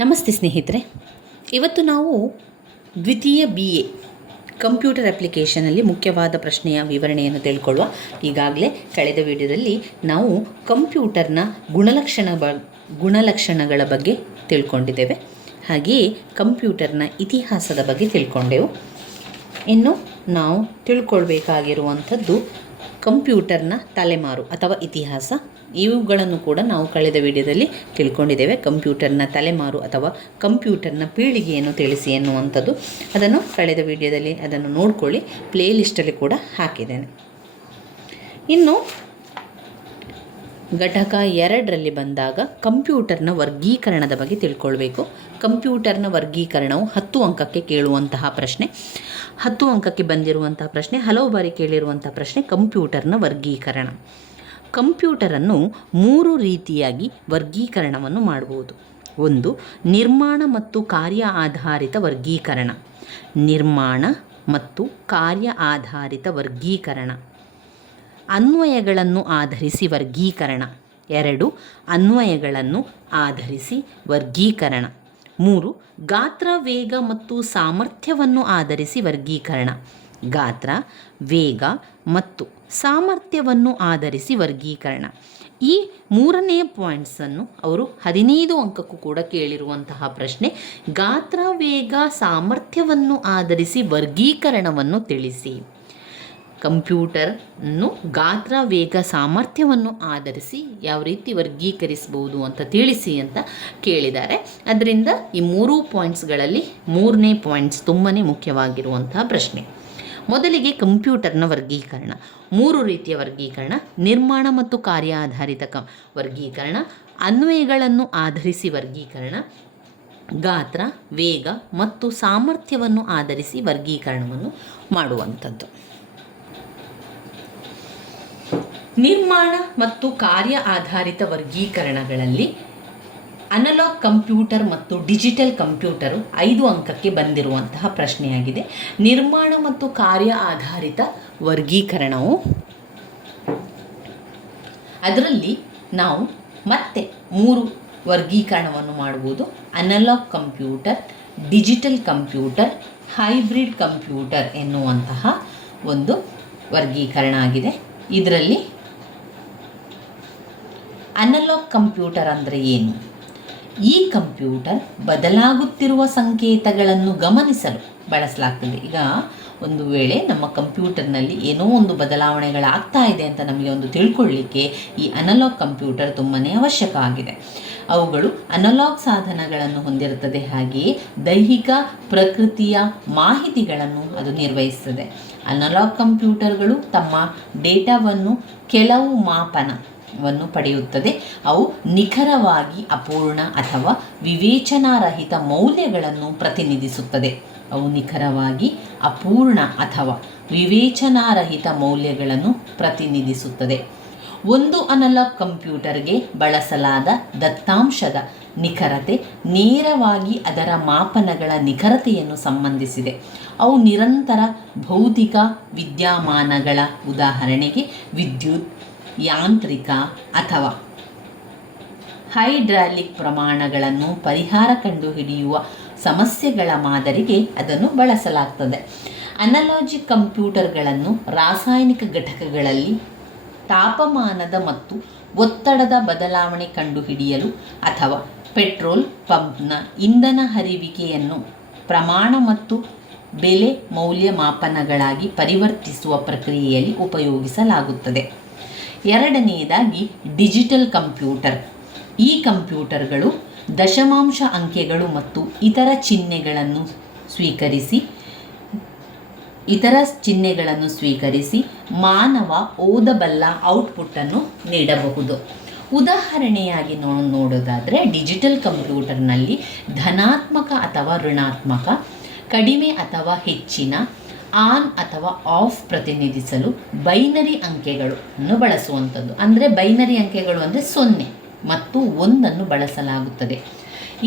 ನಮಸ್ತೆ ಸ್ನೇಹಿತರೆ, ಇವತ್ತು ನಾವು ದ್ವಿತೀಯ BA ಕಂಪ್ಯೂಟರ್ ಅಪ್ಲಿಕೇಶನಲ್ಲಿ ಮುಖ್ಯವಾದ ಪ್ರಶ್ನೆಯ ವಿವರಣೆಯನ್ನು ತಿಳ್ಕೊಳ್ಳುವ. ಈಗಾಗಲೇ ಕಳೆದ ವಿಡಿಯೋದಲ್ಲಿ ನಾವು ಕಂಪ್ಯೂಟರ್ನ ಗುಣಲಕ್ಷಣಗಳ ಬಗ್ಗೆ ತಿಳ್ಕೊಂಡಿದ್ದೇವೆ. ಹಾಗೆಯೇ ಕಂಪ್ಯೂಟರ್ನ ಇತಿಹಾಸದ ಬಗ್ಗೆ ತಿಳ್ಕೊಂಡೆವು. ಇನ್ನು ನಾವು ತಿಳ್ಕೊಳ್ಬೇಕಾಗಿರುವಂಥದ್ದು ಕಂಪ್ಯೂಟರ್ನ ತಲೆಮಾರು ಅಥವಾ ಇತಿಹಾಸ. ಇವುಗಳನ್ನು ಕೂಡ ನಾವು ಕಳೆದ ವಿಡಿಯೋದಲ್ಲಿ ತಿಳ್ಕೊಂಡಿದ್ದೇವೆ. ಕಂಪ್ಯೂಟರ್ನ ತಲೆಮಾರು ಅಥವಾ ಕಂಪ್ಯೂಟರ್ನ ಪೀಳಿಗೆಯನ್ನು ತಿಳಿಸಿ ಎನ್ನುವಂಥದ್ದು, ಅದನ್ನು ಕಳೆದ ವಿಡಿಯೋದಲ್ಲಿ ಅದನ್ನು ನೋಡ್ಕೊಳ್ಳಿ, ಪ್ಲೇ ಲಿಸ್ಟಲ್ಲಿ ಕೂಡ ಹಾಕಿದ್ದೇನೆ. ಇನ್ನು ಘಟಕ 2ರಲ್ಲಿ ಬಂದಾಗ ಕಂಪ್ಯೂಟರ್ನ ವರ್ಗೀಕರಣದ ಬಗ್ಗೆ ತಿಳ್ಕೊಳ್ಬೇಕು. ಕಂಪ್ಯೂಟರ್ನ ವರ್ಗೀಕರಣವು 10 ಅಂಕಕ್ಕೆ ಕೇಳುವಂತಹ ಪ್ರಶ್ನೆ. 10 ಅಂಕಕ್ಕೆ ಬಂದಿರುವಂತಹ ಪ್ರಶ್ನೆ, ಹಲವು ಬಾರಿ ಕೇಳಿರುವಂಥ ಪ್ರಶ್ನೆ, ಕಂಪ್ಯೂಟರ್ನ ವರ್ಗೀಕರಣ. ಕಂಪ್ಯೂಟರನ್ನು 3 ರೀತಿಯಾಗಿ ವರ್ಗೀಕರಣವನ್ನು ಮಾಡಬಹುದು. ಒಂದು, ನಿರ್ಮಾಣ ಮತ್ತು ಕಾರ್ಯ ಆಧಾರಿತ ವರ್ಗೀಕರಣ. ನಿರ್ಮಾಣ ಮತ್ತು ಕಾರ್ಯ ಆಧಾರಿತ ವರ್ಗೀಕರಣ. ಅನ್ವಯಗಳನ್ನು ಆಧರಿಸಿ ವರ್ಗೀಕರಣ. 2, ಅನ್ವಯಗಳನ್ನು ಆಧರಿಸಿ ವರ್ಗೀಕರಣ. 3, ಗಾತ್ರ, ವೇಗ ಮತ್ತು ಸಾಮರ್ಥ್ಯವನ್ನು ಆಧರಿಸಿ ವರ್ಗೀಕರಣ. ಗಾತ್ರ, ವೇಗ ಮತ್ತು ಸಾಮರ್ಥ್ಯವನ್ನು ಆಧರಿಸಿ ವರ್ಗೀಕರಣ. ಈ 3ನೇ ಪಾಯಿಂಟ್ಸನ್ನು ಅವರು 15 ಅಂಕಕ್ಕೂ ಕೂಡ ಕೇಳಿರುವಂತಹ ಪ್ರಶ್ನೆ. ಗಾತ್ರ, ವೇಗ, ಸಾಮರ್ಥ್ಯವನ್ನು ಆಧರಿಸಿ ವರ್ಗೀಕರಣವನ್ನು ತಿಳಿಸಿ. ಕಂಪ್ಯೂಟರ್ನು ಗಾತ್ರ, ವೇಗ, ಸಾಮರ್ಥ್ಯವನ್ನು ಆಧರಿಸಿ ಯಾವ ರೀತಿ ವರ್ಗೀಕರಿಸಬಹುದು ಅಂತ ತಿಳಿಸಿ ಅಂತ ಕೇಳಿದ್ದಾರೆ. ಅದರಿಂದ ಈ 3 ಪಾಯಿಂಟ್ಸ್ಗಳಲ್ಲಿ 3ನೇ ಪಾಯಿಂಟ್ಸ್ ತುಂಬಾ ಮುಖ್ಯವಾಗಿರುವಂತಹ ಪ್ರಶ್ನೆ. ಮೊದಲಿಗೆ ಕಂಪ್ಯೂಟರ್ನ ವರ್ಗೀಕರಣ. 3 ರೀತಿಯ ವರ್ಗೀಕರಣ: ನಿರ್ಮಾಣ ಮತ್ತು ಕಾರ್ಯ ಆಧಾರಿತ ವರ್ಗೀಕರಣ, ಅನ್ವಯಗಳನ್ನು ಆಧರಿಸಿ ವರ್ಗೀಕರಣ, ಗಾತ್ರ, ವೇಗ ಮತ್ತು ಸಾಮರ್ಥ್ಯವನ್ನು ಆಧರಿಸಿ ವರ್ಗೀಕರಣವನ್ನು ಮಾಡುವಂಥದ್ದು. ನಿರ್ಮಾಣ ಮತ್ತು ಕಾರ್ಯ ಆಧಾರಿತ ವರ್ಗೀಕರಣಗಳಲ್ಲಿ ಅನಲಾಗ್ ಕಂಪ್ಯೂಟರ್ ಮತ್ತು ಡಿಜಿಟಲ್ ಕಂಪ್ಯೂಟರು 5 ಅಂಕಕ್ಕೆ ಬಂದಿರುವಂತಹ ಪ್ರಶ್ನೆಯಾಗಿದೆ. ನಿರ್ಮಾಣ ಮತ್ತು ಕಾರ್ಯ ಆಧಾರಿತ ವರ್ಗೀಕರಣವು, ಅದರಲ್ಲಿ ನಾವು ಮತ್ತೆ 3 ವರ್ಗೀಕರಣವನ್ನು ಮಾಡುವುದು. Analog computer, digital computer, hybrid computer ಎನ್ನುವಂತಹ ಒಂದು ವರ್ಗೀಕರಣ ಆಗಿದೆ. ಇದರಲ್ಲಿ ಅನಲಾಗ್ ಕಂಪ್ಯೂಟರ್ ಅಂದರೆ ಏನು? ಈ ಕಂಪ್ಯೂಟರ್ ಬದಲಾಗುತ್ತಿರುವ ಸಂಕೇತಗಳನ್ನು ಗಮನಿಸಲು ಬಳಸಲಾಗ್ತದೆ. ಈಗ ಒಂದು ವೇಳೆ ನಮ್ಮ ಕಂಪ್ಯೂಟರ್ನಲ್ಲಿ ಏನೋ ಒಂದು ಬದಲಾವಣೆಗಳಾಗ್ತಾ ಇದೆ ಅಂತ ನಮಗೆ ಒಂದು ತಿಳ್ಕೊಳ್ಳಿಕ್ಕೆ ಈ ಅನಲಾಗ್ ಕಂಪ್ಯೂಟರ್ ತುಂಬಾ ಅವಶ್ಯಕ ಆಗಿದೆ. ಅವುಗಳು ಅನಲಾಗ್ ಸಾಧನಗಳನ್ನು ಹೊಂದಿರುತ್ತದೆ. ಹಾಗೆಯೇ ದೈಹಿಕ ಪ್ರಕೃತಿಯ ಮಾಹಿತಿಗಳನ್ನು ಅದು ನಿರ್ವಹಿಸುತ್ತದೆ. ಅನಲಾಗ್ ಕಂಪ್ಯೂಟರ್ಗಳು ತಮ್ಮ ಡೇಟಾವನ್ನು ಕೆಲವು ಮಾಪನವನ್ನು ಪಡೆಯುತ್ತದೆ. ಅವು ನಿಖರವಾಗಿ ಅಪೂರ್ಣ ಅಥವಾ ವಿವೇಚನಾರಹಿತ ಮೌಲ್ಯಗಳನ್ನು ಪ್ರತಿನಿಧಿಸುತ್ತದೆ. ಅವು ನಿಖರವಾಗಿ ಅಪೂರ್ಣ ಅಥವಾ ವಿವೇಚನಾರಹಿತ ಮೌಲ್ಯಗಳನ್ನು ಪ್ರತಿನಿಧಿಸುತ್ತದೆ. ಒಂದು ಅನಲಾಗ್ ಕಂಪ್ಯೂಟರ್ಗೆ ಬಳಸಲಾದ ದತ್ತಾಂಶದ ನಿಖರತೆ ನೇರವಾಗಿ ಅದರ ಮಾಪನಗಳ ನಿಖರತೆಯನ್ನು ಸಂಬಂಧಿಸಿದೆ. ಅವು ನಿರಂತರ ಭೌತಿಕ ವಿದ್ಯಮಾನಗಳ, ಉದಾಹರಣೆಗೆ ವಿದ್ಯುತ್, ಯಾಂತ್ರಿಕ ಅಥವಾ ಹೈಡ್ರಾಲಿಕ್ ಪ್ರಮಾಣಗಳನ್ನು ಪರಿಹಾರ ಕಂಡುಹಿಡಿಯುವ ಸಮಸ್ಯೆಗಳ ಮಾದರಿಗೆ ಅದನ್ನು ಬಳಸಲಾಗ್ತದೆ. ಅನಲಾಜಿಕ್ ಕಂಪ್ಯೂಟರ್ಗಳನ್ನು ರಾಸಾಯನಿಕ ಘಟಕಗಳಲ್ಲಿ ತಾಪಮಾನದ ಮತ್ತು ಒತ್ತಡದ ಬದಲಾವಣೆ ಕಂಡುಹಿಡಿಯಲು ಅಥವಾ ಪೆಟ್ರೋಲ್ ಪಂಪ್ನ ಇಂಧನ ಹರಿವಿಕೆಯನ್ನು ಪ್ರಮಾಣ ಮತ್ತು ಬೆಲೆ ಮೌಲ್ಯಮಾಪನಗಳಾಗಿ ಪರಿವರ್ತಿಸುವ ಪ್ರಕ್ರಿಯೆಯಲ್ಲಿ ಉಪಯೋಗಿಸಲಾಗುತ್ತದೆ. ಎರಡನೆಯದಾಗಿ ಡಿಜಿಟಲ್ ಕಂಪ್ಯೂಟರ್. ಈ ಕಂಪ್ಯೂಟರ್ಗಳು ದಶಮಾಂಶ ಅಂಕೆಗಳು ಮತ್ತು ಇತರ ಚಿಹ್ನೆಗಳನ್ನು ಸ್ವೀಕರಿಸಿ ಮಾನವ ಓದಬಲ್ಲ ಔಟ್ಪುಟ್ಟನ್ನು ನೀಡಬಹುದು. ಉದಾಹರಣೆಯಾಗಿ ನೋಡೋದಾದರೆ, ಡಿಜಿಟಲ್ ಕಂಪ್ಯೂಟರ್ನಲ್ಲಿ ಧನಾತ್ಮಕ ಅಥವಾ ಋಣಾತ್ಮಕ, ಕಡಿಮೆ ಅಥವಾ ಹೆಚ್ಚಿನ, ಆನ್ ಅಥವಾ ಆಫ್ ಪ್ರತಿನಿಧಿಸಲು ಬೈನರಿ ಅಂಕೆಗಳನ್ನು ಬಳಸುವಂಥದ್ದು. ಅಂದರೆ ಬೈನರಿ ಅಂಕೆಗಳು ಅಂದರೆ 0 ಮತ್ತು 1 ಬಳಸಲಾಗುತ್ತದೆ.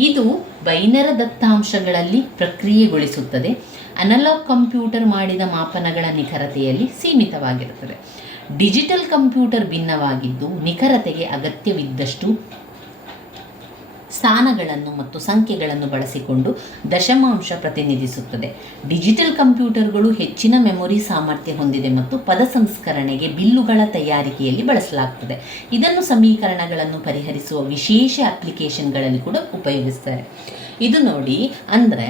ಇದು ಬೈನರಿ ದತ್ತಾಂಶಗಳಲ್ಲಿ ಪ್ರಕ್ರಿಯೆಗೊಳಿಸುತ್ತದೆ. ಅನಲಾಗ್ ಕಂಪ್ಯೂಟರ್ ಮಾಡಿದ ಮಾಪನಗಳ ನಿಖರತೆಯಲ್ಲಿ ಸೀಮಿತವಾಗಿರುತ್ತದೆ. ಡಿಜಿಟಲ್ ಕಂಪ್ಯೂಟರ್ ಭಿನ್ನವಾಗಿದ್ದು ನಿಖರತೆಗೆ ಅಗತ್ಯವಿದ್ದಷ್ಟು ಸ್ಥಾನಗಳನ್ನು ಮತ್ತು ಸಂಖ್ಯೆಗಳನ್ನು ಬಳಸಿಕೊಂಡು ದಶಮಾಂಶ ಪ್ರತಿನಿಧಿಸುತ್ತದೆ. ಡಿಜಿಟಲ್ ಕಂಪ್ಯೂಟರ್ಗಳು ಹೆಚ್ಚಿನ ಮೆಮೊರಿ ಸಾಮರ್ಥ್ಯ ಹೊಂದಿದೆ ಮತ್ತು ಪದ ಸಂಸ್ಕರಣೆಗೆ ಬಿಲ್ಲುಗಳ ತಯಾರಿಕೆಯಲ್ಲಿ ಬಳಸಲಾಗುತ್ತದೆ. ಇದನ್ನು ಸಮೀಕರಣಗಳನ್ನು ಪರಿಹರಿಸುವ ವಿಶೇಷ ಅಪ್ಲಿಕೇಶನ್ಗಳಲ್ಲಿ ಕೂಡ ಉಪಯೋಗಿಸ್ತಾರೆ. ಇದು ನೋಡಿ, ಅಂದರೆ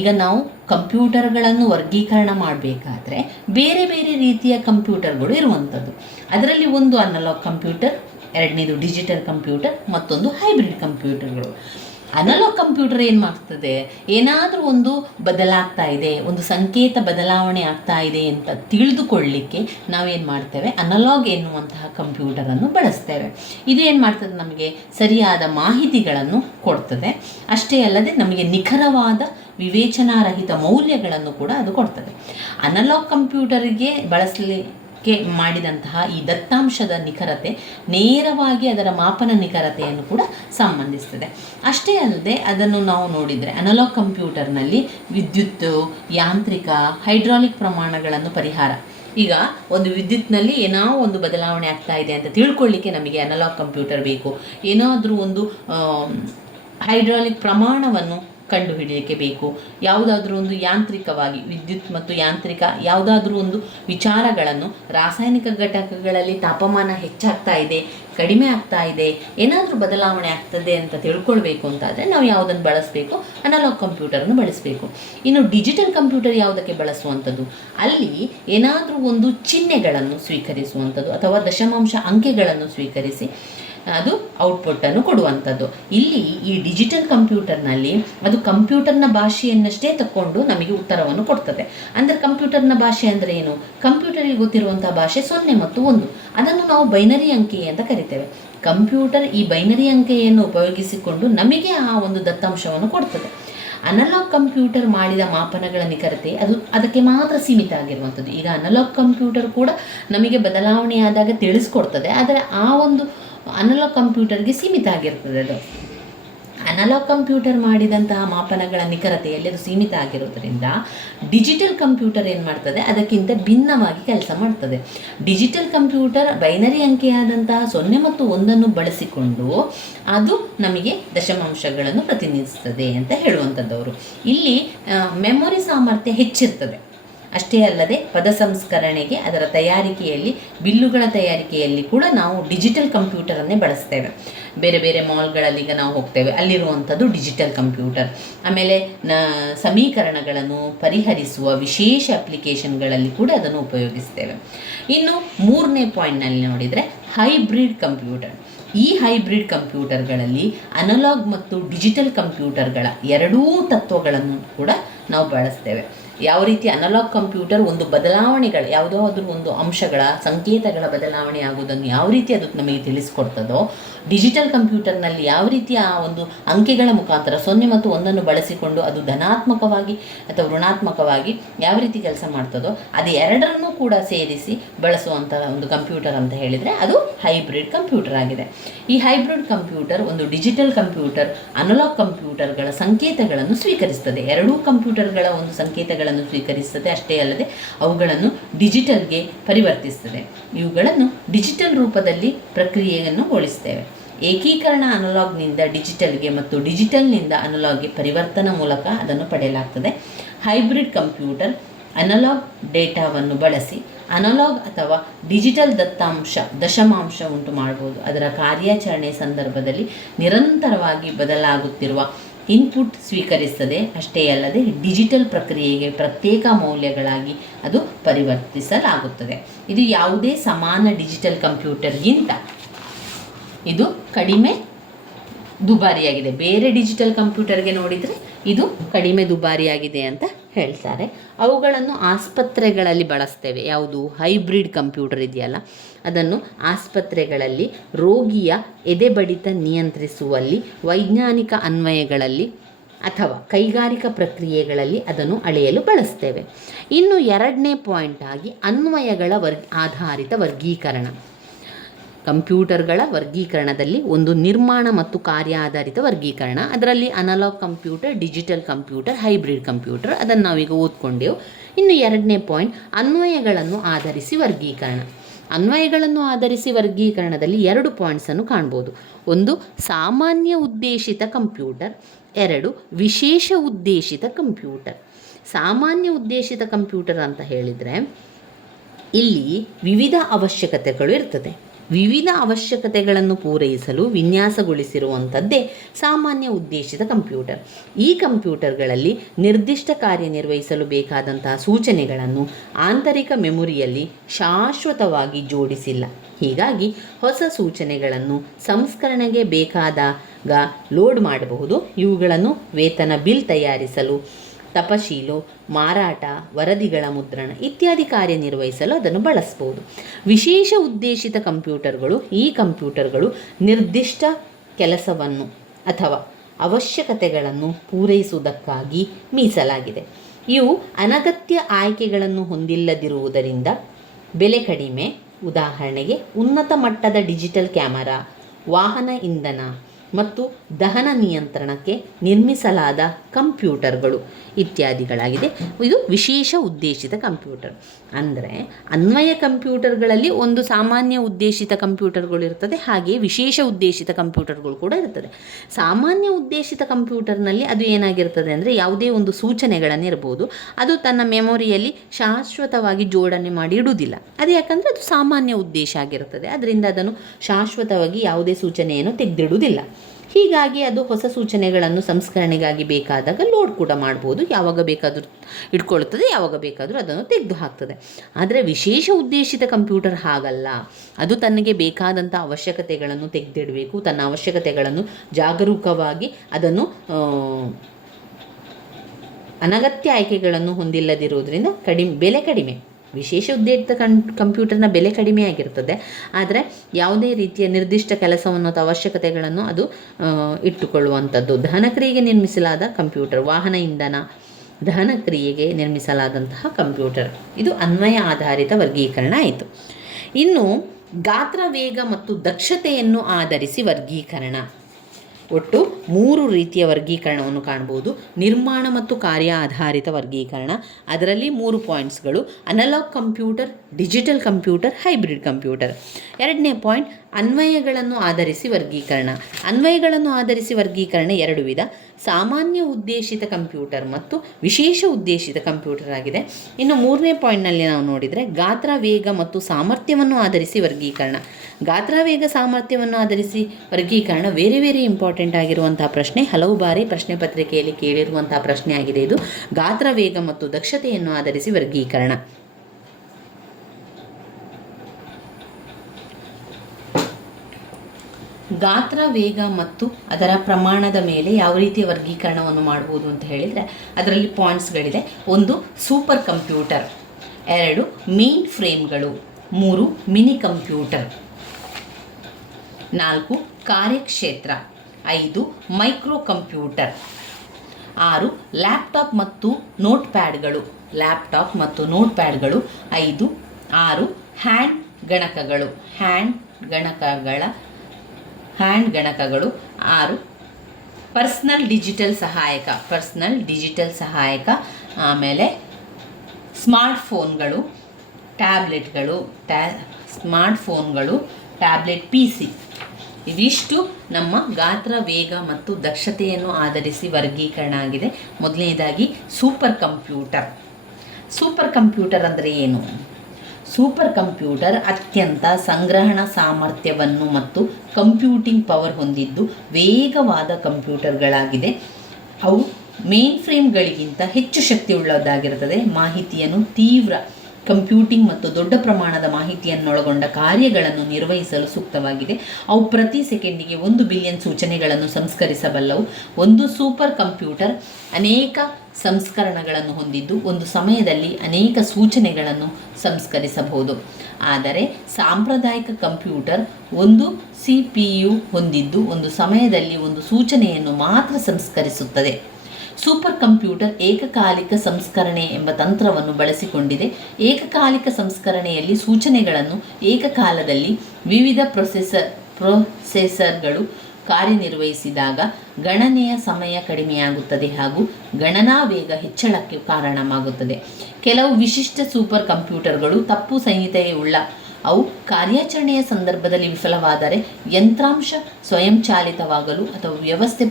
ಈಗ ನಾವು ಕಂಪ್ಯೂಟರ್ಗಳನ್ನು ವರ್ಗೀಕರಣ ಮಾಡಬೇಕಾದ್ರೆ ಬೇರೆ ಬೇರೆ ರೀತಿಯ ಕಂಪ್ಯೂಟರ್ಗಳು ಇರುವಂಥದ್ದು. ಅದರಲ್ಲಿ ಒಂದು ಅನಲಾಗ್ ಕಂಪ್ಯೂಟರ್, ಎರಡನೇದು ಡಿಜಿಟಲ್ ಕಂಪ್ಯೂಟರ್, ಮತ್ತೊಂದು ಹೈಬ್ರಿಡ್ ಕಂಪ್ಯೂಟರ್ಗಳು. ಅನಲಾಗ್ ಕಂಪ್ಯೂಟರ್ ಏನು ಮಾಡ್ತದೆ, ಏನಾದರೂ ಒಂದು ಬದಲಾಗ್ತಾ ಇದೆ, ಒಂದು ಸಂಕೇತ ಬದಲಾವಣೆ ಆಗ್ತಾ ಇದೆ ಅಂತ ತಿಳಿದುಕೊಳ್ಳಲಿಕ್ಕೆ ನಾವೇನು ಮಾಡ್ತೇವೆ, ಅನಲಾಗ್ ಎನ್ನುವಂತಹ ಕಂಪ್ಯೂಟರನ್ನು ಬಳಸ್ತೇವೆ. ಇದು ಏನು ಮಾಡ್ತದೆ, ನಮಗೆ ಸರಿಯಾದ ಮಾಹಿತಿಗಳನ್ನು ಕೊಡ್ತದೆ. ಅಷ್ಟೇ ಅಲ್ಲದೆ ನಮಗೆ ನಿಖರವಾದ ವಿವೇಚನಾರಹಿತ ಮೌಲ್ಯಗಳನ್ನು ಕೂಡ ಅದು ಕೊಡ್ತದೆ. ಅನಲಾಗ್ ಕಂಪ್ಯೂಟರಿಗೆ ಬಳಸಲಿಕ್ಕೆ ಮಾಡಿದಂತಹ ಈ ದತ್ತಾಂಶದ ನಿಖರತೆ ನೇರವಾಗಿ ಅದರ ಮಾಪನ ನಿಖರತೆಯನ್ನು ಕೂಡ ಸಂಬಂಧಿಸ್ತದೆ. ಅಷ್ಟೇ ಅಲ್ಲದೆ ಅದನ್ನು ನಾವು ನೋಡಿದರೆ ಅನಲಾಗ್ ಕಂಪ್ಯೂಟರ್ನಲ್ಲಿ ವಿದ್ಯುತ್, ಯಾಂತ್ರಿಕ, ಹೈಡ್ರಾಲಿಕ್ ಪ್ರಮಾಣಗಳನ್ನು ಪರಿಹಾರ. ಈಗ ಒಂದು ವಿದ್ಯುತ್ನಲ್ಲಿ ಏನೋ ಒಂದು ಬದಲಾವಣೆ ಆಗ್ತಾ ಇದೆ ಅಂತ ತಿಳ್ಕೊಳ್ಳಿಕ್ಕೆ ನಮಗೆ ಅನಲಾಗ್ ಕಂಪ್ಯೂಟರ್ ಬೇಕು. ಏನಾದರೂ ಒಂದು ಹೈಡ್ರಾಲಿಕ್ ಪ್ರಮಾಣವನ್ನು ಕಂಡುಹಿಡಿಯಲಿಕ್ಕೆ ಬೇಕು. ಯಾವುದಾದ್ರೂ ಒಂದು ಯಾಂತ್ರಿಕವಾಗಿ ವಿದ್ಯುತ್ ಮತ್ತು ಯಾಂತ್ರಿಕ ಯಾವುದಾದ್ರೂ ಒಂದು ವಿಚಾರಗಳನ್ನು, ರಾಸಾಯನಿಕ ಘಟಕಗಳಲ್ಲಿ ತಾಪಮಾನ ಹೆಚ್ಚಾಗ್ತಾ ಇದೆ, ಕಡಿಮೆ ಆಗ್ತಾ ಇದೆ, ಏನಾದರೂ ಬದಲಾವಣೆ ಆಗ್ತದೆ ಅಂತ ತಿಳ್ಕೊಳ್ಬೇಕು ಅಂತಾದರೆ ನಾವು ಯಾವುದನ್ನು ಬಳಸಬೇಕು, ಅನಲಾಗ್ ಕಂಪ್ಯೂಟರನ್ನು ಬಳಸಬೇಕು. ಇನ್ನು ಡಿಜಿಟಲ್ ಕಂಪ್ಯೂಟರ್ ಯಾವುದಕ್ಕೆ ಬಳಸುವಂಥದ್ದು, ಅಲ್ಲಿ ಏನಾದರೂ ಒಂದು ಚಿಹ್ನೆಗಳನ್ನು ಸ್ವೀಕರಿಸುವಂಥದ್ದು ಅಥವಾ ದಶಮಾಂಶ ಅಂಕೆಗಳನ್ನು ಸ್ವೀಕರಿಸಿ ಅದು ಔಟ್ಪುಟ್ಟನ್ನು ಕೊಡುವಂಥದ್ದು. ಇಲ್ಲಿ ಈ ಡಿಜಿಟಲ್ ಕಂಪ್ಯೂಟರ್ನಲ್ಲಿ ಅದು ಕಂಪ್ಯೂಟರ್ನ ಭಾಷೆಯನ್ನಷ್ಟೇ ತಕ್ಕೊಂಡು ನಮಗೆ ಉತ್ತರವನ್ನು ಕೊಡ್ತದೆ. ಅಂದರೆ ಕಂಪ್ಯೂಟರ್ನ ಭಾಷೆ ಅಂದರೆ ಏನು, ಕಂಪ್ಯೂಟರಿಗೆ ಗೊತ್ತಿರುವಂಥ ಭಾಷೆ 0 ಮತ್ತು 1, ಅದನ್ನು ನಾವು ಬೈನರಿ ಅಂಕೆ ಅಂತ ಕರಿತೇವೆ. ಕಂಪ್ಯೂಟರ್ ಈ ಬೈನರಿ ಅಂಕೆಯನ್ನು ಉಪಯೋಗಿಸಿಕೊಂಡು ನಮಗೆ ಆ ಒಂದು ದತ್ತಾಂಶವನ್ನು ಕೊಡ್ತದೆ. ಅನಲಾಗ್ ಕಂಪ್ಯೂಟರ್ ಮಾಡಿದ ಮಾಪನಗಳ ನಿಖರತೆ ಅದಕ್ಕೆ ಮಾತ್ರ ಸೀಮಿತ ಆಗಿರುವಂಥದ್ದು. ಈಗ ಅನಲಾಗ್ ಕಂಪ್ಯೂಟರ್ ಕೂಡ ನಮಗೆ ಬದಲಾವಣೆಯಾದಾಗ ತಿಳಿಸ್ಕೊಡ್ತದೆ, ಆದರೆ ಆ ಒಂದು ಅನಲಾಗ್ ಕಂಪ್ಯೂಟರ್ಗೆ ಸೀಮಿತ ಆಗಿರ್ತದೆ. ಅದು ಅನಲಾಗ್ ಕಂಪ್ಯೂಟರ್ ಮಾಡಿದಂತಹ ಮಾಪನಗಳ ನಿಖರತೆಯಲ್ಲಿ ಅದು ಸೀಮಿತ ಆಗಿರೋದ್ರಿಂದ ಡಿಜಿಟಲ್ ಕಂಪ್ಯೂಟರ್ ಏನು ಮಾಡ್ತದೆ, ಅದಕ್ಕಿಂತ ಭಿನ್ನವಾಗಿ ಕೆಲಸ ಮಾಡ್ತದೆ. ಡಿಜಿಟಲ್ ಕಂಪ್ಯೂಟರ್ ಬೈನರಿ ಅಂಕೆಯಾದಂತಹ 0 ಮತ್ತು 1 ಬಳಸಿಕೊಂಡು ಅದು ನಮಗೆ ದಶಮಾಂಶಗಳನ್ನು ಪ್ರತಿನಿಧಿಸ್ತದೆ ಅಂತ ಹೇಳುವಂಥದ್ದವರು. ಇಲ್ಲಿ ಮೆಮೊರಿ ಸಾಮರ್ಥ್ಯ ಹೆಚ್ಚಿರ್ತದೆ. ಅಷ್ಟೇ ಅಲ್ಲದೆ ಪದ ಸಂಸ್ಕರಣೆಗೆ, ಅದರ ತಯಾರಿಕೆಯಲ್ಲಿ, ಬಿಲ್ಲುಗಳ ತಯಾರಿಕೆಯಲ್ಲಿ ಕೂಡ ನಾವು ಡಿಜಿಟಲ್ ಕಂಪ್ಯೂಟರನ್ನೇ ಬಳಸ್ತೇವೆ. ಬೇರೆ ಬೇರೆ ಮಾಲ್ಗಳಲ್ಲಿ ಈಗ ನಾವು ಹೋಗ್ತೇವೆ, ಅಲ್ಲಿರುವಂಥದ್ದು ಡಿಜಿಟಲ್ ಕಂಪ್ಯೂಟರ್. ಆಮೇಲೆ ಸಮೀಕರಣಗಳನ್ನು ಪರಿಹರಿಸುವ ವಿಶೇಷ ಅಪ್ಲಿಕೇಶನ್ಗಳಲ್ಲಿ ಕೂಡ ಅದನ್ನು ಉಪಯೋಗಿಸ್ತೇವೆ. ಇನ್ನು 3ನೇ ಪಾಯಿಂಟ್ನಲ್ಲಿ ನೋಡಿದರೆ ಹೈಬ್ರಿಡ್ ಕಂಪ್ಯೂಟರ್. ಈ ಹೈಬ್ರಿಡ್ ಕಂಪ್ಯೂಟರ್ಗಳಲ್ಲಿ ಅನಲಾಗ್ ಮತ್ತು ಡಿಜಿಟಲ್ ಕಂಪ್ಯೂಟರ್ಗಳ ಎರಡೂ ತತ್ವಗಳನ್ನು ಕೂಡ ನಾವು ಬಳಸ್ತೇವೆ. ಯಾವ ರೀತಿ ಅನಲಾಗ್ ಕಂಪ್ಯೂಟರ್ ಒಂದು ಬದಲಾವಣೆಗಳು, ಯಾವುದಾದ್ರೂ ಒಂದು ಅಂಶಗಳ, ಸಂಕೇತಗಳ ಬದಲಾವಣೆ ಆಗುವುದನ್ನು ಯಾವ ರೀತಿ ಅದು ನಮಗೆ ತಿಳಿಸ್ಕೊಡ್ತದೋ, ಡಿಜಿಟಲ್ ಕಂಪ್ಯೂಟರ್ನಲ್ಲಿ ಯಾವ ರೀತಿ ಆ ಒಂದು ಅಂಕೆಗಳ ಮುಖಾಂತರ 0 ಮತ್ತು 1 ಬಳಸಿಕೊಂಡು ಅದು ಧನಾತ್ಮಕವಾಗಿ ಅಥವಾ ಋಣಾತ್ಮಕವಾಗಿ ಯಾವ ರೀತಿ ಕೆಲಸ ಮಾಡ್ತದೋ, ಅದು ಎರಡರನ್ನೂ ಕೂಡ ಸೇರಿಸಿ ಬಳಸುವಂಥ ಒಂದು ಕಂಪ್ಯೂಟರ್ ಅಂತ ಹೇಳಿದರೆ ಅದು ಹೈಬ್ರಿಡ್ ಕಂಪ್ಯೂಟರ್ ಆಗಿದೆ. ಈ ಹೈಬ್ರಿಡ್ ಕಂಪ್ಯೂಟರ್ ಒಂದು ಡಿಜಿಟಲ್ ಕಂಪ್ಯೂಟರ್ ಅನಲಾಗ್ ಕಂಪ್ಯೂಟರ್ಗಳ ಸಂಕೇತಗಳನ್ನು ಸ್ವೀಕರಿಸ್ತದೆ. ಎರಡೂ ಕಂಪ್ಯೂಟರ್ಗಳ ಒಂದು ಸಂಕೇತಗಳನ್ನು ಸ್ವೀಕರಿಸ್ತದೆ. ಅಷ್ಟೇ ಅಲ್ಲದೆ ಅವುಗಳನ್ನು ಡಿಜಿಟಲ್ಗೆ ಪರಿವರ್ತಿಸ್ತದೆ. ಇವುಗಳನ್ನು ಡಿಜಿಟಲ್ ರೂಪದಲ್ಲಿ ಪ್ರಕ್ರಿಯೆಯನ್ನು ಗೊಳಿಸ್ತೇವೆ. ಏಕೀಕರಣ ಅನಲಾಗ್ನಿಂದ ಡಿಜಿಟಲ್ಗೆ ಮತ್ತು ಡಿಜಿಟಲ್ನಿಂದ ಅನಲಾಗ್ಗೆ ಪರಿವರ್ತನಾ ಮೂಲಕ ಅದನ್ನು ಪಡೆಯಲಾಗ್ತದೆ. ಹೈಬ್ರಿಡ್ ಕಂಪ್ಯೂಟರ್ ಅನಲಾಗ್ ಡೇಟಾವನ್ನು ಬಳಸಿ ಅನಲಾಗ್ ಅಥವಾ ಡಿಜಿಟಲ್ ದಶಮಾಂಶ ಉಂಟು ಮಾಡಬಹುದು. ಅದರ ಕಾರ್ಯಾಚರಣೆ ಸಂದರ್ಭದಲ್ಲಿ ನಿರಂತರವಾಗಿ ಬದಲಾಗುತ್ತಿರುವ ಇನ್ಪುಟ್ ಸ್ವೀಕರಿಸ್ತದೆ. ಅಷ್ಟೇ ಅಲ್ಲದೆ ಡಿಜಿಟಲ್ ಪ್ರಕ್ರಿಯೆಗೆ ಪ್ರತ್ಯೇಕ ಮೌಲ್ಯಗಳಾಗಿ ಅದು ಪರಿವರ್ತಿಸಲಾಗುತ್ತದೆ. ಇದು ಯಾವುದೇ ಸಮಾನ ಡಿಜಿಟಲ್ ಕಂಪ್ಯೂಟರ್ಗಿಂತ ಇದು ಕಡಿಮೆ ದುಬಾರಿಯಾಗಿದೆ. ಬೇರೆ ಡಿಜಿಟಲ್ ಕಂಪ್ಯೂಟರ್ಗೆ ನೋಡಿದರೆ ಇದು ಕಡಿಮೆ ದುಬಾರಿಯಾಗಿದೆ ಅಂತ ಹೇಳ್ತಾರೆ. ಅವುಗಳನ್ನು ಆಸ್ಪತ್ರೆಗಳಲ್ಲಿ ಬಳಸ್ತೇವೆ. ಯಾವುದು ಹೈಬ್ರಿಡ್ ಕಂಪ್ಯೂಟರ್ ಇದೆಯಲ್ಲ, ಅದನ್ನು ಆಸ್ಪತ್ರೆಗಳಲ್ಲಿ ರೋಗಿಯ ಎದೆ ಬಡಿತ ನಿಯಂತ್ರಿಸುವಲ್ಲಿ, ವೈಜ್ಞಾನಿಕ ಅನ್ವಯಗಳಲ್ಲಿ ಅಥವಾ ಕೈಗಾರಿಕಾ ಪ್ರಕ್ರಿಯೆಗಳಲ್ಲಿ ಅದನ್ನು ಅಳೆಯಲು ಬಳಸ್ತೇವೆ. ಇನ್ನು 2ನೇ ಪಾಯಿಂಟ್ ಆಗಿ ಅನ್ವಯಗಳ ಆಧಾರಿತ ವರ್ಗೀಕರಣ. ಕಂಪ್ಯೂಟರ್ಗಳ ವರ್ಗೀಕರಣದಲ್ಲಿ ಒಂದು ನಿರ್ಮಾಣ ಮತ್ತು ಕಾರ್ಯ ಆಧಾರಿತ ವರ್ಗೀಕರಣ. ಅದರಲ್ಲಿ analog computer, digital computer, hybrid computer, ಅದನ್ನು ನಾವೀಗ ಓದ್ಕೊಂಡೆವು. ಇನ್ನು 2ನೇ ಪಾಯಿಂಟ್ ಅನ್ವಯಗಳನ್ನು ಆಧರಿಸಿ ವರ್ಗೀಕರಣ. ಅನ್ವಯಗಳನ್ನು ಆಧರಿಸಿ ವರ್ಗೀಕರಣದಲ್ಲಿ 2 ಪಾಯಿಂಟ್ಸನ್ನು ಕಾಣ್ಬೋದು. ಒಂದು ಸಾಮಾನ್ಯ ಉದ್ದೇಶಿತ ಕಂಪ್ಯೂಟರ್, 2 ವಿಶೇಷ ಉದ್ದೇಶಿತ ಕಂಪ್ಯೂಟರ್. ಸಾಮಾನ್ಯ ಉದ್ದೇಶಿತ ಕಂಪ್ಯೂಟರ್ ಅಂತ ಹೇಳಿದರೆ ಇಲ್ಲಿ ವಿವಿಧ ಅವಶ್ಯಕತೆಗಳು ಇರ್ತದೆ. ವಿವಿಧ ಅವಶ್ಯಕತೆಗಳನ್ನು ಪೂರೈಸಲು ವಿನ್ಯಾಸಗೊಳಿಸಿರುವಂಥದ್ದೇ ಸಾಮಾನ್ಯ ಉದ್ದೇಶಿತ ಕಂಪ್ಯೂಟರ್. ಈ ಕಂಪ್ಯೂಟರ್ಗಳಲ್ಲಿ ನಿರ್ದಿಷ್ಟ ಕಾರ್ಯನಿರ್ವಹಿಸಲು ಬೇಕಾದಂತಹ ಸೂಚನೆಗಳನ್ನು ಆಂತರಿಕ ಮೆಮೊರಿಯಲ್ಲಿ ಶಾಶ್ವತವಾಗಿ ಜೋಡಿಸಿಲ್ಲ. ಹೀಗಾಗಿ ಹೊಸ ಸೂಚನೆಗಳನ್ನು ಸಂಸ್ಕರಣೆಗೆ ಬೇಕಾದಾಗ ಲೋಡ್ ಮಾಡಬಹುದು. ಇವುಗಳನ್ನು ವೇತನ ಬಿಲ್ ತಯಾರಿಸಲು, ತಪಶೀಲು, ಮಾರಾಟ, ವರದಿಗಳ ಮುದ್ರಣ ಇತ್ಯಾದಿ ಕಾರ್ಯನಿರ್ವಹಿಸಲು ಅದನ್ನು ಬಳಸ್ಬೋದು. ವಿಶೇಷ ಉದ್ದೇಶಿತ ಕಂಪ್ಯೂಟರ್ಗಳು, ಈ ಕಂಪ್ಯೂಟರ್ಗಳು ನಿರ್ದಿಷ್ಟ ಕೆಲಸವನ್ನು ಅಥವಾ ಅವಶ್ಯಕತೆಗಳನ್ನು ಪೂರೈಸುವುದಕ್ಕಾಗಿ ಮೀಸಲಾಗಿದೆ. ಇವು ಅನಗತ್ಯ ಆಯ್ಕೆಗಳನ್ನು ಹೊಂದಿಲ್ಲದಿರುವುದರಿಂದ ಬೆಲೆ ಕಡಿಮೆ. ಉದಾಹರಣೆಗೆ ಉನ್ನತ ಮಟ್ಟದ ಡಿಜಿಟಲ್ ಕ್ಯಾಮರಾ, ವಾಹನ ಇಂಧನ ಮತ್ತು ದಹನ ನಿಯಂತ್ರಣಕ್ಕೆ ನಿರ್ಮಿಸಲಾದ ಕಂಪ್ಯೂಟರ್ಗಳು ಇತ್ಯಾದಿಗಳಾಗಿದೆ. ಇದು ವಿಶೇಷ ಉದ್ದೇಶಿತ ಕಂಪ್ಯೂಟರ್. ಅಂದರೆ ಅನ್ವಯ ಕಂಪ್ಯೂಟರ್ಗಳಲ್ಲಿ ಒಂದು ಸಾಮಾನ್ಯ ಉದ್ದೇಶಿತ ಕಂಪ್ಯೂಟರ್ಗಳು ಇರ್ತದೆ, ಹಾಗೆ ವಿಶೇಷ ಉದ್ದೇಶಿತ ಕಂಪ್ಯೂಟರ್ಗಳು ಕೂಡ ಇರ್ತದೆ. ಸಾಮಾನ್ಯ ಉದ್ದೇಶಿತ ಕಂಪ್ಯೂಟರ್ನಲ್ಲಿ ಅದು ಏನಾಗಿರ್ತದೆ ಅಂದರೆ ಯಾವುದೇ ಒಂದು ಸೂಚನೆಗಳನ್ನಿರ್ಬೋದು, ಅದು ತನ್ನ ಮೆಮೊರಿಯಲ್ಲಿ ಶಾಶ್ವತವಾಗಿ ಜೋಡಣೆ ಮಾಡಿ ಇಡುವುದಿಲ್ಲ. ಅದು ಯಾಕಂದರೆ ಅದು ಸಾಮಾನ್ಯ ಉದ್ದೇಶ ಆಗಿರ್ತದೆ, ಅದರಿಂದ ಅದನ್ನು ಶಾಶ್ವತವಾಗಿ ಯಾವುದೇ ಸೂಚನೆಯನ್ನು ತೆಗೆದಿಡುವುದಿಲ್ಲ. ಹೀಗಾಗಿ ಅದು ಹೊಸ ಸೂಚನೆಗಳನ್ನು ಸಂಸ್ಕರಣೆಗಾಗಿ ಬೇಕಾದಾಗ ಲೋಡ್ ಕೂಡ ಮಾಡ್ಬೋದು. ಯಾವಾಗ ಬೇಕಾದರೂ ಇಟ್ಕೊಳ್ತದೆ, ಯಾವಾಗ ಬೇಕಾದರೂ ಅದನ್ನು ತೆಗೆದು ಹಾಕ್ತದೆ. ಆದರೆ ವಿಶೇಷ ಉದ್ದೇಶಿತ ಕಂಪ್ಯೂಟರ್ ಹಾಗಲ್ಲ. ಅದು ತನಗೆ ಬೇಕಾದಂಥ ಅವಶ್ಯಕತೆಗಳನ್ನು ತೆಗೆದಿಡಬೇಕು. ತನ್ನ ಅವಶ್ಯಕತೆಗಳನ್ನು ಜಾಗರೂಕವಾಗಿ ಅದನ್ನು ಅನಗತ್ಯ ಆಯ್ಕೆಗಳನ್ನು ಹೊಂದಿಲ್ಲದಿರುವುದರಿಂದ ಬೆಲೆ ಕಡಿಮೆ. ವಿಶೇಷ ಉದ್ದೇಶಿತ ಕಂಪ್ಯೂಟರ್ನ ಬೆಲೆ ಕಡಿಮೆ ಆಗಿರ್ತದೆ, ಆದರೆ ಯಾವುದೇ ರೀತಿಯ ನಿರ್ದಿಷ್ಟ ಕೆಲಸವನ್ನು ಅಥವಾ ಅವಶ್ಯಕತೆಗಳನ್ನು ಅದು ಇಟ್ಟುಕೊಳ್ಳುವಂಥದ್ದು. ದಹನಕ್ರಿಯೆಗೆ ನಿರ್ಮಿಸಲಾದ ಕಂಪ್ಯೂಟರ್, ವಾಹನ ಇಂಧನ, ದಹನಕ್ರಿಯೆಗೆ ನಿರ್ಮಿಸಲಾದಂತಹ ಕಂಪ್ಯೂಟರ್. ಇದು ಅನ್ವಯ ಆಧಾರಿತ ವರ್ಗೀಕರಣ ಆಯಿತು. ಇನ್ನು ಗಾತ್ರ, ವೇಗ ಮತ್ತು ದಕ್ಷತೆಯನ್ನು ಆಧರಿಸಿ ವರ್ಗೀಕರಣ. ಒಟ್ಟು 3 ರೀತಿಯ ವರ್ಗೀಕರಣವನ್ನು ಕಾಣ್ಬೋದು. ನಿರ್ಮಾಣ ಮತ್ತು ಕಾರ್ಯ ಆಧಾರಿತ ವರ್ಗೀಕರಣ, ಅದರಲ್ಲಿ 3 ಪಾಯಿಂಟ್ಸ್ಗಳು: analog computer, digital computer, hybrid computer. 2ನೇ ಪಾಯಿಂಟ್ ಅನ್ವಯಗಳನ್ನು ಆಧರಿಸಿ ವರ್ಗೀಕರಣ. ಅನ್ವಯಗಳನ್ನು ಆಧರಿಸಿ ವರ್ಗೀಕರಣ 2 ವಿಧ: ಸಾಮಾನ್ಯ ಉದ್ದೇಶಿತ ಕಂಪ್ಯೂಟರ್ ಮತ್ತು ವಿಶೇಷ ಉದ್ದೇಶಿತ ಕಂಪ್ಯೂಟರ್ ಆಗಿದೆ. ಇನ್ನು 3ನೇ ಪಾಯಿಂಟ್ನಲ್ಲಿ ನಾವು ನೋಡಿದರೆ ಗಾತ್ರ, ವೇಗ ಮತ್ತು ಸಾಮರ್ಥ್ಯವನ್ನು ಆಧರಿಸಿ ವರ್ಗೀಕರಣ. ಗಾತ್ರ, ವೇಗ, ಸಾಮರ್ಥ್ಯವನ್ನು ಆಧರಿಸಿ ವರ್ಗೀಕರಣ ವೆರಿ ಇಂಪಾರ್ಟೆಂಟ್ ಆಗಿರುವಂತಹ ಪ್ರಶ್ನೆ. ಹಲವು ಬಾರಿ ಪ್ರಶ್ನೆ ಪತ್ರಿಕೆಯಲ್ಲಿ ಕೇಳಿರುವಂತಹ ಪ್ರಶ್ನೆ ಆಗಿದೆ ಇದು. ಗಾತ್ರ, ವೇಗ ಮತ್ತು ದಕ್ಷತೆಯನ್ನು ಆಧರಿಸಿ ವರ್ಗೀಕರಣ. ಗಾತ್ರ, ವೇಗ ಮತ್ತು ಅದರ ಪ್ರಮಾಣದ ಮೇಲೆ ಯಾವ ರೀತಿಯ ವರ್ಗೀಕರಣವನ್ನು ಮಾಡ್ಬೋದು ಅಂತ ಹೇಳಿದರೆ ಅದರಲ್ಲಿ ಪಾಯಿಂಟ್ಸ್ಗಳಿದೆ. 1 ಸೂಪರ್ ಕಂಪ್ಯೂಟರ್, 2 ಮೇನ್ ಫ್ರೇಮ್ಗಳು, 3 ಮಿನಿ ಕಂಪ್ಯೂಟರ್, 4 ಕಾರ್ಯಕ್ಷೇತ್ರ, 5 ಮೈಕ್ರೋ ಕಂಪ್ಯೂಟರ್, 6 ಲ್ಯಾಪ್ಟಾಪ್ ಮತ್ತು ನೋಟ್ ಪ್ಯಾಡ್ಗಳು, 5, 6 ಹ್ಯಾಂಡ್ ಗಣಕಗಳು, 6 ಪರ್ಸನಲ್ ಡಿಜಿಟಲ್ ಸಹಾಯಕ, ಆಮೇಲೆ ಸ್ಮಾರ್ಟ್ಫೋನ್ಗಳು, ಟ್ಯಾಬ್ಲೆಟ್ PC. ಇದಿಷ್ಟು ನಮ್ಮ ಗಾತ್ರ, ವೇಗ ಮತ್ತು ದಕ್ಷತೆಯನ್ನು ಆಧರಿಸಿ ವರ್ಗೀಕರಣ ಆಗಿದೆ. ಮೊದಲನೇದಾಗಿ ಸೂಪರ್ ಕಂಪ್ಯೂಟರ್ ಅಂದರೆ ಏನು? ಸೂಪರ್ ಕಂಪ್ಯೂಟರ್ ಅತ್ಯಂತ ಸಂಗ್ರಹಣ ಸಾಮರ್ಥ್ಯವನ್ನು ಮತ್ತು ಕಂಪ್ಯೂಟಿಂಗ್ ಪವರ್ ಹೊಂದಿದ್ದು ವೇಗವಾದ ಕಂಪ್ಯೂಟರ್ಗಳಾಗಿದೆ. ಅವು ಮೇನ್ ಫ್ರೇಮ್ಗಳಿಗಿಂತ ಹೆಚ್ಚು ಶಕ್ತಿಯುಳ್ಳದಾಗಿರುತ್ತದೆ. ಮಾಹಿತಿಯನ್ನು ತೀವ್ರ ಕಂಪ್ಯೂಟಿಂಗ್ ಮತ್ತು ದೊಡ್ಡ ಪ್ರಮಾಣದ ಮಾಹಿತಿಯನ್ನೊಳಗೊಂಡ ಕಾರ್ಯಗಳನ್ನು ನಿರ್ವಹಿಸಲು ಸೂಕ್ತವಾಗಿದೆ. ಅವು ಪ್ರತಿ ಸೆಕೆಂಡಿಗೆ 1 ಬಿಲಿಯನ್ ಸೂಚನೆಗಳನ್ನು ಸಂಸ್ಕರಿಸಬಲ್ಲವು. ಒಂದು ಸೂಪರ್ ಕಂಪ್ಯೂಟರ್ ಅನೇಕ ಸಂಸ್ಕರಣಗಳನ್ನು ಹೊಂದಿದ್ದು ಒಂದು ಸಮಯದಲ್ಲಿ ಅನೇಕ ಸೂಚನೆಗಳನ್ನು ಸಂಸ್ಕರಿಸಬಹುದು. ಆದರೆ ಸಾಂಪ್ರದಾಯಿಕ ಕಂಪ್ಯೂಟರ್ ಒಂದು CPU ಹೊಂದಿದ್ದು ಒಂದು ಸಮಯದಲ್ಲಿ ಒಂದು ಸೂಚನೆಯನ್ನು ಮಾತ್ರ ಸಂಸ್ಕರಿಸುತ್ತದೆ. ಸೂಪರ್ ಕಂಪ್ಯೂಟರ್ ಏಕಕಾಲಿಕ ಸಂಸ್ಕರಣೆ ಎಂಬ ತಂತ್ರವನ್ನು ಬಳಸಿಕೊಂಡಿದೆ. ಏಕಕಾಲಿಕ ಸಂಸ್ಕರಣೆಯಲ್ಲಿ ಸೂಚನೆಗಳನ್ನು ಏಕಕಾಲದಲ್ಲಿ ವಿವಿಧ ಪ್ರೊಸೆಸರ್ಗಳು ಕಾರ್ಯನಿರ್ವಹಿಸಿದಾಗ ಗಣನೆಯ ಸಮಯ ಕಡಿಮೆಯಾಗುತ್ತದೆ ಹಾಗೂ ಗಣನಾ ವೇಗ ಹೆಚ್ಚಳಕ್ಕೆ ಕಾರಣವಾಗುತ್ತದೆ. ಕೆಲವು ವಿಶಿಷ್ಟ ಸೂಪರ್ ಕಂಪ್ಯೂಟರ್ಗಳು ತಪ್ಪು ಸಂಹಿತೆಯುಳ್ಳ ಅವು ಕಾರ್ಯಾಚರಣೆಯ ಸಂದರ್ಭದಲ್ಲಿ ವಿಫಲವಾದರೆ ಯಂತ್ರಾಂಶ ಸ್ವಯಂಚಾಲಿತವಾಗಲು ಅಥವಾ ವ್ಯವಸ್ಥೆ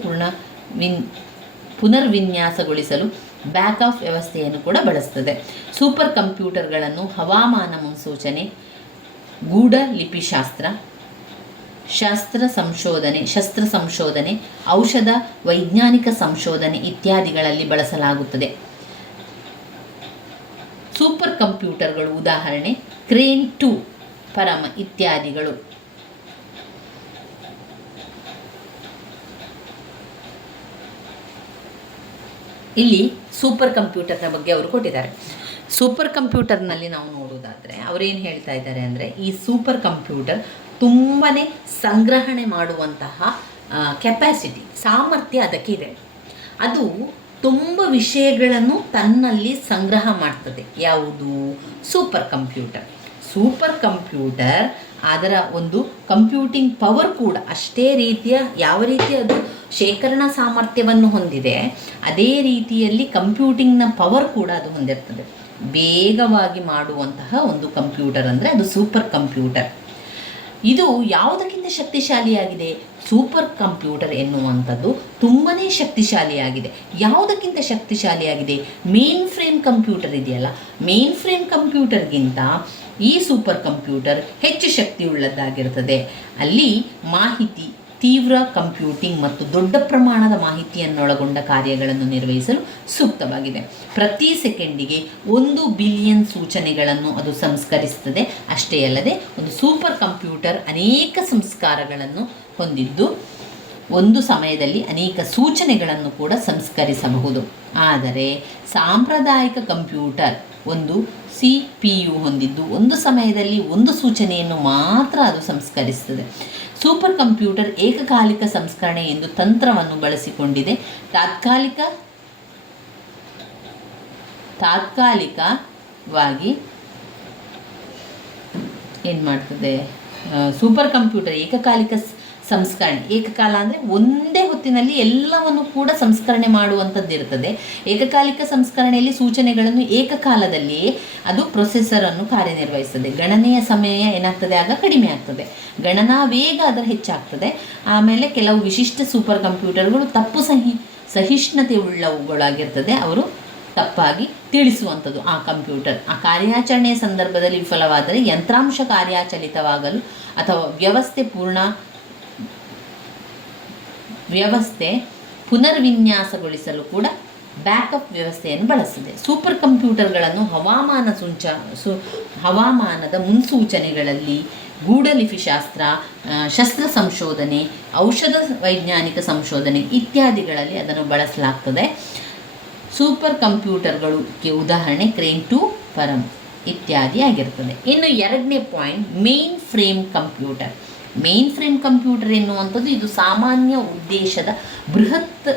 ಪುನರ್ವಿನ್ಯಾಸಗೊಳಿಸಲು ಬ್ಯಾಕಪ್ ವ್ಯವಸ್ಥೆಯನ್ನು ಕೂಡ ಬಳಸ್ತದೆ. ಸೂಪರ್ ಕಂಪ್ಯೂಟರ್ಗಳನ್ನು ಹವಾಮಾನ ಮುನ್ಸೂಚನೆ, ಗೂಢ ಲಿಪಿಶಾಸ್ತ್ರ, ಶಸ್ತ್ರ ಸಂಶೋಧನೆ, ಔಷಧ ವೈಜ್ಞಾನಿಕ ಸಂಶೋಧನೆ ಇತ್ಯಾದಿಗಳಲ್ಲಿ ಬಳಸಲಾಗುತ್ತದೆ. ಸೂಪರ್ ಕಂಪ್ಯೂಟರ್ಗಳು ಉದಾಹರಣೆ ಕ್ರೇನ್ 2, ಪರಮ ಇತ್ಯಾದಿಗಳು. ಇಲ್ಲಿ ಸೂಪರ್ ಕಂಪ್ಯೂಟರ್ನ ಬಗ್ಗೆ ಅವರು ಕೊಟ್ಟಿದ್ದಾರೆ. ಸೂಪರ್ ಕಂಪ್ಯೂಟರ್ನಲ್ಲಿ ನಾವು ನೋಡೋದಾದರೆ ಅವರೇನು ಹೇಳ್ತಾ ಇದ್ದಾರೆ ಅಂದರೆ, ಈ ಸೂಪರ್ ಕಂಪ್ಯೂಟರ್ ತುಂಬಾ ಸಂಗ್ರಹಣೆ ಮಾಡುವಂತಹ ಕೆಪ್ಯಾಸಿಟಿ, ಸಾಮರ್ಥ್ಯ ಅದಕ್ಕಿದೆ. ಅದು ತುಂಬ ವಿಷಯಗಳನ್ನು ತನ್ನಲ್ಲಿ ಸಂಗ್ರಹ ಮಾಡ್ತದೆ. ಯಾವುದು? Super computer. ಸೂಪರ್ ಕಂಪ್ಯೂಟರ್ ಅದರ ಒಂದು ಕಂಪ್ಯೂಟಿಂಗ್ ಪವರ್ ಕೂಡ ಅಷ್ಟೇ ರೀತಿಯ, ಯಾವ ರೀತಿ ಅದು ಶೇಖರಣಾ ಸಾಮರ್ಥ್ಯವನ್ನು ಹೊಂದಿದೆ, ಅದೇ ರೀತಿಯಲ್ಲಿ ಕಂಪ್ಯೂಟಿಂಗ್ನ ಪವರ್ ಕೂಡ ಅದು ಹೊಂದಿರ್ತದೆ. ವೇಗವಾಗಿ ಮಾಡುವಂತಹ ಒಂದು ಕಂಪ್ಯೂಟರ್ ಅಂದರೆ ಅದು ಸೂಪರ್ ಕಂಪ್ಯೂಟರ್. ಇದು ಯಾವುದಕ್ಕಿಂತ ಶಕ್ತಿಶಾಲಿಯಾಗಿದೆ? ಸೂಪರ್ ಕಂಪ್ಯೂಟರ್ ಎನ್ನುವಂಥದ್ದು ತುಂಬಾ ಶಕ್ತಿಶಾಲಿಯಾಗಿದೆ. ಯಾವುದಕ್ಕಿಂತ ಶಕ್ತಿಶಾಲಿಯಾಗಿದೆ? ಮೇನ್ ಫ್ರೇಮ್ ಕಂಪ್ಯೂಟರ್ ಇದೆಯಲ್ಲ, ಮೇನ್ ಫ್ರೇಮ್ ಕಂಪ್ಯೂಟರ್ಗಿಂತ ಈ ಸೂಪರ್ ಕಂಪ್ಯೂಟರ್ ಹೆಚ್ಚು ಶಕ್ತಿಯುಳ್ಳದ್ದಾಗಿರ್ತದೆ. ಅಲ್ಲಿ ಮಾಹಿತಿ, ತೀವ್ರ ಕಂಪ್ಯೂಟಿಂಗ್ ಮತ್ತು ದೊಡ್ಡ ಪ್ರಮಾಣದ ಮಾಹಿತಿಯನ್ನೊಳಗೊಂಡ ಕಾರ್ಯಗಳನ್ನು ನಿರ್ವಹಿಸಲು ಸೂಕ್ತವಾಗಿದೆ. ಪ್ರತಿ ಸೆಕೆಂಡಿಗೆ 1 ಬಿಲಿಯನ್ ಸೂಚನೆಗಳನ್ನು ಅದು ಸಂಸ್ಕರಿಸುತ್ತದೆ. ಅಷ್ಟೇ ಅಲ್ಲದೆ ಒಂದು ಸೂಪರ್ ಕಂಪ್ಯೂಟರ್ ಅನೇಕ ಸಂಸ್ಕಾರಗಳನ್ನು ಹೊಂದಿದ್ದು ಒಂದು ಸಮಯದಲ್ಲಿ ಅನೇಕ ಸೂಚನೆಗಳನ್ನು ಕೂಡ ಸಂಸ್ಕರಿಸಬಹುದು. ಆದರೆ ಸಾಂಪ್ರದಾಯಿಕ ಕಂಪ್ಯೂಟರ್ ಒಂದು CPU ಹೊಂದಿದ್ದು ಒಂದು ಸಮಯದಲ್ಲಿ ಒಂದು ಸೂಚನೆಯನ್ನು ಮಾತ್ರ ಅದು ಸಂಸ್ಕರಿಸುತ್ತದೆ. ಸೂಪರ್ ಕಂಪ್ಯೂಟರ್ ಏಕಕಾಲಿಕ ಸಂಸ್ಕರಣೆ ಎಂದು ತಂತ್ರವನ್ನು ಬಳಸಿಕೊಂಡಿದೆ. ತಾತ್ಕಾಲಿಕವಾಗಿ ಏನು ಮಾಡ್ತದೆ? ಸೂಪರ್ ಕಂಪ್ಯೂಟರ್ ಏಕಕಾಲಿಕ ಸಂಸ್ಕರಣೆ, ಏಕಕಾಲ ಅಂದರೆ ಒಂದೇ ಹೊತ್ತಿನಲ್ಲಿ ಎಲ್ಲವನ್ನು ಕೂಡ ಸಂಸ್ಕರಣೆ ಮಾಡುವಂಥದ್ದು ಇರ್ತದೆ. ಏಕಕಾಲಿಕ ಸಂಸ್ಕರಣೆಯಲ್ಲಿ ಸೂಚನೆಗಳನ್ನು ಏಕಕಾಲದಲ್ಲಿಯೇ ಅದು ಪ್ರೊಸೆಸರನ್ನು ಕಾರ್ಯನಿರ್ವಹಿಸ್ತದೆ. ಗಣನೆಯ ಸಮಯ ಏನಾಗ್ತದೆ? ಆಗ ಕಡಿಮೆ ಆಗ್ತದೆ. ಗಣನಾ ವೇಗ ಅದರ ಹೆಚ್ಚಾಗ್ತದೆ. ಆಮೇಲೆ ಕೆಲವು ವಿಶಿಷ್ಟ ಸೂಪರ್ ಕಂಪ್ಯೂಟರ್ಗಳು ತಪ್ಪು ಸಹಿಷ್ಣುತೆ ಉಳ್ಳವುಗಳಾಗಿರ್ತದೆ. ಅವರು ತಪ್ಪಾಗಿ ತಿಳಿಸುವಂಥದ್ದು ಆ ಕಂಪ್ಯೂಟರ್. ಆ ಕಾರ್ಯಾಚರಣೆಯ ಸಂದರ್ಭದಲ್ಲಿ ವಿಫಲವಾದರೆ ಯಂತ್ರಾಂಶ ಕಾರ್ಯಾಚಲಿತವಾಗಲು ಅಥವಾ ವ್ಯವಸ್ಥೆ ಪುನರ್ವಿನ್ಯಾಸಗೊಳಿಸಲು ಕೂಡ ಬ್ಯಾಕಪ್ ವ್ಯವಸ್ಥೆಯನ್ನು ಬಳಸಿದೆ. ಸೂಪರ್ ಕಂಪ್ಯೂಟರ್ಗಳನ್ನು ಹವಾಮಾನದ ಮುನ್ಸೂಚನೆಗಳಲ್ಲಿ, ಗೂಢಲಿಪಿಶಾಸ್ತ್ರ, ಶಸ್ತ್ರ ಸಂಶೋಧನೆ, ಔಷಧ ವೈಜ್ಞಾನಿಕ ಸಂಶೋಧನೆ ಇತ್ಯಾದಿಗಳಲ್ಲಿ ಅದನ್ನು ಬಳಸಲಾಗ್ತದೆ. ಸೂಪರ್ ಕಂಪ್ಯೂಟರ್ಗಳಿಗೆ ಉದಾಹರಣೆ ಕ್ರೇನ್ 2, ಪರಮ್ ಇತ್ಯಾದಿ ಆಗಿರ್ತದೆ. ಇನ್ನು 2ನೇ point main frame computer. Main frame computer ಎನ್ನುವಂಥದ್ದು ಇದು ಸಾಮಾನ್ಯ ಉದ್ದೇಶದ ಬೃಹತ್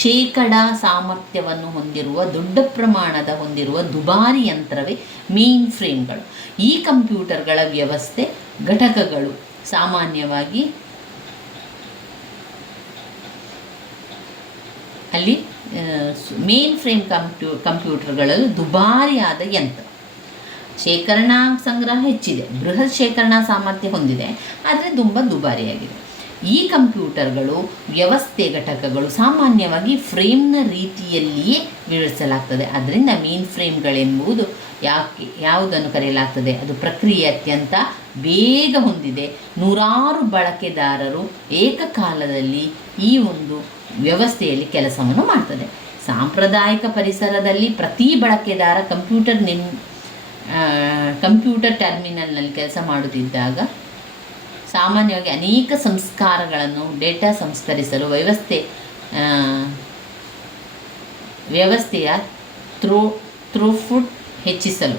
ಶೇಕಡಾ ಸಾಮರ್ಥ್ಯವನ್ನು ಹೊಂದಿರುವ, ದೊಡ್ಡ ಪ್ರಮಾಣದ ಹೊಂದಿರುವ ದುಬಾರಿ ಯಂತ್ರವೇ ಮೇನ್ ಫ್ರೇಮ್ಗಳು. ಈ ಕಂಪ್ಯೂಟರ್ಗಳ ವ್ಯವಸ್ಥೆ ಘಟಕಗಳು ಸಾಮಾನ್ಯವಾಗಿ ಅಲ್ಲಿ ಮೇನ್ ಫ್ರೇಮ್ ಕಂಪ್ಯೂಟರ್ಗಳಲ್ಲಿ ದುಬಾರಿಯಾದ ಯಂತ್ರ, ಶೇಖರಣಾ ಸಂಗ್ರಹ ಹೆಚ್ಚಿದೆ, ಬೃಹತ್ ಶೇಖರಣಾ ಸಾಮರ್ಥ್ಯ ಹೊಂದಿದೆ, ಆದರೆ ತುಂಬ ದುಬಾರಿಯಾಗಿದೆ. ಈ ಕಂಪ್ಯೂಟರ್ಗಳು ವ್ಯವಸ್ಥೆ ಘಟಕಗಳು ಸಾಮಾನ್ಯವಾಗಿ ಫ್ರೇಮ್ನ ರೀತಿಯಲ್ಲಿಯೇ ವಿವರಿಸಲಾಗ್ತದೆ. ಅದರಿಂದ ಮೇನ್ ಫ್ರೇಮ್ಗಳೆಂಬುದು ಯಾವುದನ್ನು ಕರೆಯಲಾಗ್ತದೆ? ಅದು ಪ್ರಕ್ರಿಯೆ ಅತ್ಯಂತ ಬೇಗ ಹೊಂದಿದೆ. 100 ಬಳಕೆದಾರರು ಏಕಕಾಲದಲ್ಲಿ ಈ ಒಂದು ವ್ಯವಸ್ಥೆಯಲ್ಲಿ ಕೆಲಸವನ್ನು ಮಾಡ್ತದೆ. ಸಾಂಪ್ರದಾಯಿಕ ಪರಿಸರದಲ್ಲಿ ಪ್ರತಿ ಬಳಕೆದಾರ ಕಂಪ್ಯೂಟರ್ ಟರ್ಮಿನಲ್ನಲ್ಲಿ ಕೆಲಸ ಮಾಡುತ್ತಿದ್ದಾಗ ಸಾಮಾನ್ಯವಾಗಿ ಅನೇಕ ಸಂಸ್ಕಾರಗಳನ್ನು ಡೇಟಾ ಸಂಸ್ಕರಿಸಲು ವ್ಯವಸ್ಥೆಯ ಥ್ರೋಫುಟ್ ಹೆಚ್ಚಿಸಲು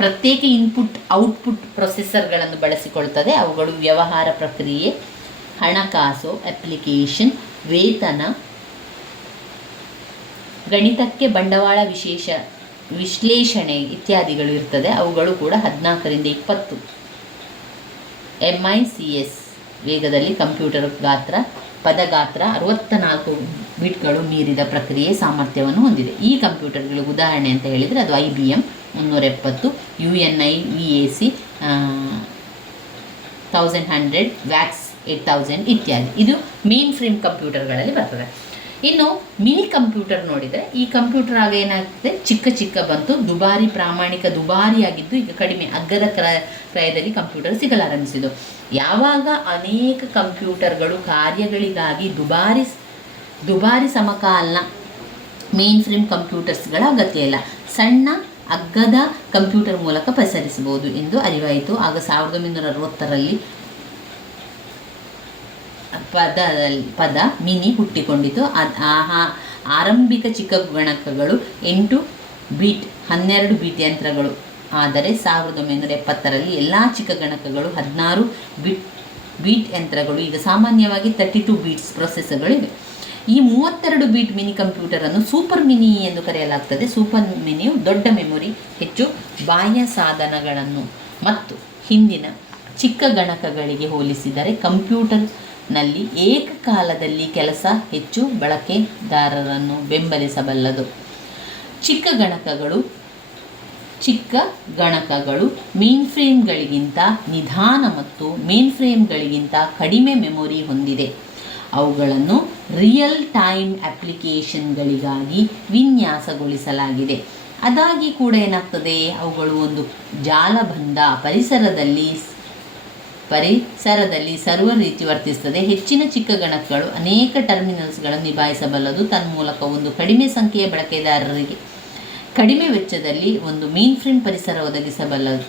ಪ್ರತ್ಯೇಕ ಇನ್ಪುಟ್ ಔಟ್ಪುಟ್ ಪ್ರೊಸೆಸರ್ಗಳನ್ನು ಬಳಸಿಕೊಳ್ತದೆ. ಅವುಗಳು ವ್ಯವಹಾರ ಪ್ರಕ್ರಿಯೆ, ಹಣಕಾಸು, ಅಪ್ಲಿಕೇಶನ್, ವೇತನ, ಗಣಿತಕ್ಕೆ ಬಂಡವಾಳ ವಿಶ್ಲೇಷಣೆ ಇತ್ಯಾದಿಗಳು ಇರ್ತದೆ. ಅವುಗಳು ಕೂಡ 14ರಿಂದ 20 MICS ವೇಗದಲ್ಲಿ ಕಂಪ್ಯೂಟರ್ ಪದಗಾತ್ರ 64 ಬಿಟ್ಗಳು ಮೀರಿದ ಪ್ರಕ್ರಿಯೆ ಸಾಮರ್ಥ್ಯವನ್ನು ಹೊಂದಿದೆ. ಈ ಕಂಪ್ಯೂಟರ್ಗಳಿಗೆ ಉದಾಹರಣೆ ಅಂತ ಹೇಳಿದರೆ ಅದು IBM 370, UNI VAC 1100, ವ್ಯಾಕ್ಸ್ 8000 ಇತ್ಯಾದಿ. ಇದು ಮೇನ್ ಫ್ರೇಮ್ ಕಂಪ್ಯೂಟರ್ಗಳಲ್ಲಿ ಬರ್ತದೆ. ಇನ್ನು ಮಿನಿ ಕಂಪ್ಯೂಟರ್ ನೋಡಿದರೆ, ಈ ಕಂಪ್ಯೂಟರ್ ಆಗ ಏನಾಗ್ತದೆ, ಚಿಕ್ಕ ಚಿಕ್ಕ ಬಂತು, ದುಬಾರಿ, ಪ್ರಾಮಾಣಿಕ ದುಬಾರಿಯಾಗಿದ್ದು ಈಗ ಕಡಿಮೆ ಅಗ್ಗದ ಕ್ರಯದಲ್ಲಿ ಕಂಪ್ಯೂಟರ್ ಸಿಗಲಾರಂಭಿಸಿದ್ದು. ಯಾವಾಗ ಅನೇಕ ಕಂಪ್ಯೂಟರ್ಗಳು ಕಾರ್ಯಗಳಿಗಾಗಿ ದುಬಾರಿ ಸಮಕಾಲೀನ ಮೇನ್ ಫ್ರೇಮ್ ಕಂಪ್ಯೂಟರ್ಸ್ಗಳ ಅಗತ್ಯ ಇಲ್ಲ, ಸಣ್ಣ ಅಗ್ಗದ ಕಂಪ್ಯೂಟರ್ ಮೂಲಕ ಪಸರಿಸಬಹುದು ಎಂದು ಅರಿವಾಯಿತು. ಆಗ 1960ರಲ್ಲಿ ಪದ ಮಿನಿ ಹುಟ್ಟಿಕೊಂಡಿತು. ಆರಂಭಿಕ ಚಿಕ್ಕ ಗಣಕಗಳು 8 ಬೀಟ್ 12 ಬೀಟ್ ಯಂತ್ರಗಳು. ಆದರೆ 1970ರಲ್ಲಿ ಎಲ್ಲ ಚಿಕ್ಕ ಗಣಕಗಳು 16 ಬೀಟ್ ಯಂತ್ರಗಳು. ಈಗ ಸಾಮಾನ್ಯವಾಗಿ 32 ಬೀಟ್ಸ್ ಪ್ರೊಸೆಸರ್ಗಳಿವೆ. ಈ 32 ಬೀಟ್ ಮಿನಿ ಕಂಪ್ಯೂಟರನ್ನು ಸೂಪರ್ ಮಿನಿ ಎಂದು ಕರೆಯಲಾಗ್ತದೆ. ಸೂಪರ್ ಮಿನಿಯು ದೊಡ್ಡ ಮೆಮೊರಿ, ಹೆಚ್ಚು ಬಾಹ್ಯ ಸಾಧನಗಳನ್ನು ಮತ್ತು ಹಿಂದಿನ ಚಿಕ್ಕ ಗಣಕಗಳಿಗೆ ಹೋಲಿಸಿದರೆ ಕಂಪ್ಯೂಟರ್ನಲ್ಲಿ ಏಕಕಾಲದಲ್ಲಿ ಕೆಲಸ ಹೆಚ್ಚು ಬಳಕೆದಾರರನ್ನು ಬೆಂಬಲಿಸಬಲ್ಲದು. ಚಿಕ್ಕ ಗಣಕಗಳು ಮೇನ್ ಫ್ರೇಮ್ಗಳಿಗಿಂತ ನಿಧಾನ ಮತ್ತು ಮೇನ್ ಫ್ರೇಮ್ಗಳಿಗಿಂತ ಕಡಿಮೆ ಮೆಮೊರಿ ಹೊಂದಿದೆ. ಅವುಗಳನ್ನು ರಿಯಲ್ ಟೈಮ್ ಅಪ್ಲಿಕೇಶನ್ಗಳಿಗಾಗಿ ವಿನ್ಯಾಸಗೊಳಿಸಲಾಗಿದೆ. ಅದಾಗಿ ಕೂಡ ಏನಾಗ್ತದೆ, ಅವುಗಳು ಒಂದು ಜಾಲಬಂಧ ಪರಿಸರದಲ್ಲಿ ಸರ್ವರ್ ರೀತಿ ವರ್ತಿಸ್ತದೆ. ಹೆಚ್ಚಿನ ಚಿಕ್ಕ ಗಣಕಗಳು ಅನೇಕ ಟರ್ಮಿನಲ್ಸ್ಗಳನ್ನು ನಿಭಾಯಿಸಬಲ್ಲದು. ತನ್ಮೂಲಕ ಒಂದು ಕಡಿಮೆ ಸಂಖ್ಯೆಯ ಬಳಕೆದಾರರಿಗೆ ಕಡಿಮೆ ವೆಚ್ಚದಲ್ಲಿ ಒಂದು ಮೇನ್ ಫ್ರೇಮ್ ಪರಿಸರ ಒದಗಿಸಬಲ್ಲದು.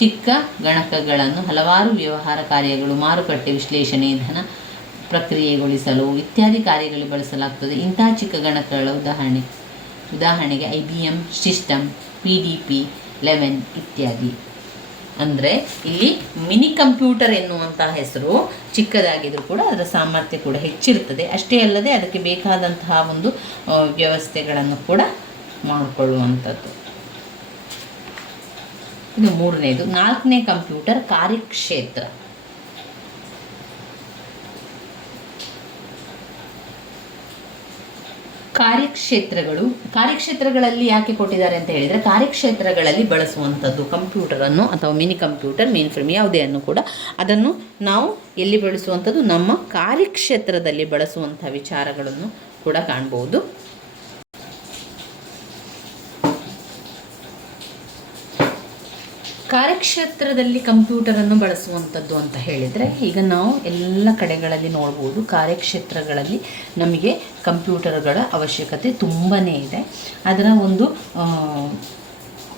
ಚಿಕ್ಕ ಗಣಕಗಳನ್ನು ಹಲವಾರು ವ್ಯವಹಾರ ಕಾರ್ಯಗಳು, ಮಾರುಕಟ್ಟೆ ವಿಶ್ಲೇಷಣೆ, ಧನ ಪ್ರಕ್ರಿಯೆಗೊಳಿಸಲು ಇತ್ಯಾದಿ ಕಾರ್ಯಗಳಿಗೆ ಬಳಸಲಾಗ್ತದೆ. ಇಂತಹ ಚಿಕ್ಕ ಗಣಕಗಳ ಉದಾಹರಣೆಗೆ IBM ಸಿಸ್ಟಮ್, PDP-11 ಇತ್ಯಾದಿ. ಅಂದರೆ ಇಲ್ಲಿ ಮಿನಿ ಕಂಪ್ಯೂಟರ್ ಎನ್ನುವಂತಹ ಹೆಸರು ಚಿಕ್ಕದಾಗಿದ್ರೂ ಕೂಡ ಅದರ ಸಾಮರ್ಥ್ಯ ಕೂಡ ಹೆಚ್ಚಿರ್ತದೆ. ಅಷ್ಟೇ ಅಲ್ಲದೆ ಅದಕ್ಕೆ ಬೇಕಾದಂತಹ ಒಂದು ವ್ಯವಸ್ಥೆಗಳನ್ನು ಕೂಡ ಮಾಡಿಕೊಳ್ಳುವಂಥದ್ದು. ಇದು ಮೂರನೇದು. ನಾಲ್ಕನೇ ಕಂಪ್ಯೂಟರ್ ಕಾರ್ಯಕ್ಷೇತ್ರ. ಕಾರ್ಯಕ್ಷೇತ್ರಗಳಲ್ಲಿ ಯಾಕೆ ಕೊಟ್ಟಿದ್ದಾರೆ ಅಂತ ಹೇಳಿದರೆ, ಕಾರ್ಯಕ್ಷೇತ್ರಗಳಲ್ಲಿ ಬಳಸುವಂಥದ್ದು ಕಂಪ್ಯೂಟರನ್ನು ಅಥವಾ ಮಿನಿ ಕಂಪ್ಯೂಟರ್, ಮೇನ್ ಫ್ರೇಮ್ ಯಾವುದೇಯನ್ನು ಕೂಡ ಅದನ್ನು ನಾವು ಎಲ್ಲಿ ಬಳಸುವಂಥದ್ದು, ನಮ್ಮ ಕಾರ್ಯಕ್ಷೇತ್ರದಲ್ಲಿ ಬಳಸುವಂಥ ವಿಚಾರಗಳನ್ನು ಕೂಡ ಕಾಣ್ಬೋದು. ಕಾರ್ಯಕ್ಷೇತ್ರದಲ್ಲಿ ಕಂಪ್ಯೂಟರನ್ನು ಬಳಸುವಂಥದ್ದು ಅಂತ ಹೇಳಿದರೆ, ಈಗ ನಾವು ಎಲ್ಲ ಕಡೆಗಳಲ್ಲಿ ನೋಡ್ಬೋದು, ಕಾರ್ಯಕ್ಷೇತ್ರಗಳಲ್ಲಿ ನಮಗೆ ಕಂಪ್ಯೂಟರ್ಗಳ ಅವಶ್ಯಕತೆ ತುಂಬಾ ಇದೆ. ಅದರ ಒಂದು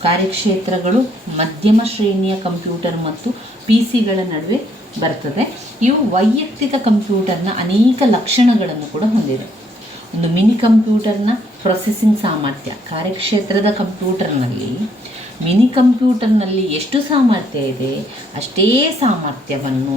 ಕಾರ್ಯಕ್ಷೇತ್ರಗಳು ಮಧ್ಯಮ ಶ್ರೇಣಿಯ ಕಂಪ್ಯೂಟರ್ ಮತ್ತು PC-ಗಳ ನಡುವೆ ಬರ್ತದೆ. ಇವು ವೈಯಕ್ತಿಕ ಕಂಪ್ಯೂಟರ್ನ ಅನೇಕ ಲಕ್ಷಣಗಳನ್ನು ಕೂಡ ಹೊಂದಿದೆ. ಒಂದು ಮಿನಿ ಕಂಪ್ಯೂಟರ್ನ ಪ್ರೊಸೆಸಿಂಗ್ ಸಾಮರ್ಥ್ಯ, ಕಾರ್ಯಕ್ಷೇತ್ರದ ಕಂಪ್ಯೂಟರ್ನಲ್ಲಿ ಮಿನಿ ಕಂಪ್ಯೂಟರ್ನಲ್ಲಿ ಎಷ್ಟು ಸಾಮರ್ಥ್ಯ ಇದೆ ಅಷ್ಟೇ ಸಾಮರ್ಥ್ಯವನ್ನು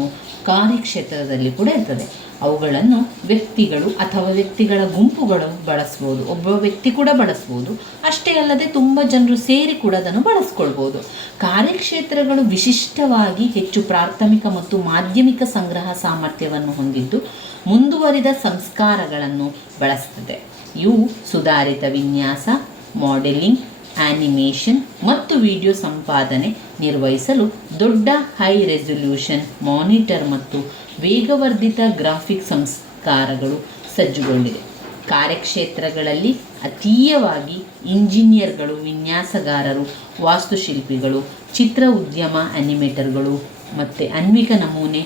ಕಾರ್ಯಕ್ಷೇತ್ರದಲ್ಲಿ ಕೂಡ ಇರ್ತದೆ. ಅವುಗಳನ್ನು ವ್ಯಕ್ತಿಗಳು ಅಥವಾ ವ್ಯಕ್ತಿಗಳ ಗುಂಪುಗಳು ಬಳಸ್ಬೋದು, ಒಬ್ಬ ವ್ಯಕ್ತಿ ಕೂಡ ಬಳಸ್ಬೋದು. ಅಷ್ಟೇ ಅಲ್ಲದೆ ತುಂಬ ಜನರು ಸೇರಿ ಕೂಡ ಅದನ್ನು ಬಳಸ್ಕೊಳ್ಬೋದು. ಕಾರ್ಯಕ್ಷೇತ್ರಗಳು ವಿಶಿಷ್ಟವಾಗಿ ಹೆಚ್ಚು ಪ್ರಾಥಮಿಕ ಮತ್ತು ಮಾಧ್ಯಮಿಕ ಸಂಗ್ರಹ ಸಾಮರ್ಥ್ಯವನ್ನು ಹೊಂದಿದ್ದು ಮುಂದುವರಿದ ಸಂಸ್ಕಾರಗಳನ್ನು ಬಳಸ್ತದೆ. ಇವು ಸುಧಾರಿತ ವಿನ್ಯಾಸ, ಮಾಡೆಲಿಂಗ್, ಆನಿಮೇಷನ್ ಮತ್ತು ವಿಡಿಯೋ ಸಂಪಾದನೆ ನಿರ್ವಹಿಸಲು ದೊಡ್ಡ ಹೈ ರೆಸಲ್ಯೂಷನ್ ಮಾನಿಟರ್ ಮತ್ತು ವೇಗವರ್ಧಿತ ಗ್ರಾಫಿಕ್ ಸಂಸ್ಕಾರಗಳು ಸಜ್ಜುಗೊಂಡಿದೆ. ಕಾರ್ಯಕ್ಷೇತ್ರಗಳಲ್ಲಿ ಅತೀಯವಾಗಿ ಇಂಜಿನಿಯರ್ಗಳು, ವಿನ್ಯಾಸಗಾರರು, ವಾಸ್ತುಶಿಲ್ಪಿಗಳು, ಚಿತ್ರ ಉದ್ಯಮ ಅನಿಮೇಟರ್ಗಳು ಮತ್ತು ಅನ್ವಿಕ ನಮೂನೆ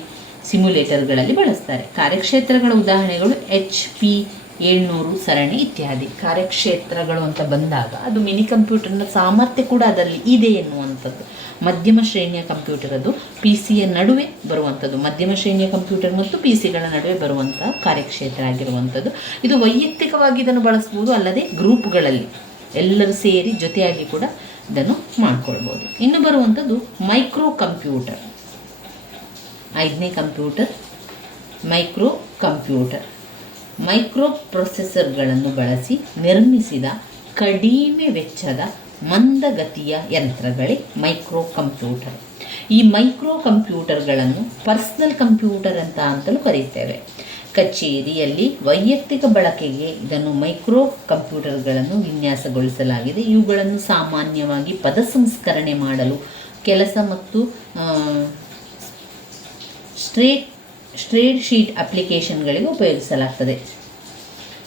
ಸಿಮ್ಯುಲೇಟರ್ಗಳಲ್ಲಿ ಬಳಸ್ತಾರೆ. ಕಾರ್ಯಕ್ಷೇತ್ರಗಳ ಉದಾಹರಣೆಗಳು HP 700 ಸರಣಿ ಇತ್ಯಾದಿ. ಕಾರ್ಯಕ್ಷೇತ್ರಗಳು ಅಂತ ಬಂದಾಗ ಅದು ಮಿನಿ ಕಂಪ್ಯೂಟರ್ನ ಸಾಮರ್ಥ್ಯ ಕೂಡ ಅದರಲ್ಲಿ ಇದೆ ಎನ್ನುವಂಥದ್ದು. ಮಧ್ಯಮ ಶ್ರೇಣಿಯ ಕಂಪ್ಯೂಟರ್ ಅದು PC-ಯ ನಡುವೆ ಬರುವಂಥದ್ದು, ಮಧ್ಯಮ ಶ್ರೇಣಿಯ ಕಂಪ್ಯೂಟರ್ ಮತ್ತು PC-ಗಳ ನಡುವೆ ಬರುವಂಥ ಕಾರ್ಯಕ್ಷೇತ್ರ ಆಗಿರುವಂಥದ್ದು. ಇದು ವೈಯಕ್ತಿಕವಾಗಿ ಇದನ್ನು ಬಳಸ್ಬೋದು, ಅಲ್ಲದೆ ಗ್ರೂಪ್ಗಳಲ್ಲಿ ಎಲ್ಲರೂ ಸೇರಿ ಜೊತೆಯಾಗಿ ಕೂಡ ಇದನ್ನು ಮಾಡ್ಕೊಳ್ಬೋದು. ಇನ್ನು ಬರುವಂಥದ್ದು ಮೈಕ್ರೋ ಕಂಪ್ಯೂಟರ್. 5ನೇ ಕಂಪ್ಯೂಟರ್ ಮೈಕ್ರೋ ಕಂಪ್ಯೂಟರ್. ಮೈಕ್ರೋ ಪ್ರೊಸೆಸರ್ಗಳನ್ನು ಬಳಸಿ ನಿರ್ಮಿಸಿದ ಕಡಿಮೆ ವೆಚ್ಚದ ಮಂದಗತಿಯ ಯಂತ್ರಗಳೇ ಮೈಕ್ರೋ ಕಂಪ್ಯೂಟರ್. ಈ ಮೈಕ್ರೋ ಕಂಪ್ಯೂಟರ್ಗಳನ್ನು ಪರ್ಸನಲ್ ಕಂಪ್ಯೂಟರ್ ಅಂತಲೂ ಕರೀತೇವೆ. ಕಚೇರಿಯಲ್ಲಿ ವೈಯಕ್ತಿಕ ಬಳಕೆಗೆ ಇದನ್ನು ಮೈಕ್ರೋ ಕಂಪ್ಯೂಟರ್ಗಳನ್ನು ವಿನ್ಯಾಸಗೊಳಿಸಲಾಗಿದೆ. ಇವುಗಳನ್ನು ಸಾಮಾನ್ಯವಾಗಿ ಪದ ಸಂಸ್ಕರಣೆ ಮಾಡಲು, ಕೆಲಸ ಮತ್ತು ಸ್ಪ್ರೆಡ್ ಶೀಟ್ ಅಪ್ಲಿಕೇಶನ್ಗಳಿಗೆ ಉಪಯೋಗಿಸಲಾಗ್ತದೆ.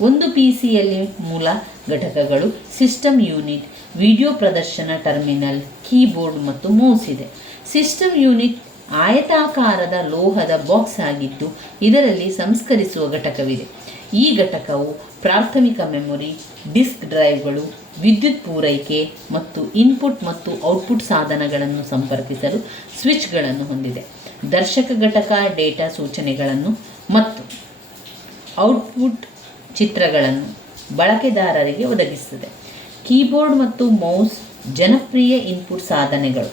ಒಂದು ಪಿಸಿಯಲ್ಲಿ ಮೂಲ ಘಟಕಗಳು, ಸಿಸ್ಟಮ್ ಯೂನಿಟ್, ವಿಡಿಯೋ ಪ್ರದರ್ಶನ ಟರ್ಮಿನಲ್, ಕೀಬೋರ್ಡ್ ಮತ್ತು ಮೌಸ್ ಇದೆ. ಸಿಸ್ಟಮ್ ಯೂನಿಟ್ ಆಯತಾಕಾರದ ಲೋಹದ ಬಾಕ್ಸ್ ಆಗಿದ್ದು ಇದರಲ್ಲಿ ಸಂಸ್ಕರಿಸುವ ಘಟಕವಿದೆ. ಈ ಘಟಕವು ಪ್ರಾಥಮಿಕ ಮೆಮೊರಿ, ಡಿಸ್ಕ್ ಡ್ರೈವ್ಗಳು, ವಿದ್ಯುತ್ ಪೂರೈಕೆ ಮತ್ತು ಇನ್ಪುಟ್ ಮತ್ತು ಔಟ್ಪುಟ್ ಸಾಧನಗಳನ್ನು ಸಂಪರ್ಕಿಸಲು ಸ್ವಿಚ್ಗಳನ್ನು ಹೊಂದಿದೆ. ದರ್ಶಕ ಘಟಕ ಡೇಟಾ ಸೂಚನೆಗಳನ್ನು ಮತ್ತು ಔಟ್ಪುಟ್ ಚಿತ್ರಗಳನ್ನು ಬಳಕೆದಾರರಿಗೆ ಒದಗಿಸುತ್ತದೆ. ಕೀಬೋರ್ಡ್ ಮತ್ತು ಮೌಸ್ ಜನಪ್ರಿಯ ಇನ್ಪುಟ್ ಸಾಧನೆಗಳು.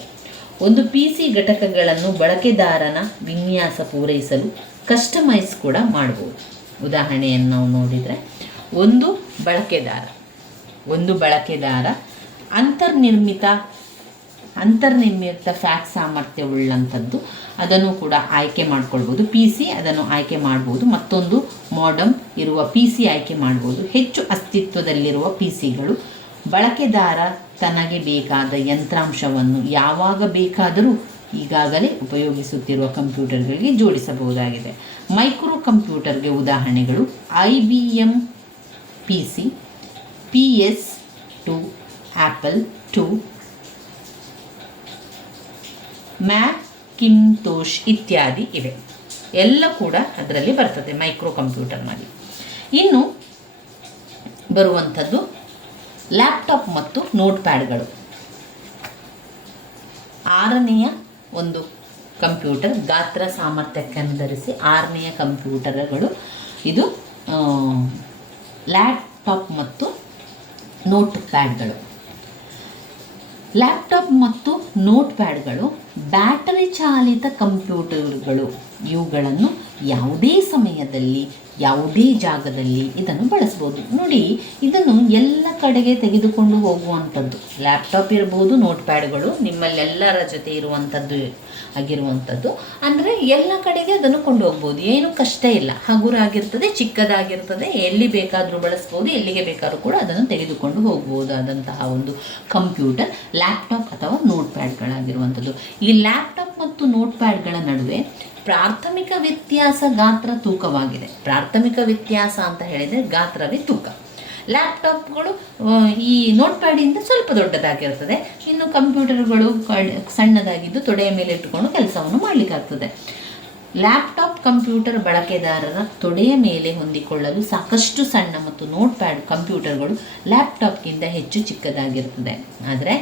ಒಂದು ಪಿಸಿ ಘಟಕಗಳನ್ನು ಬಳಕೆದಾರನ ವಿನ್ಯಾಸ ಪೂರೈಸಲು ಕಸ್ಟಮೈಸ್ ಕೂಡ ಮಾಡ್ಬೋದು. ಉದಾಹರಣೆಯನ್ನು ನಾವು ನೋಡಿದರೆ, ಒಂದು ಬಳಕೆದಾರ ಅಂತರ್ನಿರ್ಮಿತ ಫ್ಯಾಕ್ಸ್ ಸಾಮರ್ಥ್ಯವುಳ್ಳಂಥದ್ದು, ಅದನ್ನು ಕೂಡ ಆಯ್ಕೆ ಮಾಡ್ಕೊಳ್ಬೋದು. PC ಅದನ್ನು ಆಯ್ಕೆ ಮಾಡ್ಬೋದು. ಮತ್ತೊಂದು ಮಾಡಮ್ ಇರುವ PC ಆಯ್ಕೆ ಮಾಡ್ಬೋದು. ಹೆಚ್ಚು ಅಸ್ತಿತ್ವದಲ್ಲಿರುವ PCಗಳು ಬಳಕೆದಾರ ತನಗೆ ಬೇಕಾದ ಯಂತ್ರಾಂಶವನ್ನು ಯಾವಾಗ ಬೇಕಾದರೂ ಈಗಾಗಲೇ ಉಪಯೋಗಿಸುತ್ತಿರುವ ಕಂಪ್ಯೂಟರ್ಗಳಿಗೆ ಜೋಡಿಸಬಹುದಾಗಿದೆ. ಮೈಕ್ರೋ ಕಂಪ್ಯೂಟರ್ಗೆ ಉದಾಹರಣೆಗಳು IBM PC, PS2, apple II, ಮ್ಯಾಕಿಂತೋಶ್ ಇತ್ಯಾದಿ ಇವೆ. ಎಲ್ಲ ಕೂಡ ಅದರಲ್ಲಿ ಬರ್ತದೆ ಮೈಕ್ರೋ ಕಂಪ್ಯೂಟರ್ನಲ್ಲಿ. ಇನ್ನು ಬರುವಂಥದ್ದು ಲ್ಯಾಪ್ಟಾಪ್ ಮತ್ತು ನೋಟ್ ಪ್ಯಾಡ್ಗಳು. 6ನೆಯ ಒಂದು ಕಂಪ್ಯೂಟರ್, ಗಾತ್ರ ಸಾಮರ್ಥ್ಯಕ್ಕನುಸರಿಸಿ 6ನೆಯ ಕಂಪ್ಯೂಟರ್ಗಳು. ಇದು ಲ್ಯಾಪ್ಟಾಪ್ ಮತ್ತು ನೋಟ್ ಪ್ಯಾಡ್ಗಳು. ಲ್ಯಾಪ್ಟಾಪ್ ಮತ್ತು ನೋಟ್ ಪ್ಯಾಡ್ಗಳು ಬ್ಯಾಟರಿ ಚಾಲಿತ ಕಂಪ್ಯೂಟರ್ಗಳು. ಇವುಗಳನ್ನು ಯಾವುದೇ ಸಮಯದಲ್ಲಿ ಯಾವುದೇ ಜಾಗದಲ್ಲಿ ಇದನ್ನು ಬಳಸ್ಬೋದು. ನೋಡಿ, ಇದನ್ನು ಎಲ್ಲ ಕಡೆಗೆ ತೆಗೆದುಕೊಂಡು ಹೋಗುವಂಥದ್ದು. ಲ್ಯಾಪ್ಟಾಪ್ ಇರ್ಬೋದು, ನೋಟ್ ಪ್ಯಾಡ್ಗಳು ನಿಮ್ಮಲ್ಲೆಲ್ಲರ ಜೊತೆ ಇರುವಂಥದ್ದು ಆಗಿರುವಂಥದ್ದು. ಅಂದರೆ ಎಲ್ಲ ಕಡೆಗೆ ಅದನ್ನು ಕೊಂಡು ಹೋಗ್ಬೋದು, ಏನು ಕಷ್ಟ ಇಲ್ಲ. ಹಗುರಾಗಿರ್ತದೆ, ಚಿಕ್ಕದಾಗಿರ್ತದೆ, ಎಲ್ಲಿ ಬೇಕಾದರೂ ಬಳಸ್ಬೋದು, ಎಲ್ಲಿಗೆ ಬೇಕಾದ್ರೂ ಕೂಡ ಅದನ್ನು ತೆಗೆದುಕೊಂಡು ಹೋಗ್ಬೋದಾದಂತಹ ಒಂದು ಕಂಪ್ಯೂಟರ್ ಲ್ಯಾಪ್ಟಾಪ್ ಅಥವಾ ನೋಟ್ ಪ್ಯಾಡ್ಗಳಾಗಿರುವಂಥದ್ದು. ಈ ಲ್ಯಾಪ್ಟಾಪ್ ಮತ್ತು ನೋಟ್ ಪ್ಯಾಡ್ಗಳ ನಡುವೆ ಪ್ರಾಥಮಿಕ ವ್ಯತ್ಯಾಸ ಗಾತ್ರ ತೂಕವಾಗಿದೆ. ಪ್ರಾಥಮಿಕ ವ್ಯತ್ಯಾಸ ಅಂತ ಹೇಳಿದರೆ ಗಾತ್ರವೇ ತೂಕ. ಲ್ಯಾಪ್ಟಾಪ್ಗಳು ಈ ನೋಟ್ ಪ್ಯಾಡಿಂದ ಸ್ವಲ್ಪ ದೊಡ್ಡದಾಗಿರ್ತದೆ, ಇನ್ನು ಕಂಪ್ಯೂಟರ್ಗಳು ಸಣ್ಣದಾಗಿದ್ದು ತೊಡೆಯ ಮೇಲೆ ಇಟ್ಟುಕೊಂಡು ಕೆಲಸವನ್ನು ಮಾಡಲಿಕ್ಕಾಗ್ತದೆ. ಲ್ಯಾಪ್ಟಾಪ್ ಕಂಪ್ಯೂಟರ್ ಬಳಕೆದಾರರ ತೊಡೆಯ ಮೇಲೆ ಹೊಂದಿಕೊಳ್ಳಲು ಸಾಕಷ್ಟು ಸಣ್ಣ ಮತ್ತು ನೋಟ್ ಪ್ಯಾಡ್ ಕಂಪ್ಯೂಟರ್ಗಳು ಲ್ಯಾಪ್ಟಾಪ್ಗಿಂತ ಹೆಚ್ಚು ಚಿಕ್ಕದಾಗಿರುತ್ತದೆ. ಆದರೆ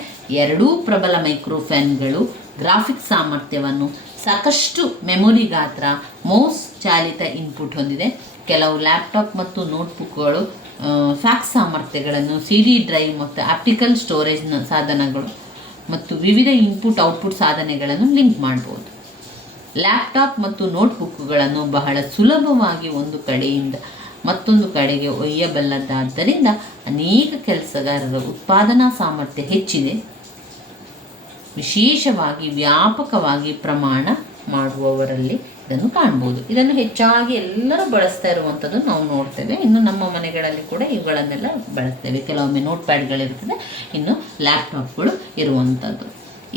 ಎರಡೂ ಪ್ರಬಲ ಮೈಕ್ರೋಫೋನ್ಗಳು ಗ್ರಾಫಿಕ್ಸ್ ಸಾಮರ್ಥ್ಯವನ್ನು, ಸಾಕಷ್ಟು ಮೆಮೊರಿ ಗಾತ್ರ, ಮೌಸ್ ಚಾಲಿತ ಇನ್ಪುಟ್ ಹೊಂದಿದೆ. ಕೆಲವು ಲ್ಯಾಪ್ಟಾಪ್ ಮತ್ತು ನೋಟ್ಬುಕ್ಗಳು ಫ್ಯಾಕ್ಸ್ ಸಾಮರ್ಥ್ಯಗಳನ್ನು, CD ಡ್ರೈವ್ ಮತ್ತು ಆಪ್ಟಿಕಲ್ ಸ್ಟೋರೇಜ್ ಸಾಧನಗಳು ಮತ್ತು ವಿವಿಧ ಇನ್ಪುಟ್ ಔಟ್ಪುಟ್ ಸಾಧನೆಗಳನ್ನು ಲಿಂಕ್ ಮಾಡ್ಬೋದು. ಲ್ಯಾಪ್ಟಾಪ್ ಮತ್ತು ನೋಟ್ಬುಕ್ಗಳನ್ನು ಬಹಳ ಸುಲಭವಾಗಿ ಒಂದು ಕಡೆಯಿಂದ ಮತ್ತೊಂದು ಕಡೆಗೆ ಒಯ್ಯಬಲ್ಲದಾದ್ದರಿಂದ ಅನೇಕ ಕೆಲಸಗಾರರ ಉತ್ಪಾದನಾ ಸಾಮರ್ಥ್ಯ ಹೆಚ್ಚಿದೆ. ವಿಶೇಷವಾಗಿ ವ್ಯಾಪಕವಾಗಿ ಪ್ರಮಾಣ ಮಾಡುವವರಲ್ಲಿ ಇದನ್ನು ಕಾಣ್ಬೋದು. ಇದನ್ನು ಹೆಚ್ಚಾಗಿ ಎಲ್ಲರೂ ಬಳಸ್ತಾ ಇರುವಂಥದ್ದು ನಾವು ನೋಡ್ತೇವೆ. ಇನ್ನು ನಮ್ಮ ಮನೆಗಳಲ್ಲಿ ಕೂಡ ಇವುಗಳನ್ನೆಲ್ಲ ಬಳಸ್ತೇವೆ. ಕೆಲವೊಮ್ಮೆ ನೋಟ್ ಪ್ಯಾಡ್ಗಳಿರ್ತದೆ, ಇನ್ನು ಲ್ಯಾಪ್ಟಾಪ್ಗಳು ಇರುವಂಥದ್ದು.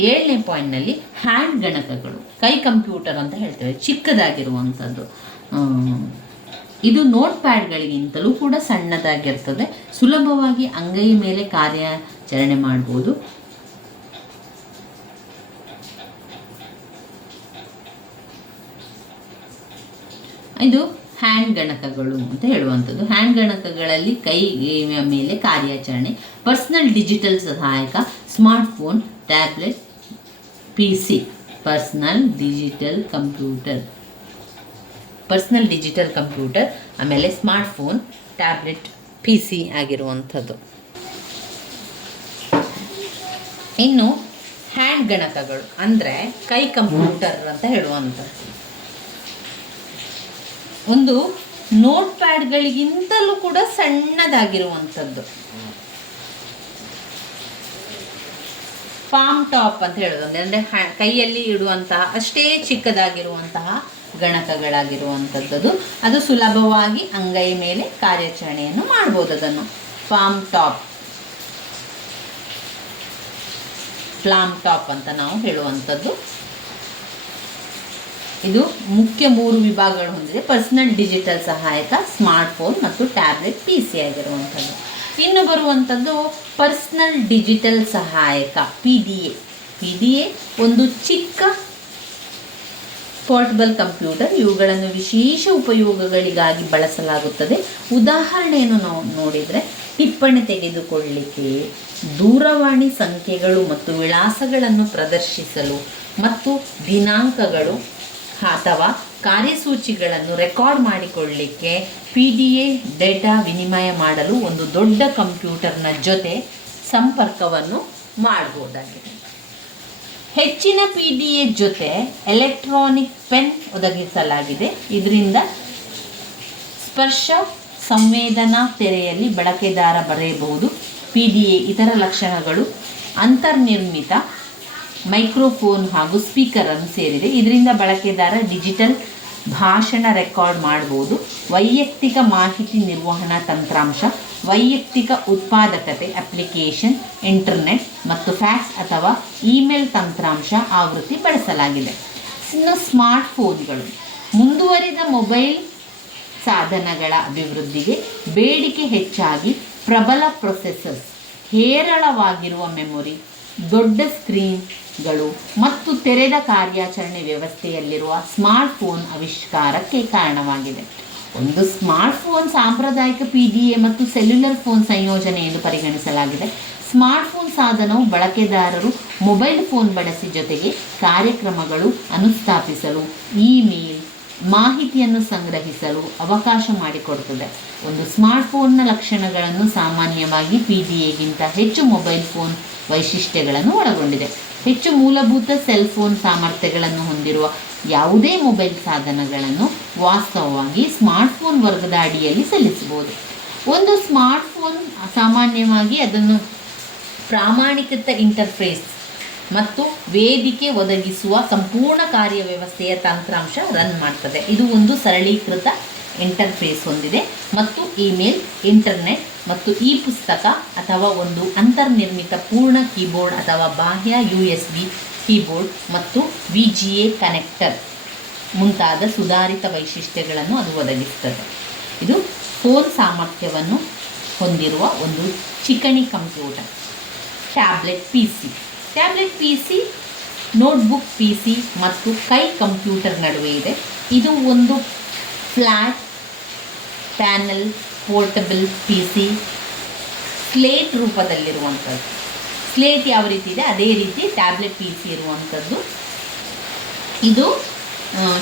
7ನೇ ಪಾಯಿಂಟ್ನಲ್ಲಿ ಹ್ಯಾಂಡ್ ಗಣಕಗಳು, ಕೈ ಕಂಪ್ಯೂಟರ್ ಅಂತ ಹೇಳ್ತೇವೆ, ಚಿಕ್ಕದಾಗಿರುವಂಥದ್ದು. ಇದು ನೋಟ್ ಪ್ಯಾಡ್ಗಳಿಗಿಂತಲೂ ಕೂಡ ಸಣ್ಣದಾಗಿರ್ತದೆ. ಸುಲಭವಾಗಿ ಅಂಗೈ ಮೇಲೆ ಕಾರ್ಯಾಚರಣೆ ಮಾಡ್ಬೋದು. ಇದು ಹ್ಯಾಂಡ್ ಗಣಕಗಳು ಅಂತ ಹೇಳುವಂಥದ್ದು. ಹ್ಯಾಂಡ್ ಗಣಕಗಳಲ್ಲಿ ಕೈ ಮೇಲೆ ಕಾರ್ಯಾಚರಣೆ, ಪರ್ಸನಲ್ ಡಿಜಿಟಲ್ ಸಹಾಯಕ, smartphone, tablet, PC, personal digital computer, ಆಮೇಲೆ ಸ್ಮಾರ್ಟ್ಫೋನ್, ಟ್ಯಾಬ್ಲೆಟ್, PC ಆಗಿರುವಂಥದ್ದು. ಇನ್ನು ಹ್ಯಾಂಡ್ ಗಣಕಗಳು ಅಂದರೆ ಕೈ ಕಂಪ್ಯೂಟರ್ ಅಂತ ಹೇಳುವಂಥದ್ದು. ಒಂದು ನೋಟ್ ಪ್ಯಾಡ್ಗಳಿಗಿಂತಲೂ ಕೂಡ ಸಣ್ಣದಾಗಿರುವಂಥದ್ದು. ಪಾಮ್ ಟಾಪ್ ಅಂತ ಹೇಳೋದು ಅಂದರೆ ಕೈಯಲ್ಲಿ ಇಡುವಂತಹ ಅಷ್ಟೇ ಚಿಕ್ಕದಾಗಿರುವಂತಹ ಗಣಕಗಳಾಗಿರುವಂಥದ್ದು. ಅದು ಸುಲಭವಾಗಿ ಅಂಗೈ ಮೇಲೆ ಕಾರ್ಯಾಚರಣೆಯನ್ನು ಮಾಡ್ಬೋದು. ಅದನ್ನು ಪ್ಲಾಮ್ ಟಾಪ್ ಅಂತ ನಾವು ಹೇಳುವಂಥದ್ದು. ಇದು ಮುಖ್ಯ 3 ವಿಭಾಗಗಳು ಹೊಂದಿದೆ: ಪರ್ಸನಲ್ ಡಿಜಿಟಲ್ ಸಹಾಯಕ, ಸ್ಮಾರ್ಟ್ಫೋನ್ ಮತ್ತು ಟ್ಯಾಬ್ಲೆಟ್ PC ಆಗಿರುವಂಥದ್ದು. ಇನ್ನು ಬರುವಂಥದ್ದು ಪರ್ಸನಲ್ ಡಿಜಿಟಲ್ ಸಹಾಯಕ PDA ಒಂದು ಚಿಕ್ಕ ಪೋರ್ಟಬಲ್ ಕಂಪ್ಯೂಟರ್. ಇವುಗಳನ್ನು ವಿಶೇಷ ಉಪಯೋಗಗಳಿಗಾಗಿ ಬಳಸಲಾಗುತ್ತದೆ. ಉದಾಹರಣೆಯನ್ನು ನಾವು ನೋಡಿದರೆ ಟಿಪ್ಪಣಿ ತೆಗೆದುಕೊಳ್ಳಲಿಕ್ಕೆ, ದೂರವಾಣಿ ಸಂಖ್ಯೆಗಳು ಮತ್ತು ವಿಳಾಸಗಳನ್ನು ಪ್ರದರ್ಶಿಸಲು ಮತ್ತು ದಿನಾಂಕಗಳು ಅಥವಾ ಕಾರ್ಯಸೂಚಿಗಳನ್ನು ರೆಕಾರ್ಡ್ ಮಾಡಿಕೊಳ್ಳಲಿಕ್ಕೆ PDA ಡೇಟಾ ವಿನಿಮಯ ಮಾಡಲು ಒಂದು ದೊಡ್ಡ ಕಂಪ್ಯೂಟರ್ನ ಜೊತೆ ಸಂಪರ್ಕವನ್ನು ಮಾಡಬಹುದಾಗಿದೆ. ಹೆಚ್ಚಿನ PDA ಜೊತೆ ಎಲೆಕ್ಟ್ರಾನಿಕ್ ಪೆನ್ ಒದಗಿಸಲಾಗಿದೆ. ಇದರಿಂದ ಸ್ಪರ್ಶ ಸಂವೇದನಾ ತೆರೆಯಲ್ಲಿ ಬಳಕೆದಾರ ಬರೆಯಬಹುದು. PDA ಇತರ ಲಕ್ಷಣಗಳು ಅಂತರ್ನಿರ್ಮಿತ ಮೈಕ್ರೋಫೋನ್ ಹಾಗೂ ಸ್ಪೀಕರ್ ಅನ್ನು ಸೇರಿದೆ. ಇದರಿಂದ ಬಳಕೆದಾರ ಡಿಜಿಟಲ್ ಭಾಷಣ ರೆಕಾರ್ಡ್ ಮಾಡಬಹುದು. ವೈಯಕ್ತಿಕ ಮಾಹಿತಿ ನಿರ್ವಹಣಾ ತಂತ್ರಾಂಶ, ವೈಯಕ್ತಿಕ ಉತ್ಪಾದಕತೆ, ಅಪ್ಲಿಕೇಶನ್, ಇಂಟರ್ನೆಟ್ ಮತ್ತು ಫ್ಯಾಕ್ಸ್ ಅಥವಾ ಇಮೇಲ್ ತಂತ್ರಾಂಶ ಆವೃತ್ತಿ ಬಳಸಲಾಗಿದೆ. ಇನ್ನು ಸ್ಮಾರ್ಟ್ಫೋನ್ಗಳು ಮುಂದುವರಿದ ಮೊಬೈಲ್ ಸಾಧನಗಳ ಅಭಿವೃದ್ಧಿಗೆ ಬೇಡಿಕೆ ಹೆಚ್ಚಾಗಿ ಪ್ರಬಲ ಪ್ರೊಸೆಸರ್ಸ್, ಹೇರಳವಾಗಿರುವ ಮೆಮೊರಿ, ದೊಡ್ಡ ಸ್ಕ್ರೀನ್ಗಳು ಮತ್ತು ತೆರೆದ ಕಾರ್ಯಾಚರಣೆ ವ್ಯವಸ್ಥೆಯಲ್ಲಿರುವ ಸ್ಮಾರ್ಟ್ಫೋನ್ ಆವಿಷ್ಕಾರಕ್ಕೆ ಕಾರಣವಾಗಿದೆ. ಒಂದು ಸ್ಮಾರ್ಟ್ಫೋನ್ ಸಾಂಪ್ರದಾಯಿಕ PDA ಮತ್ತು ಸೆಲ್ಯುಲರ್ ಫೋನ್ ಸಂಯೋಜನೆ ಎಂದು ಪರಿಗಣಿಸಲಾಗಿದೆ. ಸ್ಮಾರ್ಟ್ಫೋನ್ ಸಾಧನವು ಬಳಕೆದಾರರು ಮೊಬೈಲ್ ಫೋನ್ ಬಳಸಿ ಜೊತೆಗೆ ಕಾರ್ಯಕ್ರಮಗಳು ಅನುಸ್ಥಾಪಿಸಲು, ಇಮೇಲ್ ಮಾಹಿತಿಯನ್ನು ಸಂಗ್ರಹಿಸಲು ಅವಕಾಶ ಮಾಡಿಕೊಡುತ್ತದೆ. ಒಂದು ಸ್ಮಾರ್ಟ್ಫೋನ್ನ ಲಕ್ಷಣಗಳನ್ನು ಸಾಮಾನ್ಯವಾಗಿ PDAಗಿಂತ ಹೆಚ್ಚು ಮೊಬೈಲ್ ಫೋನ್ ವೈಶಿಷ್ಟ್ಯಗಳನ್ನು ಒಳಗೊಂಡಿದೆ. ಹೆಚ್ಚು ಮೂಲಭೂತ ಸೆಲ್ ಫೋನ್ ಸಾಮರ್ಥ್ಯಗಳನ್ನು ಹೊಂದಿರುವ ಯಾವುದೇ ಮೊಬೈಲ್ ಸಾಧನಗಳನ್ನು ವಾಸ್ತವವಾಗಿ ಸ್ಮಾರ್ಟ್ಫೋನ್ ವರ್ಗದ ಅಡಿಯಲ್ಲಿ ಸಲ್ಲಿಸಬಹುದು. ಒಂದು ಸ್ಮಾರ್ಟ್ಫೋನ್ ಸಾಮಾನ್ಯವಾಗಿ ಅದನ್ನು ಪ್ರಾಮಾಣಿಕೃತ ಇಂಟರ್ಫೇಸ್ ಮತ್ತು ವೇದಿಕೆ ಒದಗಿಸುವ ಸಂಪೂರ್ಣ ಕಾರ್ಯವ್ಯವಸ್ಥೆಯ ತಂತ್ರಾಂಶ ರನ್ ಮಾಡ್ತದೆ. ಇದು ಒಂದು ಸರಳೀಕೃತ ಇಂಟರ್ಫೇಸ್ ಹೊಂದಿದೆ ಮತ್ತು ಇಮೇಲ್, ಇಂಟರ್ನೆಟ್ ಮತ್ತು ಪುಸ್ತಕ ಅಥವಾ ಒಂದು ಅಂತರ್ನಿರ್ಮಿತ ಪೂರ್ಣ ಕೀಬೋರ್ಡ್ ಅಥವಾ ಬಾಹ್ಯ USB ಕೀಬೋರ್ಡ್ ಮತ್ತು VGA ಕನೆಕ್ಟರ್ ಮುಂತಾದ ಸುಧಾರಿತ ವೈಶಿಷ್ಟ್ಯಗಳನ್ನು ಅದು ಒದಗಿಸುತ್ತದೆ. ಇದು ಫೋನ್ ಸಾಮರ್ಥ್ಯವನ್ನು ಹೊಂದಿರುವ ಒಂದು ಚಿಕಣಿ computer. Tablet PC notebook PC ಮತ್ತು ಕೈ ಕಂಪ್ಯೂಟರ್ ನಡುವೆ ಇದೆ. ಇದು ಒಂದು flat panel portable PC, slate ರೂಪದಲ್ಲಿರುವಂಥದ್ದು. ಸ್ಲೇಟ್ ಯಾವ ರೀತಿ ಇದೆ ಅದೇ ರೀತಿ ಟ್ಯಾಬ್ಲೆಟ್ PC ಇರುವಂಥದ್ದು. ಇದು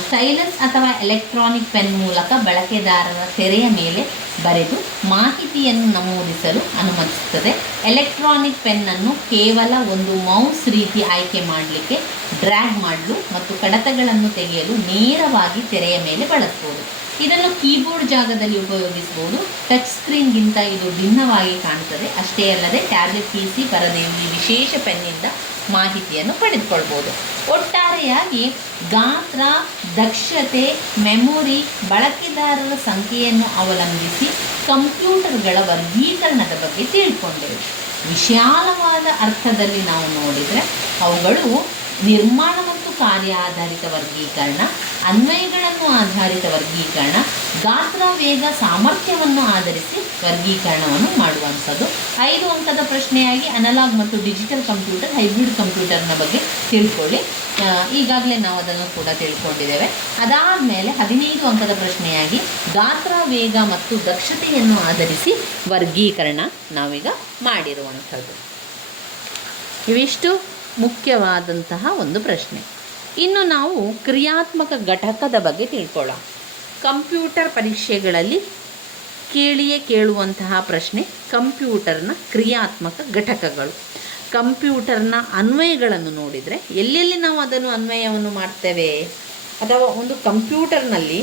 ಸ್ಟೈಲಸ್ ಅಥವಾ ಎಲೆಕ್ಟ್ರಾನಿಕ್ ಪೆನ್ ಮೂಲಕ ಬಳಕೆದಾರರ ತೆರೆಯ ಮೇಲೆ ಬರೆದು ಮಾಹಿತಿಯನ್ನು ನಮೂದಿಸಲು ಅನುಮತಿಸುತ್ತದೆ. ಎಲೆಕ್ಟ್ರಾನಿಕ್ ಪೆನ್ನನ್ನು ಕೇವಲ ಒಂದು ಮೌಸ್ ರೀತಿ ಆಯ್ಕೆ ಮಾಡಲಿಕ್ಕೆ, ಡ್ರ್ಯಾಗ್ ಮಾಡಲು ಮತ್ತು ಕಡತಗಳನ್ನು ತೆಗೆಯಲು ನೇರವಾಗಿ ತೆರೆಯ ಮೇಲೆ ಬಳಸಬಹುದು. ಇದನ್ನು ಕೀಬೋರ್ಡ್ ಜಾಗದಲ್ಲಿ ಉಪಯೋಗಿಸಬಹುದು. ಟಚ್ ಸ್ಕ್ರೀನ್ಗಿಂತ ಇದು ಭಿನ್ನವಾಗಿ ಕಾಣುತ್ತದೆ. ಅಷ್ಟೇ ಅಲ್ಲದೆ ಟ್ಯಾಬ್ಲೆಟ್ PC ಪರದೆಯಲ್ಲಿ ವಿಶೇಷ ಪೆನ್ನಿಂದ ಮಾಹಿತಿಯನ್ನು ಪಡೆದುಕೊಳ್ಬೋದು. ಒಟ್ಟಾರೆಯಾಗಿ ಗಾತ್ರ, ದಕ್ಷತೆ, ಮೆಮೊರಿ, ಬಳಕೆದಾರರ ಸಂಖ್ಯೆಯನ್ನು ಅವಲಂಬಿಸಿ ಕಂಪ್ಯೂಟರ್ಗಳ ವರ್ಗೀಕರಣದ ಬಗ್ಗೆ ತಿಳ್ಕೊಂಡೆವು. ವಿಶಾಲವಾದ ಅರ್ಥದಲ್ಲಿ ನಾವು ನೋಡಿದರೆ ಅವುಗಳು ನಿರ್ಮಾಣ ಮತ್ತು ಕಾರ್ಯ ಆಧಾರಿತ ವರ್ಗೀಕರಣ, ಅನ್ವಯಗಳನ್ನು ಆಧಾರಿತ ವರ್ಗೀಕರಣ, ಗಾತ್ರ, ವೇಗ, ಸಾಮರ್ಥ್ಯವನ್ನು ಆಧರಿಸಿ ವರ್ಗೀಕರಣವನ್ನು ಮಾಡುವಂಥದ್ದು. 5 ಅಂಕದ ಪ್ರಶ್ನೆಯಾಗಿ ಅನಲಾಗ್ ಮತ್ತು ಡಿಜಿಟಲ್ ಕಂಪ್ಯೂಟರ್, ಹೈಬ್ರಿಡ್ ಕಂಪ್ಯೂಟರ್ನ ಬಗ್ಗೆ ತಿಳ್ಕೊಳ್ಳಿ. ಈಗಾಗಲೇ ನಾವು ಅದನ್ನು ಕೂಡ ತಿಳ್ಕೊಂಡಿದ್ದೇವೆ. ಅದಾದಮೇಲೆ 15 ಅಂಕದ ಪ್ರಶ್ನೆಯಾಗಿ ಗಾತ್ರ, ವೇಗ ಮತ್ತು ದಕ್ಷತೆಯನ್ನು ಆಧರಿಸಿ ವರ್ಗೀಕರಣ ನಾವೀಗ ಮಾಡಿರುವಂಥದ್ದು. ಇವಿಷ್ಟು ಮುಖ್ಯವಾದಂತಹ ಒಂದು ಪ್ರಶ್ನೆ. ಇನ್ನು ನಾವು ಕ್ರಿಯಾತ್ಮಕ ಘಟಕದ ಬಗ್ಗೆ ತಿಳ್ಕೊಳ್ಳೋಣ. ಕಂಪ್ಯೂಟರ್ ಪರೀಕ್ಷೆಗಳಲ್ಲಿ ಕೇಳುವಂತಹ ಪ್ರಶ್ನೆ ಕಂಪ್ಯೂಟರ್ನ ಕ್ರಿಯಾತ್ಮಕ ಘಟಕಗಳು. ಕಂಪ್ಯೂಟರ್ನ ಅನ್ವಯಗಳನ್ನು ನೋಡಿದರೆ ಎಲ್ಲೆಲ್ಲಿ ನಾವು ಅದನ್ನು ಅನ್ವಯವನ್ನು ಮಾಡ್ತೇವೆ, ಅಥವಾ ಒಂದು ಕಂಪ್ಯೂಟರ್ನಲ್ಲಿ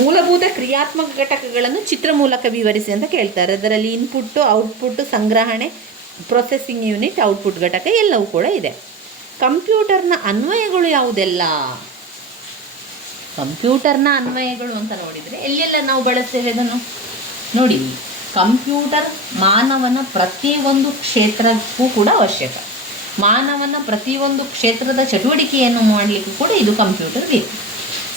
ಮೂಲಭೂತ ಕ್ರಿಯಾತ್ಮಕ ಘಟಕಗಳನ್ನು ಚಿತ್ರ ಮೂಲಕ ವಿವರಿಸಿ ಅಂತ ಕೇಳ್ತಾರೆ. ಅದರಲ್ಲಿ ಇನ್ಪುಟ್ಟು, ಔಟ್ಪುಟ್ಟು, ಸಂಗ್ರಹಣೆ, ಪ್ರೊಸೆಸಿಂಗ್ ಯೂನಿಟ್, ಔಟ್ಪುಟ್ ಘಟಕ ಎಲ್ಲವೂ ಕೂಡ ಇದೆ. ಕಂಪ್ಯೂಟರ್ನ ಅನ್ವಯಗಳು ಯಾವುದೆಲ್ಲ ಕಂಪ್ಯೂಟರ್ನ ಅನ್ವಯಗಳು ಅಂತ ನೋಡಿದರೆ ಎಲ್ಲೆಲ್ಲ ನಾವು ಬಳಸ್ತೇವೆ ಅದನ್ನು ನೋಡಿ. ಕಂಪ್ಯೂಟರ್ ಮಾನವನ ಪ್ರತಿಯೊಂದು ಕ್ಷೇತ್ರಕ್ಕೂ ಕೂಡ ಅವಶ್ಯಕ. ಮಾನವನ ಪ್ರತಿಯೊಂದು ಕ್ಷೇತ್ರದ ಚಟುವಟಿಕೆಯನ್ನು ಮಾಡಲಿಕ್ಕೂ ಕೂಡ ಇದು ಕಂಪ್ಯೂಟರ್ ಬೇಕು.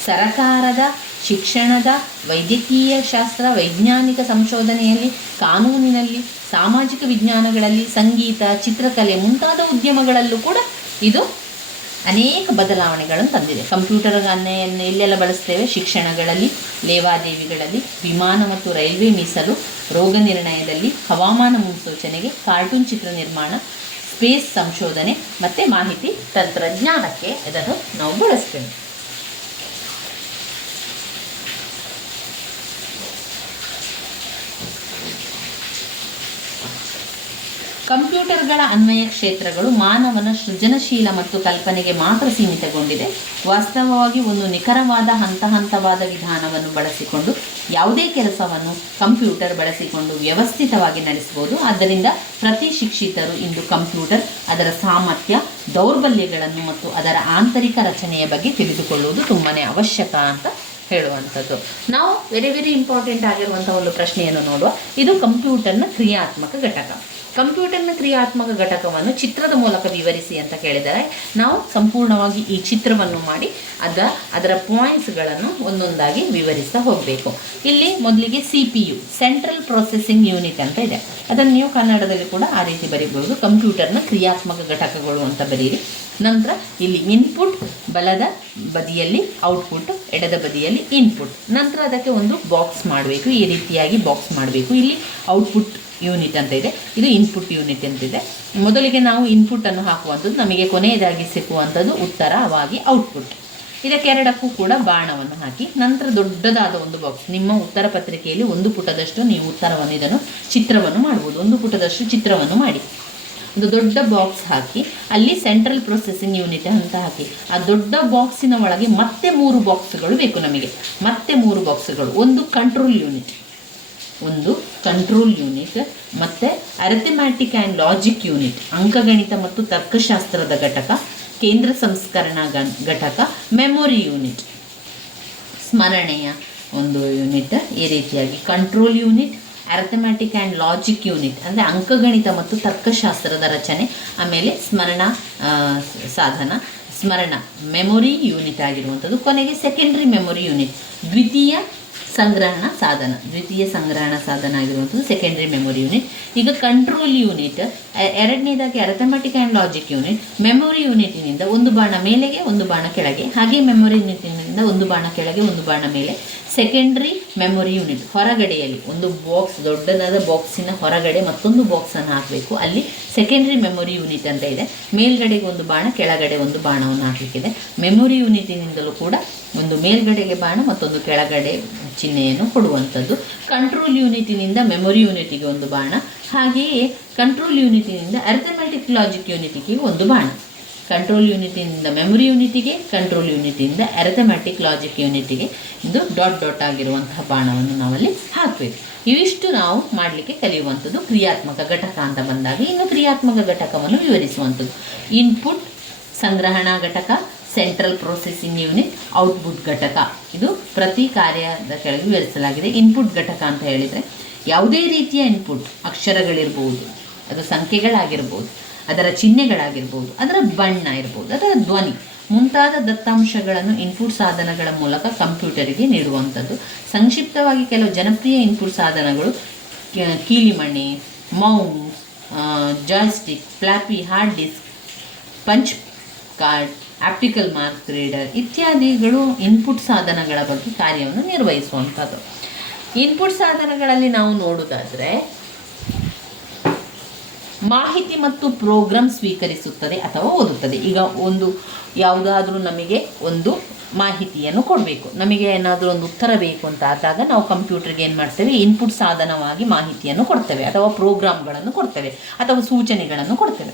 ಸರಕಾರದ, ಶಿಕ್ಷಣದ, ವೈದ್ಯಕೀಯ ಶಾಸ್ತ್ರ, ವೈಜ್ಞಾನಿಕ ಸಂಶೋಧನೆಯಲ್ಲಿ, ಕಾನೂನಿನಲ್ಲಿ, ಸಾಮಾಜಿಕ ವಿಜ್ಞಾನಗಳಲ್ಲಿ, ಸಂಗೀತ, ಚಿತ್ರಕಲೆ ಮುಂತಾದ ಉದ್ಯಮಗಳಲ್ಲೂ ಕೂಡ ಇದು ಅನೇಕ ಬದಲಾವಣೆಗಳನ್ನು ತಂದಿದೆ. ಕಂಪ್ಯೂಟರ್ಗಳನ್ನು ಎಲ್ಲೆಲ್ಲ ಬಳಸ್ತೇವೆ? ಶಿಕ್ಷಣಗಳಲ್ಲಿ, ಲೇವಾದೇವಿಗಳಲ್ಲಿ, ವಿಮಾನ ಮತ್ತು ರೈಲ್ವೆ ಮೀಸಲು, ರೋಗ ನಿರ್ಣಯದಲ್ಲಿ, ಹವಾಮಾನ ಮುನ್ಸೂಚನೆಗೆ, ಕಾರ್ಟೂನ್ ಚಿತ್ರ ನಿರ್ಮಾಣ, ಸ್ಪೇಸ್ ಸಂಶೋಧನೆ ಮತ್ತು ಮಾಹಿತಿ ತಂತ್ರಜ್ಞಾನಕ್ಕೆ ಇದನ್ನು ನಾವು ಬಳಸ್ತೇವೆ. ಕಂಪ್ಯೂಟರ್ಗಳ ಅನ್ವಯ ಕ್ಷೇತ್ರಗಳು ಮಾನವನ ಸೃಜನಶೀಲ ಮತ್ತು ಕಲ್ಪನೆಗೆ ಮಾತ್ರ ಸೀಮಿತಗೊಂಡಿದೆ. ವಾಸ್ತವವಾಗಿ ಒಂದು ನಿಖರವಾದ ಹಂತವಾದ ವಿಧಾನವನ್ನು ಬಳಸಿಕೊಂಡು ಯಾವುದೇ ಕೆಲಸವನ್ನು ಕಂಪ್ಯೂಟರ್ ಬಳಸಿಕೊಂಡು ವ್ಯವಸ್ಥಿತವಾಗಿ ನಡೆಸಬಹುದು. ಆದ್ದರಿಂದ ಪ್ರತಿ ಶಿಕ್ಷಿತರು ಇಂದು ಕಂಪ್ಯೂಟರ್, ಅದರ ಸಾಮರ್ಥ್ಯ, ದೌರ್ಬಲ್ಯಗಳನ್ನು ಮತ್ತು ಅದರ ಆಂತರಿಕ ರಚನೆಯ ಬಗ್ಗೆ ತಿಳಿದುಕೊಳ್ಳುವುದು ತುಂಬಾ ಅವಶ್ಯಕ ಅಂತ ಹೇಳುವಂಥದ್ದು. ನಾವು ವೆರಿ ಇಂಪಾರ್ಟೆಂಟ್ ಆಗಿರುವಂಥ ಒಂದು ಪ್ರಶ್ನೆಯನ್ನು ನೋಡುವ. ಇದು ಕಂಪ್ಯೂಟರ್ನ ಕ್ರಿಯಾತ್ಮಕ ಘಟಕ. ಕಂಪ್ಯೂಟರ್ನ ಕ್ರಿಯಾತ್ಮಕ ಘಟಕವನ್ನು ಚಿತ್ರದ ಮೂಲಕ ವಿವರಿಸಿ ಅಂತ ಕೇಳಿದರೆ ನಾವು ಸಂಪೂರ್ಣವಾಗಿ ಈ ಚಿತ್ರವನ್ನು ಮಾಡಿ ಅದರ ಪಾಯಿಂಟ್ಸ್ಗಳನ್ನು ಒಂದೊಂದಾಗಿ ವಿವರಿಸ್ತಾ ಹೋಗಬೇಕು. ಇಲ್ಲಿ ಮೊದಲಿಗೆ CPU, ಸೆಂಟ್ರಲ್ ಪ್ರೊಸೆಸಿಂಗ್ ಯೂನಿಟ್ ಅಂತ ಇದೆ. ಅದನ್ನು ನೀವು ಕನ್ನಡದಲ್ಲಿ ಕೂಡ ಆ ರೀತಿ ಬರೀಬಹುದು. ಕಂಪ್ಯೂಟರ್ನ ಕ್ರಿಯಾತ್ಮಕ ಘಟಕಗಳು ಅಂತ ಬರೀರಿ. ನಂತರ ಇಲ್ಲಿ ಇನ್ಪುಟ್ ಬಲದ ಬದಿಯಲ್ಲಿ, ಔಟ್ಪುಟ್ ಎಡದ ಬದಿಯಲ್ಲಿ ಇನ್ಪುಟ್. ನಂತರ ಅದಕ್ಕೆ ಒಂದು ಬಾಕ್ಸ್ ಮಾಡಬೇಕು. ಈ ರೀತಿಯಾಗಿ ಬಾಕ್ಸ್ ಮಾಡಬೇಕು. ಇಲ್ಲಿ ಔಟ್ಪುಟ್ ಯೂನಿಟ್ ಅಂತ ಇದೆ, ಇದು ಇನ್ಪುಟ್ ಯೂನಿಟ್ ಅಂತಿದೆ. ಮೊದಲಿಗೆ ನಾವು ಇನ್ಪುಟ್ಟನ್ನು ಹಾಕುವಂಥದ್ದು, ನಮಗೆ ಕೊನೆಯದಾಗಿ ಸಿಕ್ಕುವಂಥದ್ದು ಉತ್ತರವಾಗಿ ಔಟ್ಪುಟ್. ಇದಕ್ಕೆರಡಕ್ಕೂ ಕೂಡ ಬಾಣವನ್ನು ಹಾಕಿ ನಂತರ ದೊಡ್ಡದಾದ ಒಂದು ಬಾಕ್ಸ್, ನಿಮ್ಮ ಉತ್ತರ ಪತ್ರಿಕೆಯಲ್ಲಿ ಒಂದು ಪುಟದಷ್ಟು ನೀವು ಉತ್ತರವನ್ನು ಇದನ್ನು ಚಿತ್ರವನ್ನು ಮಾಡ್ಬೋದು. ಒಂದು ಪುಟದಷ್ಟು ಚಿತ್ರವನ್ನು ಮಾಡಿ ಒಂದು ದೊಡ್ಡ ಬಾಕ್ಸ್ ಹಾಕಿ ಅಲ್ಲಿ ಸೆಂಟ್ರಲ್ ಪ್ರೊಸೆಸಿಂಗ್ ಯೂನಿಟ್ ಅಂತ ಹಾಕಿ. ಆ ದೊಡ್ಡ ಬಾಕ್ಸಿನ ಒಳಗೆ ಮತ್ತೆ 3 ಬಾಕ್ಸ್ಗಳು ಬೇಕು ನಮಗೆ. ಮತ್ತೆ 3 ಬಾಕ್ಸ್ಗಳು, ಒಂದು ಕಂಟ್ರೋಲ್ ಯೂನಿಟ್ ಮತ್ತು ಅರಿಥಮೆಟಿಕ್ ಆ್ಯಂಡ್ ಲಾಜಿಕ್ ಯೂನಿಟ್, ಅಂಕಗಣಿತ ಮತ್ತು ತರ್ಕಶಾಸ್ತ್ರದ ಘಟಕ, ಕೇಂದ್ರ ಸಂಸ್ಕರಣಾ ಘಟಕ, ಮೆಮೊರಿ ಯೂನಿಟ್, ಸ್ಮರಣೆಯ ಒಂದು ಯೂನಿಟ್. ಈ ರೀತಿಯಾಗಿ control unit, arithmetic and logic unit ಅಂದರೆ ಅಂಕಗಣಿತ ಮತ್ತು ತರ್ಕಶಾಸ್ತ್ರದ ರಚನೆ, ಆಮೇಲೆ ಸ್ಮರಣ ಮೆಮೊರಿ ಯೂನಿಟ್ ಆಗಿರುವಂಥದ್ದು. ಕೊನೆಗೆ ಸೆಕೆಂಡ್ರಿ ಮೆಮೊರಿ ಯೂನಿಟ್, ದ್ವಿತೀಯ ಸಂಗ್ರಹಣ ಸಾಧನ ಆಗಿರುವಂಥದ್ದು ಸೆಕೆಂಡ್ರಿ ಮೆಮೊರಿ ಯೂನಿಟ್. ಈಗ ಕಂಟ್ರೋಲ್ ಯೂನಿಟ್ ಎರಡನೇದಾಗಿ arithmetic and logic unit. Memory ಯೂನಿಟಿನಿಂದ ಒಂದು ಬಾಣ ಮೇಲೆಗೆ, ಒಂದು ಬಾಣ ಕೆಳಗೆ, ಹಾಗೆ ಮೆಮೊರಿ ಯೂನಿಟಿನಿಂದ ಒಂದು ಬಾಣ ಕೆಳಗೆ, ಒಂದು ಬಾಣ ಮೇಲೆ. ಸೆಕೆಂಡ್ರಿ ಮೆಮೊರಿ ಯೂನಿಟ್ ಹೊರಗಡೆಯಲ್ಲಿ ಒಂದು ಬಾಕ್ಸ್, ದೊಡ್ಡದಾದ ಬಾಕ್ಸಿನ ಹೊರಗಡೆ ಮತ್ತೊಂದು ಬಾಕ್ಸನ್ನು ಹಾಕಬೇಕು. ಅಲ್ಲಿ ಸೆಕೆಂಡ್ರಿ ಮೆಮೊರಿ ಯೂನಿಟ್ ಅಂತ ಇದೆ. ಮೇಲ್ಗಡೆಗೆ ಒಂದು ಬಾಣ, ಕೆಳಗಡೆ ಒಂದು ಬಾಣವನ್ನು ಹಾಕಲಿಕ್ಕಿದೆ. ಮೆಮೊರಿ ಯೂನಿಟಿನಿಂದಲೂ ಕೂಡ ಒಂದು ಮೇಲ್ಗಡೆಗೆ ಬಾಣ, ಮತ್ತೊಂದು ಕೆಳಗಡೆ ಚಿಹ್ನೆಯನ್ನು ಕೊಡುವಂಥದ್ದು. ಕಂಟ್ರೋಲ್ ಯೂನಿಟಿನಿಂದ ಮೆಮೊರಿ ಯೂನಿಟಿಗೆ ಒಂದು ಬಾಣ, ಹಾಗೆಯೇ ಕಂಟ್ರೋಲ್ ಯೂನಿಟಿನಿಂದ ಅರಿಥಮೆಟಿಕ್ ಲಾಜಿಕ್ ಯೂನಿಟಿಗೆ ಒಂದು ಬಾಣ. ಕಂಟ್ರೋಲ್ ಯೂನಿಟಿನಿಂದ ಮೆಮೊರಿ ಯೂನಿಟಿಗೆ, ಕಂಟ್ರೋಲ್ ಯೂನಿಟಿಂದ ಅರಿಥಮೆಟಿಕ್ ಲಾಜಿಕ್ ಯೂನಿಟಿಗೆ ಇದು ಡಾಟ್ ಆಗಿರುವಂತಹ ಬಾಣವನ್ನು ನಾವಲ್ಲಿ ಹಾಕಬೇಕು. ಇವಿಷ್ಟು ನಾವು ಮಾಡಲಿಕ್ಕೆ ಕಲಿಯುವಂಥದ್ದು ಕ್ರಿಯಾತ್ಮಕ ಘಟಕ ಅಂತ ಬಂದಾಗ. ಇನ್ನು ಕ್ರಿಯಾತ್ಮಕ ಘಟಕವನ್ನು ವಿವರಿಸುವಂಥದ್ದು ಇನ್ಪುಟ್ ಸಂಗ್ರಹಣಾ ಘಟಕ, ಸೆಂಟ್ರಲ್ ಪ್ರೊಸೆಸಿಂಗ್ ಯೂನಿಟ್, ಔಟ್ಪುಟ್ ಘಟಕ. ಇದು ಪ್ರತಿ ಕಾರ್ಯದ ಕೆಳಗೆ ವಿವರಿಸಲಾಗಿದೆ. ಇನ್ಪುಟ್ ಘಟಕ ಅಂತ ಹೇಳಿದರೆ ಯಾವುದೇ ರೀತಿಯ ಇನ್ಪುಟ್, ಅಕ್ಷರಗಳಿರ್ಬೋದು, ಅದು ಸಂಖ್ಯೆಗಳಾಗಿರ್ಬೋದು, ಅದರ ಚಿಹ್ನೆಗಳಾಗಿರ್ಬೋದು, ಅದರ ಬಣ್ಣ ಇರ್ಬೋದು, ಅದರ ಧ್ವನಿ ಮುಂತಾದ ದತ್ತಾಂಶಗಳನ್ನು ಇನ್ಪುಟ್ ಸಾಧನಗಳ ಮೂಲಕ ಕಂಪ್ಯೂಟರಿಗೆ ನೀಡುವಂಥದ್ದು. ಸಂಕ್ಷಿಪ್ತವಾಗಿ ಕೆಲವು ಜನಪ್ರಿಯ ಇನ್ಪುಟ್ ಸಾಧನಗಳು ಕೀಲಿಮಣೆ, mouse, joystick, floppy hard disk, punch card, optical mark reader ಇತ್ಯಾದಿಗಳು ಇನ್ಪುಟ್ ಸಾಧನಗಳ ಬಗ್ಗೆ ಕಾರ್ಯವನ್ನು ನಿರ್ವಹಿಸುವಂಥದ್ದು. ಇನ್ಪುಟ್ ಸಾಧನಗಳಲ್ಲಿ ನಾವು ನೋಡುವುದಾದರೆ ಮಾಹಿತಿ ಮತ್ತು ಪ್ರೋಗ್ರಾಮ್ ಸ್ವೀಕರಿಸುತ್ತದೆ ಅಥವಾ ಓದುತ್ತದೆ. ಈಗ ಯಾವುದಾದ್ರೂ ನಮಗೆ ಒಂದು ಮಾಹಿತಿಯನ್ನು ಕೊಡಬೇಕು, ನಮಗೆ ಏನಾದರೂ ಒಂದು ಉತ್ತರ ಬೇಕು ಅಂತ ಆದಾಗ ನಾವು ಕಂಪ್ಯೂಟರ್ಗೆ ಏನು ಮಾಡ್ತೇವೆ, ಇನ್ಪುಟ್ ಸಾಧನವಾಗಿ ಮಾಹಿತಿಯನ್ನು ಕೊಡ್ತೇವೆ ಅಥವಾ ಪ್ರೋಗ್ರಾಮ್ಗಳನ್ನು ಕೊಡ್ತೇವೆ ಅಥವಾ ಸೂಚನೆಗಳನ್ನು ಕೊಡ್ತೇವೆ.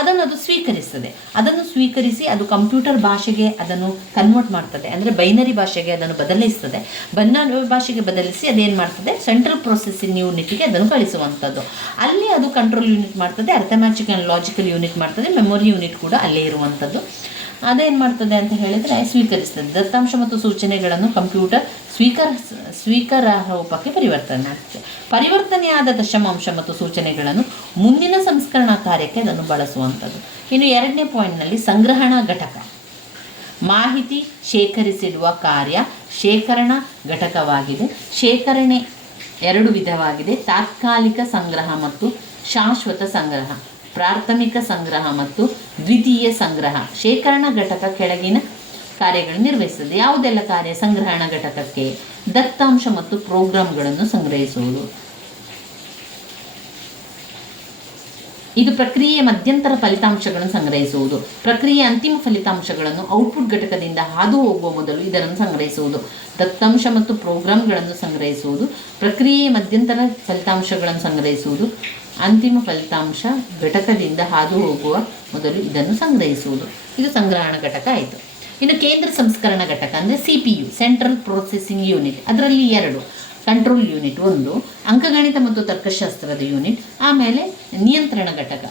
ಅದು ಸ್ವೀಕರಿಸ್ತದೆ. ಅದನ್ನು ಸ್ವೀಕರಿಸಿ ಅದು ಕಂಪ್ಯೂಟರ್ ಭಾಷೆಗೆ ಅದನ್ನು ಕನ್ವರ್ಟ್ ಮಾಡ್ತದೆ, ಅಂದರೆ ಬೈನರಿ ಭಾಷೆಗೆ ಅದನ್ನು ಬದಲಿಸ್ತದೆ. ಬೈನರಿ ಭಾಷೆಗೆ ಬದಲಿಸಿ ಅದೇನು ಮಾಡ್ತದೆ, ಸೆಂಟ್ರಲ್ ಪ್ರೊಸೆಸಿಂಗ್ ಯೂನಿಟ್ಗೆ ಅದನ್ನು ಕಳಿಸುವಂಥದ್ದು. ಅಲ್ಲಿ ಅದು ಕಂಟ್ರೋಲ್ ಯೂನಿಟ್ ಮಾಡ್ತದೆ, ಅರಿಥಮೆಟಿಕ್ ಆ್ಯಂಡ್ ಲಾಜಿಕಲ್ ಯೂನಿಟ್ ಮಾಡ್ತದೆ, ಮೆಮೊರಿ ಯೂನಿಟ್ ಕೂಡ ಅಲ್ಲೇ ಇರುವಂಥದ್ದು. ಅದೇನು ಮಾಡ್ತದೆ ಅಂತ ಹೇಳಿದರೆ ಸ್ವೀಕರಿಸ್ತದೆ. ದತ್ತಾಂಶ ಮತ್ತು ಸೂಚನೆಗಳನ್ನು ಕಂಪ್ಯೂಟರ್ ಸ್ವೀಕಾರಾರ್ಹ ರೂಪಕ್ಕೆ ಪರಿವರ್ತನೆ ಮಾಡ್ತದೆ. ಪರಿವರ್ತನೆಯಾದ ದಶಮಾಂಶ ಮತ್ತು ಸೂಚನೆಗಳನ್ನು ಮುಂದಿನ ಸಂಸ್ಕರಣಾ ಕಾರ್ಯಕ್ಕೆ ಅದನ್ನು ಬಳಸುವಂಥದ್ದು. ಇನ್ನು 2ನೇ ಪಾಯಿಂಟ್ನಲ್ಲಿ ಸಂಗ್ರಹಣಾ ಘಟಕ. ಮಾಹಿತಿ ಶೇಖರಿಸಿಡುವ ಕಾರ್ಯ ಶೇಖರಣಾ ಘಟಕವಾಗಿದೆ. ಶೇಖರಣೆ 2 ವಿಧವಾಗಿದೆ: ತಾತ್ಕಾಲಿಕ ಸಂಗ್ರಹ ಮತ್ತು ಶಾಶ್ವತ ಸಂಗ್ರಹ. ಪ್ರಾಥಮಿಕ ಸಂಗ್ರಹ ಮತ್ತು ದ್ವಿತೀಯ ಸಂಗ್ರಹ. ಶೇಖರಣಾ ಘಟಕ ಕೆಳಗಿನ ಕಾರ್ಯಗಳನ್ನು ನಿರ್ವಹಿಸುತ್ತದೆ. ಯಾವುದೆಲ್ಲ ಕಾರ್ಯ ಸಂಗ್ರಹಣಾ ಘಟಕಕ್ಕೆ? ದತ್ತಾಂಶ ಮತ್ತು ಪ್ರೋಗ್ರಾಂಗಳನ್ನು ಸಂಗ್ರಹಿಸುವುದು. ಇದು ಪ್ರಕ್ರಿಯೆಯ ಮಧ್ಯಂತರ ಫಲಿತಾಂಶಗಳನ್ನು ಸಂಗ್ರಹಿಸುವುದು. ಪ್ರಕ್ರಿಯೆಯ ಅಂತಿಮ ಫಲಿತಾಂಶಗಳನ್ನು ಔಟ್ಪುಟ್ ಘಟಕದಿಂದ ಹಾದು ಹೋಗುವ ಮೊದಲು ಇದನ್ನು ಸಂಗ್ರಹಿಸುವುದು. ದತ್ತಾಂಶ ಮತ್ತು ಪ್ರೋಗ್ರಾಂಗಳನ್ನು ಸಂಗ್ರಹಿಸುವುದು. ಪ್ರಕ್ರಿಯೆಯ ಮಧ್ಯಂತರ ಫಲಿತಾಂಶಗಳನ್ನು ಸಂಗ್ರಹಿಸುವುದು. ಅಂತಿಮ ಫಲಿತಾಂಶ ಘಟಕದಿಂದ ಹಾದು ಹೋಗುವ ಮೊದಲು ಇದನ್ನು ಸಂಗ್ರಹಿಸುವುದು. ಇದು ಸಂಗ್ರಹಣಾ ಘಟಕ ಆಯಿತು. ಇನ್ನು ಕೇಂದ್ರ ಸಂಸ್ಕರಣಾ ಘಟಕ ಅಂದರೆ CPU, ಸೆಂಟ್ರಲ್ ಪ್ರೊಸೆಸಿಂಗ್ ಯೂನಿಟ್. ಅದರಲ್ಲಿ 2: ಕಂಟ್ರೋಲ್ ಯೂನಿಟ್ 1, ಅಂಕಗಣಿತ ಮತ್ತು ತರ್ಕಶಾಸ್ತ್ರದ ಯೂನಿಟ್. ಆಮೇಲೆ ನಿಯಂತ್ರಣ ಘಟಕ.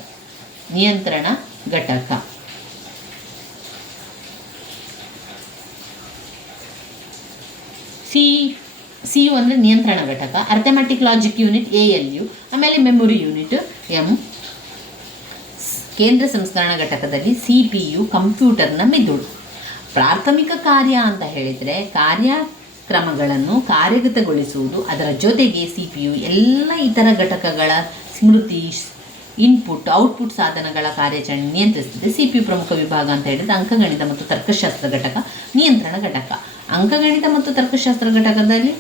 CU ಅಂದರೆ ನಿಯಂತ್ರಣ ಘಟಕ. Arithmetic logic unit ALU. ಆಮೇಲೆ ಮೆಮೊರಿ ಯೂನಿಟ್ M. ಕೇಂದ್ರ ಸಂಸ್ಕರಣಾ ಘಟಕದಲ್ಲಿ CPU ಕಂಪ್ಯೂಟರ್ನ ಮೆದುಳು. ಪ್ರಾಥಮಿಕ ಕಾರ್ಯ ಅಂತ ಹೇಳಿದರೆ ಕಾರ್ಯಕ್ರಮಗಳನ್ನು ಕಾರ್ಯಗತಗೊಳಿಸುವುದು. ಅದರ ಜೊತೆಗೆ CPU ಎಲ್ಲ ಇತರ ಘಟಕಗಳ ಸ್ಮೃತಿ, ಇನ್ಪುಟ್, ಔಟ್ಪುಟ್ ಸಾಧನಗಳ ಕಾರ್ಯಾಚರಣೆ ನಿಯಂತ್ರಿಸುತ್ತದೆ. CPU ಪ್ರಮುಖ ವಿಭಾಗ ಅಂತ ಹೇಳಿದರೆ ಅಂಕಗಣಿತ ಮತ್ತು ತರ್ಕಶಾಸ್ತ್ರ ಘಟಕ, ನಿಯಂತ್ರಣ ಘಟಕ. ಅಂಕಗಣಿತ ಮತ್ತು ತರ್ಕಶಾಸ್ತ್ರ ಘಟಕದಲ್ಲಿ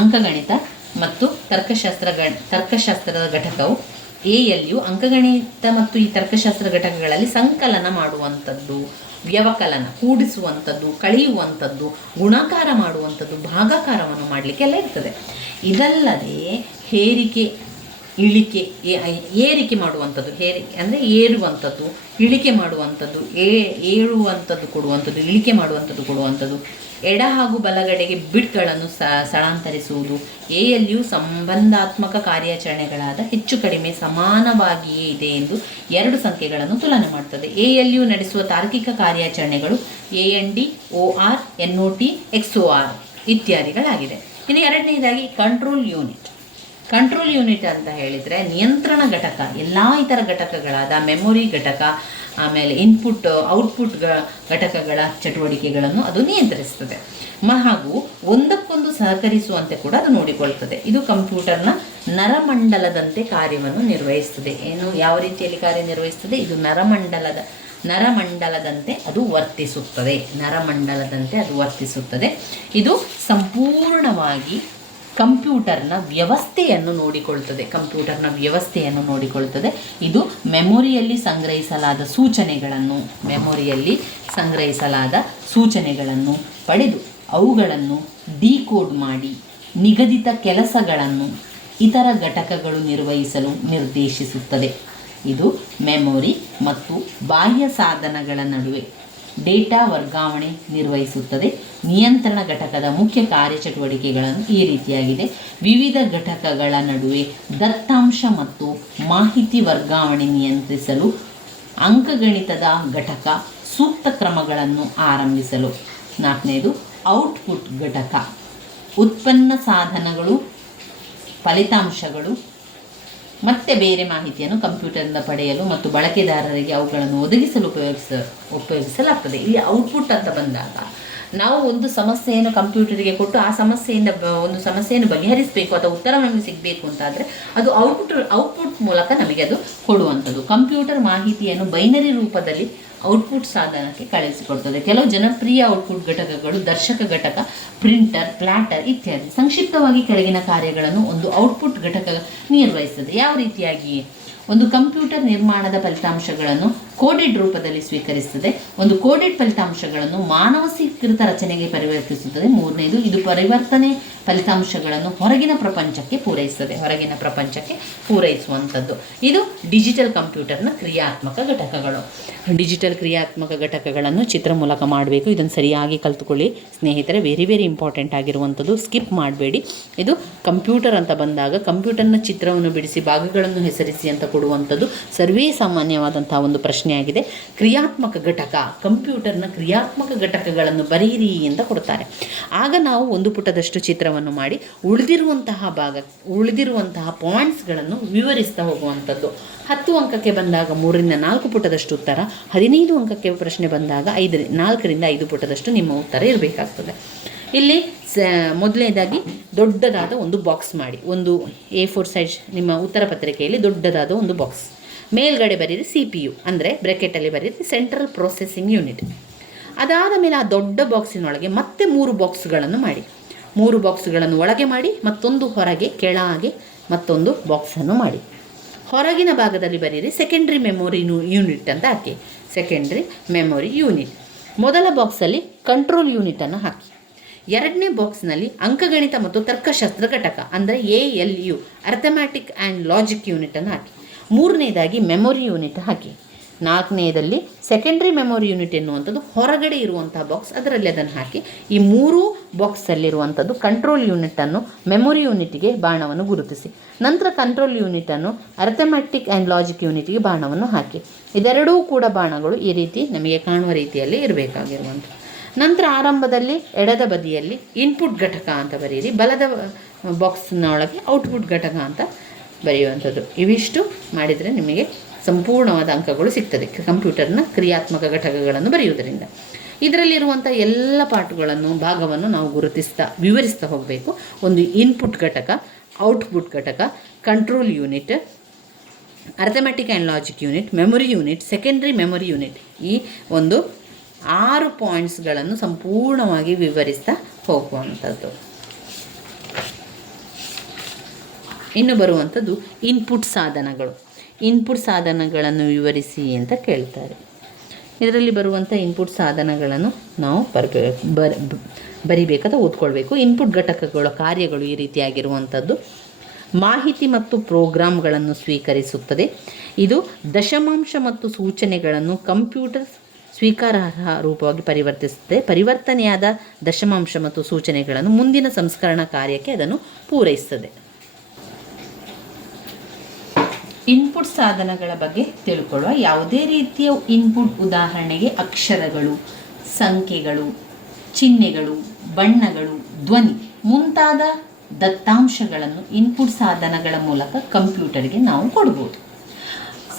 ಅಂಕಗಣಿತ ಮತ್ತು ತರ್ಕಶಾಸ್ತ್ರದ ಘಟಕವು ALU ಅಂಕಗಣಿತ ಮತ್ತು ಈ ತರ್ಕಶಾಸ್ತ್ರ ಘಟಕಗಳಲ್ಲಿ ಸಂಕಲನ ಮಾಡುವಂಥದ್ದು, ವ್ಯವಕಲನ, ಕೂಡಿಸುವಂಥದ್ದು, ಕಳೆಯುವಂಥದ್ದು, ಗುಣಾಕಾರ ಮಾಡುವಂಥದ್ದು, ಭಾಗಾಕಾರವನ್ನು ಮಾಡಲಿಕ್ಕೆಲ್ಲ ಇರ್ತದೆ. ಇದಲ್ಲದೆ ಏರಿಕೆ ಮಾಡುವಂಥದ್ದು, ಅಂದರೆ ಏರುವಂಥದ್ದು, ಇಳಿಕೆ ಮಾಡುವಂಥದ್ದು, ಏಳುವಂಥದ್ದು ಕೊಡುವಂಥದ್ದು, ಇಳಿಕೆ ಮಾಡುವಂಥದ್ದು ಕೊಡುವಂಥದ್ದು, ಎಡ ಹಾಗೂ ಬಲಗಡೆಗೆ ಬಿಟ್ಗಳನ್ನು ಸ್ಥಳಾಂತರಿಸುವುದು. ALU ಸಂಬಂಧಾತ್ಮಕ ಕಾರ್ಯಾಚರಣೆಗಳಾದ ಹೆಚ್ಚು ಕಡಿಮೆ ಸಮಾನವಾಗಿಯೇ ಇದೆ ಎಂದು 2 ಸಂಖ್ಯೆಗಳನ್ನು ತುಲನೆ ಮಾಡುತ್ತದೆ. ALU ನಡೆಸುವ ತಾರ್ಕಿಕ ಕಾರ್ಯಾಚರಣೆಗಳು AND, OR, NOT, XOR ಇತ್ಯಾದಿಗಳಾಗಿದೆ. ಇನ್ನು 2ನೇದಾಗಿ ಕಂಟ್ರೋಲ್ ಯೂನಿಟ್ ಅಂತ ಹೇಳಿದರೆ ನಿಯಂತ್ರಣ ಘಟಕ. ಎಲ್ಲ ಇತರ ಘಟಕಗಳಾದ ಮೆಮೊರಿ ಘಟಕ, ಆಮೇಲೆ ಇನ್ಪುಟ್, ಔಟ್ಪುಟ್ ಘಟಕಗಳ ಚಟುವಟಿಕೆಗಳನ್ನು ಅದು ನಿಯಂತ್ರಿಸುತ್ತದೆ ಹಾಗೂ ಒಂದಕ್ಕೊಂದು ಸಹಕರಿಸುವಂತೆ ಕೂಡ ಅದು ನೋಡಿಕೊಳ್ಳುತ್ತದೆ. ಇದು ಕಂಪ್ಯೂಟರ್ನ ನರಮಂಡಲದಂತೆ ಕಾರ್ಯವನ್ನು ನಿರ್ವಹಿಸುತ್ತದೆ. ಯಾವ ರೀತಿಯಲ್ಲಿ ಕಾರ್ಯನಿರ್ವಹಿಸುತ್ತದೆ? ಇದು ನರಮಂಡಲದಂತೆ ಅದು ವರ್ತಿಸುತ್ತದೆ. ಇದು ಸಂಪೂರ್ಣವಾಗಿ ಕಂಪ್ಯೂಟರ್ನ ವ್ಯವಸ್ಥೆಯನ್ನು ನೋಡಿಕೊಳ್ಳುತ್ತದೆ. ಇದು ಮೆಮೊರಿಯಲ್ಲಿ ಸಂಗ್ರಹಿಸಲಾದ ಸೂಚನೆಗಳನ್ನು ಪಡೆದು ಅವುಗಳನ್ನು ಡಿಕೋಡ್ ಮಾಡಿ ನಿಗದಿತ ಕೆಲಸಗಳನ್ನು ಇತರ ಘಟಕಗಳು ನಿರ್ವಹಿಸಲು ನಿರ್ದೇಶಿಸುತ್ತದೆ. ಇದು ಮೆಮೊರಿ ಮತ್ತು ಬಾಹ್ಯ ಸಾಧನಗಳ ನಡುವೆ ಡೇಟಾ ವರ್ಗಾವಣೆ ನಿರ್ವಹಿಸುತ್ತದೆ. ನಿಯಂತ್ರಣ ಘಟಕದ ಮುಖ್ಯ ಕಾರ್ಯಚಟುವಟಿಕೆಗಳನ್ನು ಈ ರೀತಿಯಾಗಿದೆ: ವಿವಿಧ ಘಟಕಗಳ ನಡುವೆ ದತ್ತಾಂಶ ಮತ್ತು ಮಾಹಿತಿ ವರ್ಗಾವಣೆ ನಿಯಂತ್ರಿಸಲು ಅಂಕಗಣಿತದ ಘಟಕ ಸೂಕ್ತ ಕ್ರಮಗಳನ್ನು ಆರಂಭಿಸಲು. 4ನೇದು ಔಟ್ಪುಟ್ ಘಟಕ. ಉತ್ಪನ್ನ ಸಾಧನಗಳು, ಫಲಿತಾಂಶಗಳು ಮತ್ತೆ ಬೇರೆ ಮಾಹಿತಿಯನ್ನು ಕಂಪ್ಯೂಟರ್ನಿಂದ ಪಡೆಯಲು ಮತ್ತು ಬಳಕೆದಾರರಿಗೆ ಅವುಗಳನ್ನು ಒದಗಿಸಲು ಉಪಯೋಗಿಸಲಾಗ್ತದೆ. ಇಲ್ಲಿ ಔಟ್ಪುಟ್ ಅಂತ ಬಂದಾಗ ನಾವು ಒಂದು ಸಮಸ್ಯೆಯನ್ನು ಕಂಪ್ಯೂಟರಿಗೆ ಕೊಟ್ಟು ಆ ಒಂದು ಸಮಸ್ಯೆಯನ್ನು ಬಗೆಹರಿಸಬೇಕು ಅಥವಾ ಉತ್ತರ ನಮಗೆ ಸಿಗಬೇಕು ಅಂತಾದರೆ ಅದು ಔಟ್ಪುಟ್ ಮೂಲಕ ನಮಗೆ ಅದು ಕೊಡುವಂಥದ್ದು. ಕಂಪ್ಯೂಟರ್ ಮಾಹಿತಿಯನ್ನು ಬೈನರಿ ರೂಪದಲ್ಲಿ ಔಟ್ಪುಟ್ ಸಾಧನಕ್ಕೆ ಕಳುಹಿಸಿಕೊಡ್ತದೆ. ಕೆಲವು ಜನಪ್ರಿಯ ಔಟ್ಪುಟ್ ಘಟಕಗಳು ದರ್ಶಕ ಘಟಕ, ಪ್ರಿಂಟರ್, ಪ್ಲಾಟರ್ ಇತ್ಯಾದಿ. ಸಂಕ್ಷಿಪ್ತವಾಗಿ ಕೆಳಗಿನ ಕಾರ್ಯಗಳನ್ನು ಒಂದು ಔಟ್ಪುಟ್ ಘಟಕ ನಿರ್ವಹಿಸುತ್ತದೆ. ಯಾವ ರೀತಿಯಾಗಿ? ಒಂದು ಕಂಪ್ಯೂಟರ್ ನಿರ್ಮಾಣದ ಫಲಿತಾಂಶಗಳನ್ನು ಕೋಡೆಡ್ ರೂಪದಲ್ಲಿ ಸ್ವೀಕರಿಸುತ್ತದೆ. ಒಂದು ಕೋಡೆಡ್ ಫಲಿತಾಂಶಗಳನ್ನು ಮಾನವ ಸ್ವೀಕೃತ ರಚನೆಗೆ ಪರಿವರ್ತಿಸುತ್ತದೆ. ಮೂರನೇದು, ಇದು ಪರಿವರ್ತನೆ ಫಲಿತಾಂಶಗಳನ್ನು ಹೊರಗಿನ ಪ್ರಪಂಚಕ್ಕೆ ಪೂರೈಸುವಂಥದ್ದು. ಇದು ಡಿಜಿಟಲ್ ಕಂಪ್ಯೂಟರ್ನ ಕ್ರಿಯಾತ್ಮಕ ಘಟಕಗಳು. ಡಿಜಿಟಲ್ ಕ್ರಿಯಾತ್ಮಕ ಘಟಕಗಳನ್ನು ಚಿತ್ರ ಮೂಲಕ ಮಾಡಬೇಕು. ಇದನ್ನು ಸರಿಯಾಗಿ ಕಲ್ತುಕೊಳ್ಳಿ ಸ್ನೇಹಿತರೆ. ವೆರಿ ವೆರಿ ಇಂಪಾರ್ಟೆಂಟ್ ಆಗಿರುವಂಥದ್ದು, ಸ್ಕಿಪ್ ಮಾಡಬೇಡಿ. ಇದು ಕಂಪ್ಯೂಟರ್ ಅಂತ ಬಂದಾಗ ಕಂಪ್ಯೂಟರ್ನ ಚಿತ್ರವನ್ನು ಬಿಡಿಸಿ ಭಾಗಗಳನ್ನು ಹೆಸರಿಸಿ ಅಂತ ಕೊಡುವಂಥದ್ದು ಸರ್ವೇ ಸಾಮಾನ್ಯವಾದಂಥ ಒಂದು ಪ್ರಶ್ನೆಯಾಗಿದೆ. ಕ್ರಿಯಾತ್ಮಕ ಘಟಕ, ಕಂಪ್ಯೂಟರ್ನ ಕ್ರಿಯಾತ್ಮಕ ಘಟಕಗಳನ್ನು ಬರೆಯಿರಿ ಅಂತ ಕೊಡ್ತಾರೆ. ಆಗ ನಾವು ಒಂದು ಪುಟದಷ್ಟು ಚಿತ್ರವನ್ನು ಮಾಡಿ ಉಳಿದಿರುವಂತಹ ಪಾಯಿಂಟ್ಸ್ಗಳನ್ನು ವಿವರಿಸ್ತಾ ಹೋಗುವಂಥದ್ದು. 10 ಅಂಕಕ್ಕೆ ಬಂದಾಗ 3ರಿಂದ 4 ಪುಟದಷ್ಟು ಉತ್ತರ, 15 ಅಂಕಕ್ಕೆ ಪ್ರಶ್ನೆ ಬಂದಾಗ 4ರಿಂದ 5 ಪುಟದಷ್ಟು ನಿಮ್ಮ ಉತ್ತರ ಇರಬೇಕಾಗ್ತದೆ. ಇಲ್ಲಿ ಮೊದಲನೇದಾಗಿ ದೊಡ್ಡದಾದ ಒಂದು ಬಾಕ್ಸ್ ಮಾಡಿ, ಒಂದು A4 ಸೈಜ್ ನಿಮ್ಮ ಉತ್ತರ ಪತ್ರಿಕೆಯಲ್ಲಿ ದೊಡ್ಡದಾದ ಒಂದು ಬಾಕ್ಸ್. ಮೇಲ್ಗಡೆ ಬರೀರಿ CPU, ಅಂದರೆ ಬ್ರ್ಯಾಕೆಟಲ್ಲಿ ಬರೀರಿ ಸೆಂಟ್ರಲ್ ಪ್ರೊಸೆಸಿಂಗ್ ಯೂನಿಟ್. ಅದಾದ ಮೇಲೆ ಆ ದೊಡ್ಡ ಬಾಕ್ಸಿನೊಳಗೆ ಮತ್ತೆ 3 ಬಾಕ್ಸ್ಗಳನ್ನು ಮಾಡಿ. 3 ಬಾಕ್ಸ್ಗಳನ್ನು ಒಳಗೆ ಮಾಡಿ, ಮತ್ತೊಂದು ಹೊರಗೆ ಕೆಳಗೆ ಮತ್ತೊಂದು ಬಾಕ್ಸನ್ನು ಮಾಡಿ. ಹೊರಗಿನ ಭಾಗದಲ್ಲಿ ಬರೀರಿ ಸೆಕೆಂಡ್ರಿ ಮೆಮೊರಿ ಯೂನಿಟ್ ಅಂತ ಹಾಕಿ. Secondary memory unit. ಮೊದಲ ಬಾಕ್ಸಲ್ಲಿ ಕಂಟ್ರೋಲ್ ಯೂನಿಟನ್ನು ಹಾಕಿ. ಎರಡನೇ ಬಾಕ್ಸ್ನಲ್ಲಿ ಅಂಕಗಣಿತ ಮತ್ತು ತರ್ಕಶಾಸ್ತ್ರ ಘಟಕ ಅಂದರೆ ALU ಅರ್ಥಮ್ಯಾಟಿಕ್ ಆ್ಯಂಡ್ ಲಾಜಿಕ್ ಯೂನಿಟನ್ನು ಹಾಕಿ. ಮೂರನೇದಾಗಿ ಮೆಮೊರಿ ಯೂನಿಟ್ ಹಾಕಿ. ನಾಲ್ಕನೇದಲ್ಲಿ ಸೆಕೆಂಡ್ರಿ ಮೆಮೊರಿ ಯೂನಿಟ್ ಎನ್ನುವಂಥದ್ದು ಹೊರಗಡೆ ಇರುವಂಥ ಬಾಕ್ಸ್, ಅದರಲ್ಲಿ ಅದನ್ನು ಹಾಕಿ. ಈ 3 ಬಾಕ್ಸಲ್ಲಿರುವಂಥದ್ದು ಕಂಟ್ರೋಲ್ ಯೂನಿಟನ್ನು ಮೆಮೊರಿ ಯೂನಿಟ್ಗೆ ಬಾಣವನ್ನು ಗುರುತಿಸಿ. ನಂತರ ಕಂಟ್ರೋಲ್ ಯೂನಿಟನ್ನು ಅರ್ಥಮ್ಯಾಟಿಕ್ ಆ್ಯಂಡ್ ಲಾಜಿಕ್ ಯೂನಿಟ್ಗೆ ಬಾಣವನ್ನು ಹಾಕಿ. ಇದೆರಡೂ ಕೂಡ ಬಾಣಗಳು ಈ ರೀತಿ ನಮಗೆ ಕಾಣುವ ರೀತಿಯಲ್ಲಿ ಇರಬೇಕಾಗಿರುವಂಥದ್ದು. ನಂತರ ಆರಂಭದಲ್ಲಿ ಎಡದ ಬದಿಯಲ್ಲಿ ಇನ್ಪುಟ್ ಘಟಕ ಅಂತ ಬರೆಯಿರಿ, ಬಲದ ಬಾಕ್ಸ್ನೊಳಗೆ ಔಟ್ಪುಟ್ ಘಟಕ ಅಂತ ಬರೆಯುವಂಥದ್ದು. ಇವಿಷ್ಟು ಮಾಡಿದರೆ ನಿಮಗೆ ಸಂಪೂರ್ಣವಾದ ಅಂಕಗಳು ಸಿಗ್ತದೆ ಕಂಪ್ಯೂಟರ್ನ ಕ್ರಿಯಾತ್ಮಕ ಘಟಕಗಳನ್ನು ಬರೆಯುವುದರಿಂದ. ಇದರಲ್ಲಿರುವಂಥ ಎಲ್ಲ ಪಾಠಗಳನ್ನು ಭಾಗವನ್ನು ನಾವು ವಿವರಿಸ್ತಾ ಹೋಗಬೇಕು. ಒಂದು ಇನ್ಪುಟ್ ಘಟಕ, ಔಟ್ಪುಟ್ ಘಟಕ, control unit, ಅರ್ಥಮ್ಯಾಟಿಕ್ and logic unit, memory unit, secondary memory unit, ಈ ಒಂದು 6 ಪಾಯಿಂಟ್ಸ್ಗಳನ್ನು ಸಂಪೂರ್ಣವಾಗಿ ವಿವರಿಸ್ತಾ ಹೋಗುವಂಥದ್ದು. ಇನ್ನು ಬರುವಂಥದ್ದು ಇನ್ಪುಟ್ ಸಾಧನಗಳು. ಇನ್ಪುಟ್ ಸಾಧನಗಳನ್ನು ವಿವರಿಸಿ ಅಂತ ಕೇಳ್ತಾರೆ. ಇದರಲ್ಲಿ ಬರುವಂಥ ಇನ್ಪುಟ್ ಸಾಧನಗಳನ್ನು ನಾವು ಬರಿಬೇಕಾದ ಓದ್ಕೊಳ್ಬೇಕು. ಇನ್ಪುಟ್ ಘಟಕಗಳ ಕಾರ್ಯಗಳು ಈ ರೀತಿಯಾಗಿರುವಂಥದ್ದು. ಮಾಹಿತಿ ಮತ್ತು ಪ್ರೋಗ್ರಾಮ್ಗಳನ್ನು ಸ್ವೀಕರಿಸುತ್ತದೆ. ಇದು ದಶಮಾಂಶ ಮತ್ತು ಸೂಚನೆಗಳನ್ನು ಕಂಪ್ಯೂಟರ್ ಸ್ವೀಕಾರಾರ್ಹ ರೂಪವಾಗಿ ಪರಿವರ್ತಿಸುತ್ತದೆ. ಪರಿವರ್ತನೆಯಾದ ದಶಮಾಂಶ ಮತ್ತು ಸೂಚನೆಗಳನ್ನು ಮುಂದಿನ ಸಂಸ್ಕರಣಾ ಕಾರ್ಯಕ್ಕೆ ಅದನ್ನು ಪೂರೈಸುತ್ತದೆ. ಇನ್ಪುಟ್ ಸಾಧನಗಳ ಬಗ್ಗೆ ತಿಳ್ಕೊಳ್ಳುವ. ಯಾವುದೇ ರೀತಿಯ ಇನ್ಪುಟ್, ಉದಾಹರಣೆಗೆ ಅಕ್ಷರಗಳು, ಸಂಖ್ಯೆಗಳು, ಚಿಹ್ನೆಗಳು, ಬಣ್ಣಗಳು, ಧ್ವನಿ ಮುಂತಾದ ದತ್ತಾಂಶಗಳನ್ನು ಇನ್ಪುಟ್ ಸಾಧನಗಳ ಮೂಲಕ ಕಂಪ್ಯೂಟರ್ಗೆ ನಾವು ಕೊಡ್ಬೋದು.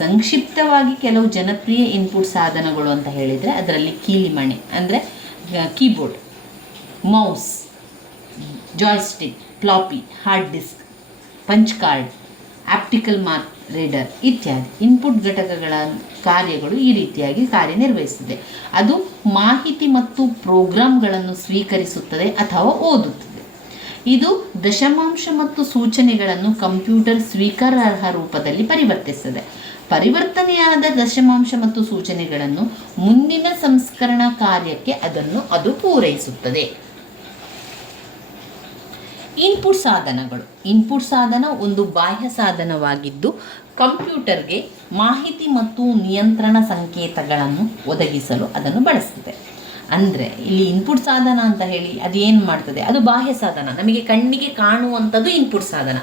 ಸಂಕ್ಷಿಪ್ತವಾಗಿ ಕೆಲವು ಜನಪ್ರಿಯ ಇನ್ಪುಟ್ ಸಾಧನಗಳು ಅಂತ ಹೇಳಿದರೆ ಅದರಲ್ಲಿ ಕೀಲಿಮಣೆ ಅಂದರೆ keyboard, mouse, joystick, floppy, hard disk, punch card, optical mark reader ಇತ್ಯಾದಿ. ಇನ್ಪುಟ್ ಘಟಕಗಳ ಕಾರ್ಯಗಳು ಈ ರೀತಿಯಾಗಿ ಕಾರ್ಯನಿರ್ವಹಿಸುತ್ತದೆ. ಅದು ಮಾಹಿತಿ ಮತ್ತು ಪ್ರೋಗ್ರಾಮ್ಗಳನ್ನು ಸ್ವೀಕರಿಸುತ್ತದೆ ಅಥವಾ ಓದುತ್ತದೆ. ಇದು ದಶಮಾಂಶ ಮತ್ತು ಸೂಚನೆಗಳನ್ನು ಕಂಪ್ಯೂಟರ್ ಸ್ವೀಕಾರಾರ್ಹ ರೂಪದಲ್ಲಿ ಪರಿವರ್ತಿಸುತ್ತದೆ. ಪರಿವರ್ತನೆಯಾದ ದಶಮಾಂಶ ಮತ್ತು ಸೂಚನೆಗಳನ್ನು ಮುಂದಿನ ಸಂಸ್ಕರಣಾ ಕಾರ್ಯಕ್ಕೆ ಅದು ಪೂರೈಸುತ್ತದೆ. ಇನ್ಪುಟ್ ಸಾಧನಗಳು. ಇನ್ಪುಟ್ ಸಾಧನ ಒಂದು ಬಾಹ್ಯ ಸಾಧನವಾಗಿದ್ದು ಕಂಪ್ಯೂಟರ್ಗೆ ಮಾಹಿತಿ ಮತ್ತು ನಿಯಂತ್ರಣ ಸಂಕೇತಗಳನ್ನು ಒದಗಿಸಲು ಅದನ್ನು ಬಳಸ್ತದೆ. ಅಂದರೆ ಇಲ್ಲಿ ಇನ್ಪುಟ್ ಸಾಧನ ಅಂತ ಹೇಳಿ ಅದೇನು ಮಾಡ್ತದೆ, ಅದು ಬಾಹ್ಯ ಸಾಧನ, ನಮಗೆ ಕಣ್ಣಿಗೆ ಕಾಣುವಂಥದ್ದು ಇನ್ಪುಟ್ ಸಾಧನ.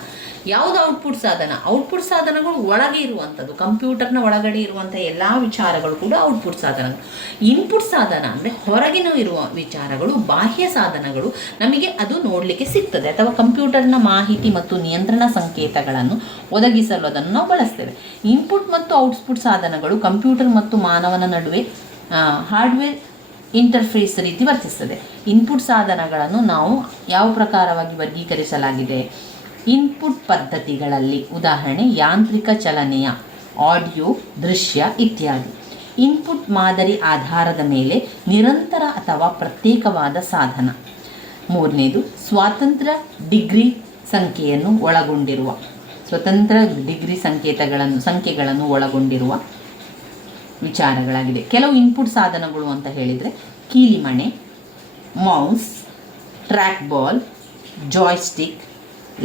ಯಾವುದು ಔಟ್ಪುಟ್ ಸಾಧನ? ಔಟ್ಪುಟ್ ಸಾಧನಗಳು ಒಳಗೆ ಇರುವಂಥದ್ದು, ಕಂಪ್ಯೂಟರ್ನ ಒಳಗಡೆ ಇರುವಂಥ ಎಲ್ಲ ವಿಚಾರಗಳು ಕೂಡ ಔಟ್ಪುಟ್ ಸಾಧನಗಳು. ಇನ್ಪುಟ್ ಸಾಧನ ಅಂದರೆ ಹೊರಗಿನ ಇರುವ ವಿಚಾರಗಳು, ಬಾಹ್ಯ ಸಾಧನಗಳು ನಮಗೆ ಅದು ನೋಡಲಿಕ್ಕೆ ಸಿಗ್ತದೆ, ಅಥವಾ ಕಂಪ್ಯೂಟರ್ನ ಮಾಹಿತಿ ಮತ್ತು ನಿಯಂತ್ರಣ ಸಂಕೇತಗಳನ್ನು ಒದಗಿಸಲು ಅದನ್ನು ನಾವು ಬಳಸ್ತೇವೆ. ಇನ್ಪುಟ್ ಮತ್ತು ಔಟ್ಪುಟ್ ಸಾಧನಗಳು ಕಂಪ್ಯೂಟರ್ ಮತ್ತು ಮಾನವನ ನಡುವೆ ಹಾರ್ಡ್ವೇರ್ ಇಂಟರ್ಫೇಸ್ ರೀತಿ ವರ್ತಿಸ್ತದೆ. ಇನ್ಪುಟ್ ಸಾಧನಗಳನ್ನು ನಾವು ಯಾವ ಪ್ರಕಾರವಾಗಿ ವರ್ಗೀಕರಿಸಲಾಗಿದೆ? ಇನ್ಪುಟ್ ಪದ್ಧತಿಗಳಲ್ಲಿ, ಉದಾಹರಣೆ ಯಾಂತ್ರಿಕ ಚಲನೆಯ, ಆಡಿಯೋ, ದೃಶ್ಯ ಇತ್ಯಾದಿ. ಇನ್ಪುಟ್ ಮಾದರಿ ಆಧಾರದ ಮೇಲೆ ನಿರಂತರ ಅಥವಾ ಪ್ರತ್ಯೇಕವಾದ ಸಾಧನ. ಮೂರನೇದು ಸ್ವತಂತ್ರ ಡಿಗ್ರಿ ಸಂಖ್ಯೆಯನ್ನು ಒಳಗೊಂಡಿರುವ, ಸ್ವತಂತ್ರ ಡಿಗ್ರಿ ಸಂಖ್ಯೆಗಳನ್ನು ಒಳಗೊಂಡಿರುವ ವಿಚಾರಗಳಾಗಿದೆ. ಕೆಲವು ಇನ್ಪುಟ್ ಸಾಧನಗಳು ಅಂತ ಹೇಳಿದರೆ ಕೀಲಿಮಣೆ, mouse, track ball, joystick,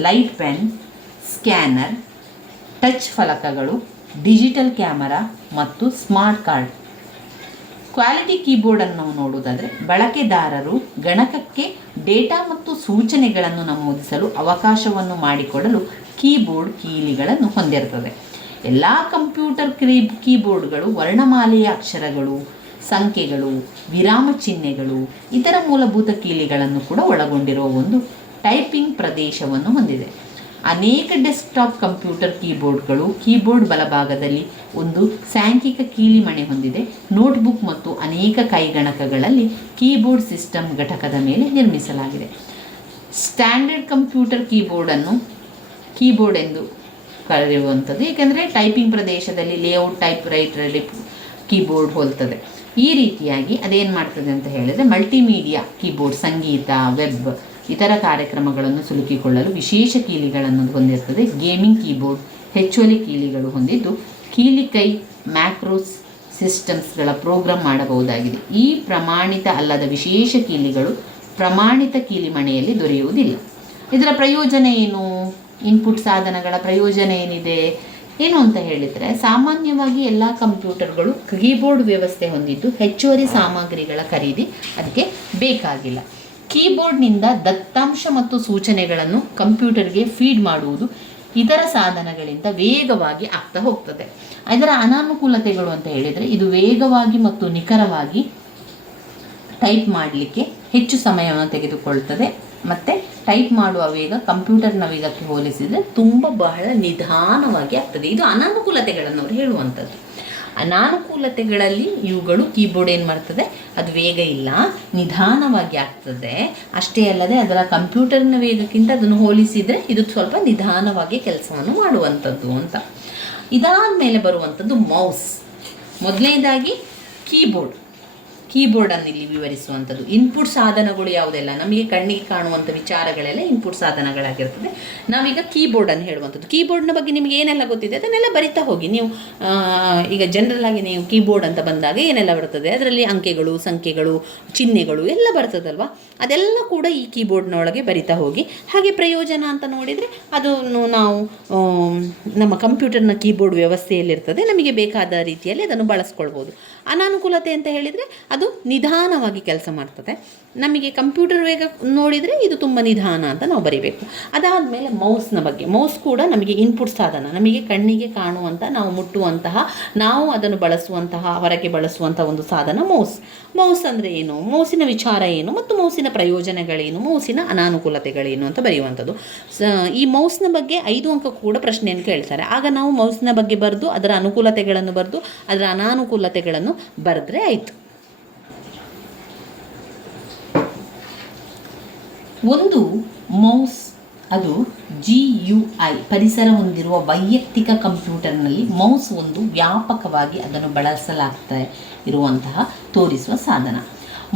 light pen, scanner, touch ಫಲಕಗಳು, ಡಿಜಿಟಲ್ ಕ್ಯಾಮರಾ ಮತ್ತು ಸ್ಮಾರ್ಟ್ ಕಾರ್ಡ್. ಕ್ವಾಲಿಟಿ ಕೀಬೋರ್ಡನ್ನು ನಾವು ನೋಡುವುದಾದರೆ ಬಳಕೆದಾರರು ಗಣಕಕ್ಕೆ ಡೇಟಾ ಮತ್ತು ಸೂಚನೆಗಳನ್ನು ನಮೂದಿಸಲು ಅವಕಾಶವನ್ನು ಮಾಡಿಕೊಡಲು ಕೀಬೋರ್ಡ್ ಕೀಲಿಗಳನ್ನು ಹೊಂದಿರುತ್ತದೆ. ಎಲ್ಲ ಕಂಪ್ಯೂಟರ್ ಕೀಬೋರ್ಡ್ಗಳು ವರ್ಣಮಾಲೆಯ ಅಕ್ಷರಗಳು, ಸಂಖ್ಯೆಗಳು, ವಿರಾಮ ಚಿಹ್ನೆಗಳು, ಇತರ ಮೂಲಭೂತ ಕೀಲಿಗಳನ್ನು ಕೂಡ ಒಳಗೊಂಡಿರುವ ಒಂದು ಟೈಪಿಂಗ್ ಪ್ರದೇಶವನ್ನು ಹೊಂದಿದೆ. ಅನೇಕ ಡೆಸ್ಕ್ಟಾಪ್ ಕಂಪ್ಯೂಟರ್ ಕೀಬೋರ್ಡ್ಗಳು ಕೀಬೋರ್ಡ್ ಬಲಭಾಗದಲ್ಲಿ ಒಂದು ಸಾಂಖ್ಯಿಕ ಕೀಲಿಮಣೆ ಹೊಂದಿದೆ. ನೋಟ್ಬುಕ್ ಮತ್ತು ಅನೇಕ ಕೈಗಣಕಗಳಲ್ಲಿ ಕೀಬೋರ್ಡ್ ಸಿಸ್ಟಮ್ ಘಟಕದ ಮೇಲೆ ನಿರ್ಮಿಸಲಾಗಿದೆ. ಸ್ಟ್ಯಾಂಡರ್ಡ್ ಕಂಪ್ಯೂಟರ್ ಕೀಬೋರ್ಡ್ ಎಂದು ಕರೆಯುವಂಥದ್ದು, ಏಕೆಂದರೆ ಟೈಪಿಂಗ್ ಪ್ರದೇಶದಲ್ಲಿ ಲೇಔಟ್ ಟೈಪ್ ರೈಟರಲ್ಲಿ ಕೀಬೋರ್ಡ್ ಹೋಲ್ತದೆ. ಈ ರೀತಿಯಾಗಿ ಅದೇನು ಮಾಡ್ತದೆ ಅಂತ ಹೇಳಿದರೆ ಮಲ್ಟಿಮೀಡಿಯಾ ಕೀಬೋರ್ಡ್, ಸಂಗೀತ, ವೆಬ್, ಇತರ ಕಾರ್ಯಕ್ರಮಗಳನ್ನು ಸುಲುಕಿಕೊಳ್ಳಲು ವಿಶೇಷ ಕೀಲಿಗಳನ್ನು ಹೊಂದಿರ್ತದೆ. ಗೇಮಿಂಗ್ ಕೀಬೋರ್ಡ್ ಹೆಚ್ಚುವರಿ ಕೀಲಿಗಳು ಹೊಂದಿದ್ದು ಕೀಲಿಕೈ ಮ್ಯಾಕ್ರೋಸ್ ಸಿಸ್ಟಮ್ಸ್ಗಳ ಪ್ರೋಗ್ರಾಮ್ ಮಾಡಬಹುದಾಗಿದೆ. ಈ ಪ್ರಮಾಣಿತ ಅಲ್ಲದ ವಿಶೇಷ ಕೀಲಿಗಳು ಪ್ರಮಾಣಿತ ಕೀಲಿಮಣೆಯಲ್ಲಿ ದೊರೆಯುವುದಿಲ್ಲ. ಇದರ ಪ್ರಯೋಜನ ಏನು? ಇನ್ಪುಟ್ ಸಾಧನಗಳ ಪ್ರಯೋಜನ ಏನು ಅಂತ ಹೇಳಿದರೆ, ಸಾಮಾನ್ಯವಾಗಿ ಎಲ್ಲ ಕಂಪ್ಯೂಟರ್ಗಳು ಕೀಬೋರ್ಡ್ ವ್ಯವಸ್ಥೆ ಹೊಂದಿದ್ದು ಹೆಚ್ಚುವರಿ ಸಾಮಗ್ರಿಗಳ ಖರೀದಿ ಅದಕ್ಕೆ ಬೇಕಾಗಿಲ್ಲ. ಕೀಬೋರ್ಡ್ನಿಂದ ದತ್ತಾಂಶ ಮತ್ತು ಸೂಚನೆಗಳನ್ನು ಕಂಪ್ಯೂಟರ್ಗೆ ಫೀಡ್ ಮಾಡುವುದು ಇತರ ಸಾಧನಗಳಿಂದ ವೇಗವಾಗಿ ಆಗ್ತಾ ಹೋಗ್ತದೆ. ಇದರ ಅನಾನುಕೂಲತೆಗಳು ಅಂತ ಹೇಳಿದರೆ, ಇದು ವೇಗವಾಗಿ ಮತ್ತು ನಿಖರವಾಗಿ ಟೈಪ್ ಮಾಡಲಿಕ್ಕೆ ಹೆಚ್ಚು ಸಮಯವನ್ನು ತೆಗೆದುಕೊಳ್ತದೆ ಮತ್ತು ಟೈಪ್ ಮಾಡುವ ವೇಗ ಕಂಪ್ಯೂಟರ್ನ ವೇಗಕ್ಕೆ ಹೋಲಿಸಿದರೆ ಬಹಳ ನಿಧಾನವಾಗಿ ಆಗ್ತದೆ. ಇದು ಅನಾನುಕೂಲತೆಗಳನ್ನು ಅವರು ಹೇಳುವಂಥದ್ದು. ಅನಾನುಕೂಲತೆಗಳಲ್ಲಿ ಇವುಗಳು ಕೀಬೋರ್ಡ್ ಏನು ಮಾಡ್ತದೆ, ಅದು ವೇಗ ಇಲ್ಲ, ನಿಧಾನವಾಗಿ ಆಗ್ತದೆ. ಅಷ್ಟೇ ಅಲ್ಲದೆ ಅದರ ಕಂಪ್ಯೂಟರ್ನ ವೇಗಕ್ಕಿಂತ ಅದನ್ನು ಹೋಲಿಸಿದರೆ ಇದು ಸ್ವಲ್ಪ ನಿಧಾನವಾಗಿ ಕೆಲಸವನ್ನು ಮಾಡುವಂಥದ್ದು ಅಂತ. ಇದಾದ ಮೇಲೆ ಬರುವಂಥದ್ದು ಮೌಸ್. ಮೊದಲನೇದಾಗಿ ಕೀಬೋರ್ಡನ್ನು ಇಲ್ಲಿ ವಿವರಿಸುವಂಥದ್ದು. ಇನ್ಪುಟ್ ಸಾಧನಗಳು ಯಾವುದೆಲ್ಲ ನಮಗೆ ಕಣ್ಣಿಗೆ ಕಾಣುವಂಥ ವಿಚಾರಗಳೆಲ್ಲ ಇನ್ಪುಟ್ ಸಾಧನಗಳಾಗಿರ್ತದೆ. ನಾವೀಗ ಕೀಬೋರ್ಡನ್ನು ಹೇಳುವಂಥದ್ದು. ಕೀಬೋರ್ಡ್ನ ಬಗ್ಗೆ ನಿಮಗೆ ಏನೆಲ್ಲ ಗೊತ್ತಿದೆ ಅದನ್ನೆಲ್ಲ ಬರಿತಾ ಹೋಗಿ. ನೀವು ಈಗ ಜನರಲ್ ಆಗಿ ನೀವು ಕೀಬೋರ್ಡ್ ಅಂತ ಬಂದಾಗ ಏನೆಲ್ಲ ಬರ್ತದೆ, ಅದರಲ್ಲಿ ಅಂಕೆಗಳು, ಸಂಖ್ಯೆಗಳು, ಚಿಹ್ನೆಗಳು ಎಲ್ಲ ಬರ್ತದಲ್ವ, ಅದೆಲ್ಲ ಕೂಡ ಈ ಕೀಬೋರ್ಡ್ನ ಒಳಗೆ ಬರಿತಾ ಹೋಗಿ. ಹಾಗೆ ಪ್ರಯೋಜನ ಅಂತ ನೋಡಿದರೆ ಅದನ್ನು ನಾವು ನಮ್ಮ ಕಂಪ್ಯೂಟರ್ನ ಕೀಬೋರ್ಡ್ ವ್ಯವಸ್ಥೆಯಲ್ಲಿರ್ತದೆ, ನಮಗೆ ಬೇಕಾದ ರೀತಿಯಲ್ಲಿ ಅದನ್ನು ಬಳಸ್ಕೊಳ್ಬೋದು. ಅನಾನುಕೂಲತೆ ಅಂತ ಹೇಳಿದರೆ ಅದು ನಿಧಾನವಾಗಿ ಕೆಲಸ ಮಾಡ್ತದೆ. ನಮಗೆ ಕಂಪ್ಯೂಟರ್ ವೇಗ ನೋಡಿದರೆ ಇದು ತುಂಬ ನಿಧಾನ ಅಂತ ನಾವು ಬರಿಬೇಕು. ಅದಾದಮೇಲೆ ಮೌಸ್ನ ಬಗ್ಗೆ. ಮೌಸ್ ಕೂಡ ನಮಗೆ ಇನ್ಪುಟ್ ಸಾಧನ, ನಮಗೆ ಕಣ್ಣಿಗೆ ಕಾಣುವಂಥ, ನಾವು ಮುಟ್ಟುವಂತಹ, ನಾವು ಅದನ್ನು ಬಳಸುವಂತಹ, ಹೊರಗೆ ಬಳಸುವಂಥ ಒಂದು ಸಾಧನ ಮೌಸ್ ಅಂದರೆ ಏನು, ಮೌಸಿನ ವಿಚಾರ ಏನು ಮತ್ತು ಮೌಸಿನ ಪ್ರಯೋಜನಗಳೇನು, ಮೌಸಿನ ಅನಾನುಕೂಲತೆಗಳೇನು ಅಂತ ಬರೆಯುವಂಥದ್ದು. ಈ ಮೌಸ್ನ ಬಗ್ಗೆ 5 ಅಂಕ ಕೂಡ ಪ್ರಶ್ನೆಯನ್ನು ಕೇಳ್ತಾರೆ. ಆಗ ನಾವು ಮೌಸ್ನ ಬಗ್ಗೆ ಬರೆದು ಅದರ ಅನುಕೂಲತೆಗಳನ್ನು ಬರೆದು ಅದರ ಅನಾನುಕೂಲತೆಗಳನ್ನು ಬರೆದ್ರೆ ಆಯಿತು. ಒಂದು ಮೌಸ್ ಅದು GUI ಪರಿಸರ ಹೊಂದಿರುವ ವೈಯಕ್ತಿಕ ಕಂಪ್ಯೂಟರ್ನಲ್ಲಿ ಮೌಸ್ ಒಂದು ವ್ಯಾಪಕವಾಗಿ ಅದನ್ನು ಬಳಸಲಾಗ್ತಾ ಇರುವಂತಹ ತೋರಿಸುವ ಸಾಧನ.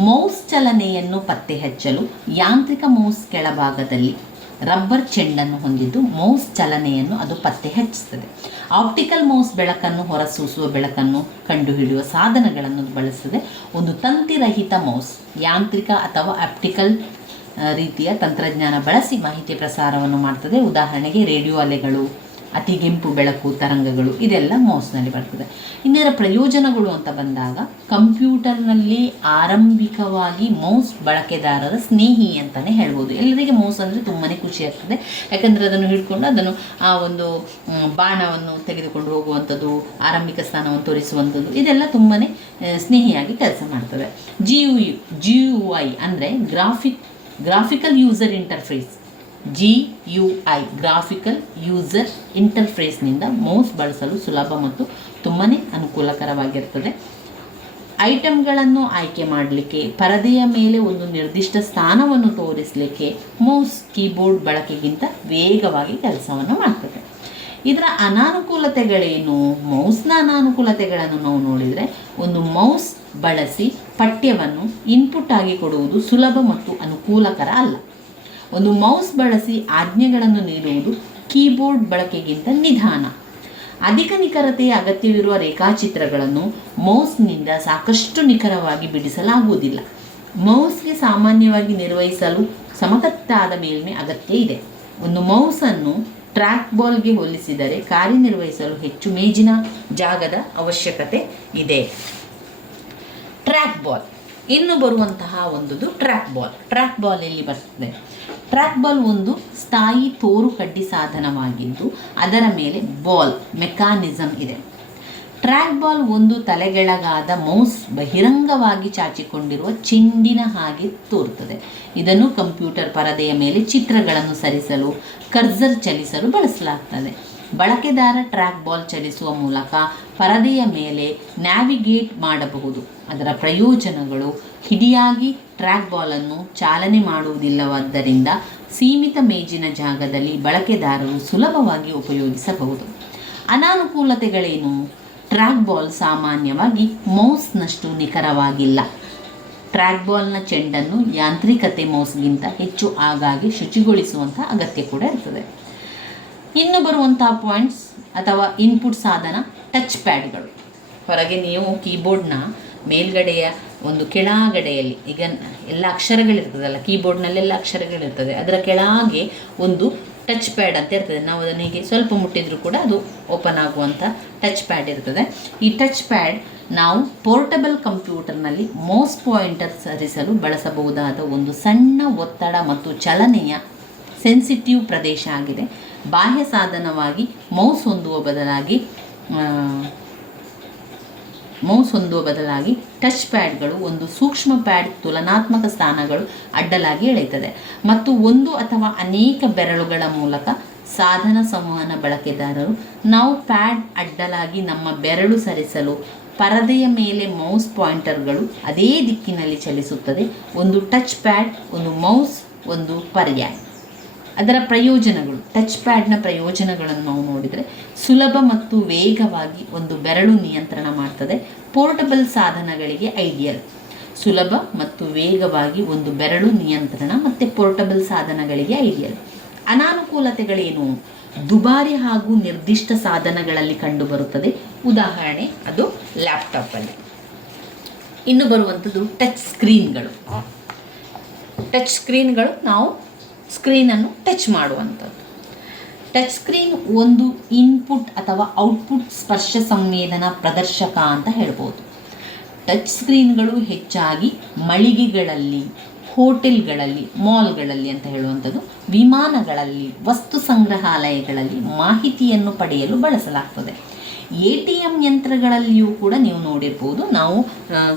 ಮೌಸ್ ಚಲನೆಯನ್ನು ಪತ್ತೆ ಹಚ್ಚಲು ಯಾಂತ್ರಿಕ ಮೌಸ್ ಕೆಳಭಾಗದಲ್ಲಿ ರಬ್ಬರ್ ಚೆಂಡನ್ನು ಹೊಂದಿದ್ದು ಮೌಸ್ ಚಲನೆಯನ್ನು ಅದು ಪತ್ತೆ ಹಚ್ಚುತ್ತದೆ. ಆಪ್ಟಿಕಲ್ ಮೌಸ್ ಬೆಳಕನ್ನು ಹೊರಸೂಸುವ ಬೆಳಕನ್ನು ಕಂಡುಹಿಡಿಯುವ ಸಾಧನಗಳನ್ನು ಬಳಸದೆ ಒಂದು ತಂತಿರಹಿತ ಮೌಸ್ ಯಾಂತ್ರಿಕ ಅಥವಾ ಆಪ್ಟಿಕಲ್ ರೀತಿಯ ತಂತ್ರಜ್ಞಾನ ಬಳಸಿ ಮಾಹಿತಿ ಪ್ರಸಾರವನ್ನು ಮಾಡ್ತದೆ. ಉದಾಹರಣೆಗೆ ರೇಡಿಯೋ ಅಲೆಗಳು, ಅತಿಗೆಂಪು ಬೆಳಕು ತರಂಗಗಳು, ಇದೆಲ್ಲ ಮೌಸ್ನಲ್ಲಿ ಬರ್ತದೆ. ಇನ್ನರ ಪ್ರಯೋಜನಗಳು ಅಂತ ಬಂದಾಗ, ಕಂಪ್ಯೂಟರ್ನಲ್ಲಿ ಆರಂಭಿಕವಾಗಿ ಮೌಸ್ ಬಳಕೆದಾರರ ಸ್ನೇಹಿ ಅಂತಲೇ ಹೇಳ್ಬೋದು. ಎಲ್ಲರಿಗೆ ಮೌಸ್ ಅಂದರೆ ತುಂಬಾ ಖುಷಿ ಆಗ್ತದೆ. ಯಾಕಂದರೆ ಅದನ್ನು ಹಿಡ್ಕೊಂಡು ಅದನ್ನು ಆ ಒಂದು ಬಾಣವನ್ನು ತೆಗೆದುಕೊಂಡು ಹೋಗುವಂಥದ್ದು, ಆರಂಭಿಕ ಸ್ಥಾನವನ್ನು ತೋರಿಸುವಂಥದ್ದು, ಇದೆಲ್ಲ ತುಂಬಾ ಸ್ನೇಹಿಯಾಗಿ ಕೆಲಸ ಮಾಡ್ತದೆ. GUI ಅಂದರೆ graphical user interface. GUI graphical user ಇಂಟರ್ಫೇಸ್ನಿಂದ ಮೌಸ್ ಬಳಸಲು ಸುಲಭ ಮತ್ತು ತುಂಬಾ ಅನುಕೂಲಕರವಾಗಿರ್ತದೆ. ಐಟಮ್ಗಳನ್ನು ಆಯ್ಕೆ ಮಾಡಲಿಕ್ಕೆ, ಪರದೆಯ ಮೇಲೆ ಒಂದು ನಿರ್ದಿಷ್ಟ ಸ್ಥಾನವನ್ನು ತೋರಿಸಲಿಕ್ಕೆ ಮೌಸ್ ಕೀಬೋರ್ಡ್ ಬಳಕೆಗಿಂತ ವೇಗವಾಗಿ ಕೆಲಸವನ್ನು ಮಾಡ್ತದೆ. ಇದರ ಅನಾನುಕೂಲತೆಗಳೇನು? ಮೌಸ್ನ ಅನಾನುಕೂಲತೆಗಳನ್ನು ನಾವು ನೋಡಿದರೆ, ಒಂದು ಮೌಸ್ ಬಳಸಿ ಪಠ್ಯವನ್ನು ಇನ್ಪುಟ್ ಆಗಿ ಕೊಡುವುದು ಸುಲಭ ಮತ್ತು ಅನುಕೂಲಕರ ಅಲ್ಲ. ಒಂದು ಮೌಸ್ ಬಳಸಿ ಆಜ್ಞೆಗಳನ್ನು ನೀಡುವುದು ಕೀಬೋರ್ಡ್ ಬಳಕೆಗಿಂತ ನಿಧಾನ. ಅಧಿಕ ನಿಖರತೆಯ ಅಗತ್ಯವಿರುವ ರೇಖಾಚಿತ್ರಗಳನ್ನು ಮೌಸ್ನಿಂದ ಸಾಕಷ್ಟು ನಿಖರವಾಗಿ ಬಿಡಿಸಲಾಗುವುದಿಲ್ಲ. ಮೌಸ್ಗೆ ಸಾಮಾನ್ಯವಾಗಿ ನಿರ್ವಹಿಸಲು ಸಮತಟ್ಟಾದ ಮೇಲ್ಮೈ ಅಗತ್ಯ ಇದೆ. ಒಂದು ಮೌಸನ್ನು ಟ್ರ್ಯಾಕ್ ಬಾಲ್ಗೆ ಹೋಲಿಸಿದರೆ ಕಾರ್ಯನಿರ್ವಹಿಸಲು ಹೆಚ್ಚು ಮೇಜಿನ ಜಾಗದ ಅವಶ್ಯಕತೆ ಇದೆ. ಟ್ರ್ಯಾಕ್ ಬಾಲ್ ಇನ್ನು ಬರುವಂತಹ ಒಂದು ಟ್ರ್ಯಾಕ್ ಬಾಲ್. ಟ್ರ್ಯಾಕ್ ಬಾಲ್ ಎಲ್ಲಿ ಬರ್ತದೆ? ಟ್ರ್ಯಾಕ್ ಬಾಲ್ ಒಂದು ಸ್ಥಾಯಿ ತೋರು ಕಡ್ಡಿ ಸಾಧನವಾಗಿದ್ದು ಅದರ ಮೇಲೆ ಬಾಲ್ ಮೆಕ್ಯಾನಿಸಮ್ ಇದೆ. ಟ್ರ್ಯಾಕ್ ಬಾಲ್ ಒಂದು ತಲೆಗೆಳಗಾದ ಮೌಸ್ ಬಹಿರಂಗವಾಗಿ ಚಾಚಿಕೊಂಡಿರುವ ಚೆಂಡಿನ ಹಾಗೆ ತೋರುತ್ತದೆ. ಇದನ್ನು ಕಂಪ್ಯೂಟರ್ ಪರದೆಯ ಮೇಲೆ ಚಿತ್ರಗಳನ್ನು ಸರಿಸಲು, ಕರ್ಸರ್ ಚಲಿಸಲು ಬಳಸಲಾಗ್ತದೆ. ಬಳಕೆದಾರ ಟ್ರ್ಯಾಕ್ ಬಾಲ್ ಚಲಿಸುವ ಮೂಲಕ ಪರದೆಯ ಮೇಲೆ ನ್ಯಾವಿಗೇಟ್ ಮಾಡಬಹುದು. ಅದರ ಪ್ರಯೋಜನಗಳು: ಹಿಡಿಯಾಗಿ ಟ್ರ್ಯಾಕ್ ಬಾಲನ್ನು ಚಾಲನೆ ಮಾಡುವುದಿಲ್ಲವಾದ್ದರಿಂದ ಸೀಮಿತ ಮೇಜಿನ ಜಾಗದಲ್ಲಿ ಬಳಕೆದಾರರು ಸುಲಭವಾಗಿ ಉಪಯೋಗಿಸಬಹುದು. ಅನಾನುಕೂಲತೆಗಳೇನು? ಟ್ರ್ಯಾಕ್ ಬಾಲ್ ಸಾಮಾನ್ಯವಾಗಿ ಮೌಸ್ನಷ್ಟು ನಿಖರವಾಗಿಲ್ಲ. ಟ್ರ್ಯಾಕ್ ಬಾಲ್ನ ಚೆಂಡನ್ನು ಯಾಂತ್ರಿಕತೆ ಮೌಸ್ಗಿಂತ ಹೆಚ್ಚು ಆಗಾಗ್ಗೆ ಶುಚಿಗೊಳಿಸುವಂಥ ಅಗತ್ಯ ಕೂಡ ಇರ್ತದೆ. ಇನ್ನು ಬರುವಂತಹ ಪಾಯಿಂಟ್ಸ್ ಅಥವಾ ಇನ್ಪುಟ್ ಸಾಧನ ಟಚ್ ಪ್ಯಾಡ್ಗಳು. ಹೊರಗೆ ನೀವು ಕೀಬೋರ್ಡ್ನ ಮೇಲ್ಗಡೆಯ ಒಂದು ಕೆಳಗಡೆಯಲ್ಲಿ ಈಗ ಎಲ್ಲ ಅಕ್ಷರಗಳಿರ್ತದಲ್ಲ, ಕೀಬೋರ್ಡ್ನಲ್ಲೆಲ್ಲ ಅಕ್ಷರಗಳಿರ್ತದೆ, ಅದರ ಕೆಳಗೆ ಒಂದು ಟಚ್ ಪ್ಯಾಡ್ ಅಂತ ಇರ್ತದೆ. ನಾವು ಅದನ್ನು ಹೀಗೆ ಸ್ವಲ್ಪ ಮುಟ್ಟಿದರೂ ಕೂಡ ಅದು ಓಪನ್ ಆಗುವಂಥ ಟಚ್ ಪ್ಯಾಡ್ ಇರ್ತದೆ. ಈ ಟಚ್ ಪ್ಯಾಡ್ ನಾವು ಪೋರ್ಟಬಲ್ ಕಂಪ್ಯೂಟರ್ನಲ್ಲಿ ಮೌಸ್ ಪಾಯಿಂಟರ್ ಸರಿಸಲು ಬಳಸಬಹುದಾದ ಒಂದು ಸಣ್ಣ ಒತ್ತಡ ಮತ್ತು ಚಲನೆಯ ಸೆನ್ಸಿಟಿವ್ ಪ್ರದೇಶ ಆಗಿದೆ. ಬಾಹ್ಯ ಸಾಧನವಾಗಿ ಮೌಸ್ ಹೊಂದುವ ಬದಲಾಗಿ ಟಚ್ ಪ್ಯಾಡ್ಗಳು ಒಂದು ಸೂಕ್ಷ್ಮ ಪ್ಯಾಡ್ ತುಲನಾತ್ಮಕ ಸ್ಥಾನಗಳು ಅಡ್ಡಲಾಗಿ ಎಳೆಯುತ್ತದೆ ಮತ್ತು ಒಂದು ಅಥವಾ ಅನೇಕ ಬೆರಳುಗಳ ಮೂಲಕ ಸಾಧನ ಸಂವಹನ. ಬಳಕೆದಾರರು ನಾವು ಪ್ಯಾಡ್ ಅಡ್ಡಲಾಗಿ ನಮ್ಮ ಬೆರಳು ಸರಿಸಲು ಪರದೆಯ ಮೇಲೆ ಮೌಸ್ ಪಾಯಿಂಟರ್ಗಳು ಅದೇ ದಿಕ್ಕಿನಲ್ಲಿ ಚಲಿಸುತ್ತದೆ. ಒಂದು ಟಚ್ ಪ್ಯಾಡ್, ಒಂದು ಮೌಸ್, ಒಂದು ಪರ್ಯಾಯ. ಅದರ ಪ್ರಯೋಜನಗಳು: ಟಚ್ ಪ್ಯಾಡ್ನ ಪ್ರಯೋಜನಗಳನ್ನು ನಾವು ನೋಡಿದರೆ ಸುಲಭ ಮತ್ತು ವೇಗವಾಗಿ ಒಂದು ಬೆರಳು ನಿಯಂತ್ರಣ ಮಾಡ್ತದೆ. ಪೋರ್ಟಬಲ್ ಸಾಧನಗಳಿಗೆ ಐಡಿಯಲ್. ಸುಲಭ ಮತ್ತು ವೇಗವಾಗಿ ಒಂದು ಬೆರಳು ನಿಯಂತ್ರಣ ಮತ್ತು ಪೋರ್ಟಬಲ್ ಸಾಧನಗಳಿಗೆ ಐಡಿಯಲ್. ಅನಾನುಕೂಲತೆಗಳೇನು? ದುಬಾರಿ ಹಾಗೂ ನಿರ್ದಿಷ್ಟ ಸಾಧನಗಳಲ್ಲಿ ಕಂಡುಬರುತ್ತದೆ. ಉದಾಹರಣೆ ಅದು ಲ್ಯಾಪ್ಟಾಪಲ್ಲಿ. ಇನ್ನು ಬರುವಂಥದ್ದು ಟಚ್ ಸ್ಕ್ರೀನ್ಗಳು. ಟಚ್ ಸ್ಕ್ರೀನ್ಗಳು ನಾವು ಸ್ಕ್ರೀನನ್ನು ಟಚ್ ಮಾಡುವಂಥದ್ದು. ಟಚ್ ಸ್ಕ್ರೀನ್ ಒಂದು ಇನ್ಪುಟ್ ಅಥವಾ ಔಟ್ಪುಟ್ ಸ್ಪರ್ಶ ಸಂವೇದನಾ ಪ್ರದರ್ಶಕ ಅಂತ ಹೇಳ್ಬೋದು. ಟಚ್ ಸ್ಕ್ರೀನ್ಗಳು ಹೆಚ್ಚಾಗಿ ಮಳಿಗೆಗಳಲ್ಲಿ, ಹೋಟೆಲ್ಗಳಲ್ಲಿ, ಮಾಲ್ಗಳಲ್ಲಿ ಅಂತ ಹೇಳುವಂಥದ್ದು, ವಿಮಾನಗಳಲ್ಲಿ, ವಸ್ತು ಸಂಗ್ರಹಾಲಯಗಳಲ್ಲಿ ಮಾಹಿತಿಯನ್ನು ಪಡೆಯಲು ಬಳಸಲಾಗ್ತದೆ. ATM ಯಂತ್ರಗಳಲ್ಲಿಯೂ ಕೂಡ ನೀವು ನೋಡಿರ್ಬೋದು, ನಾವು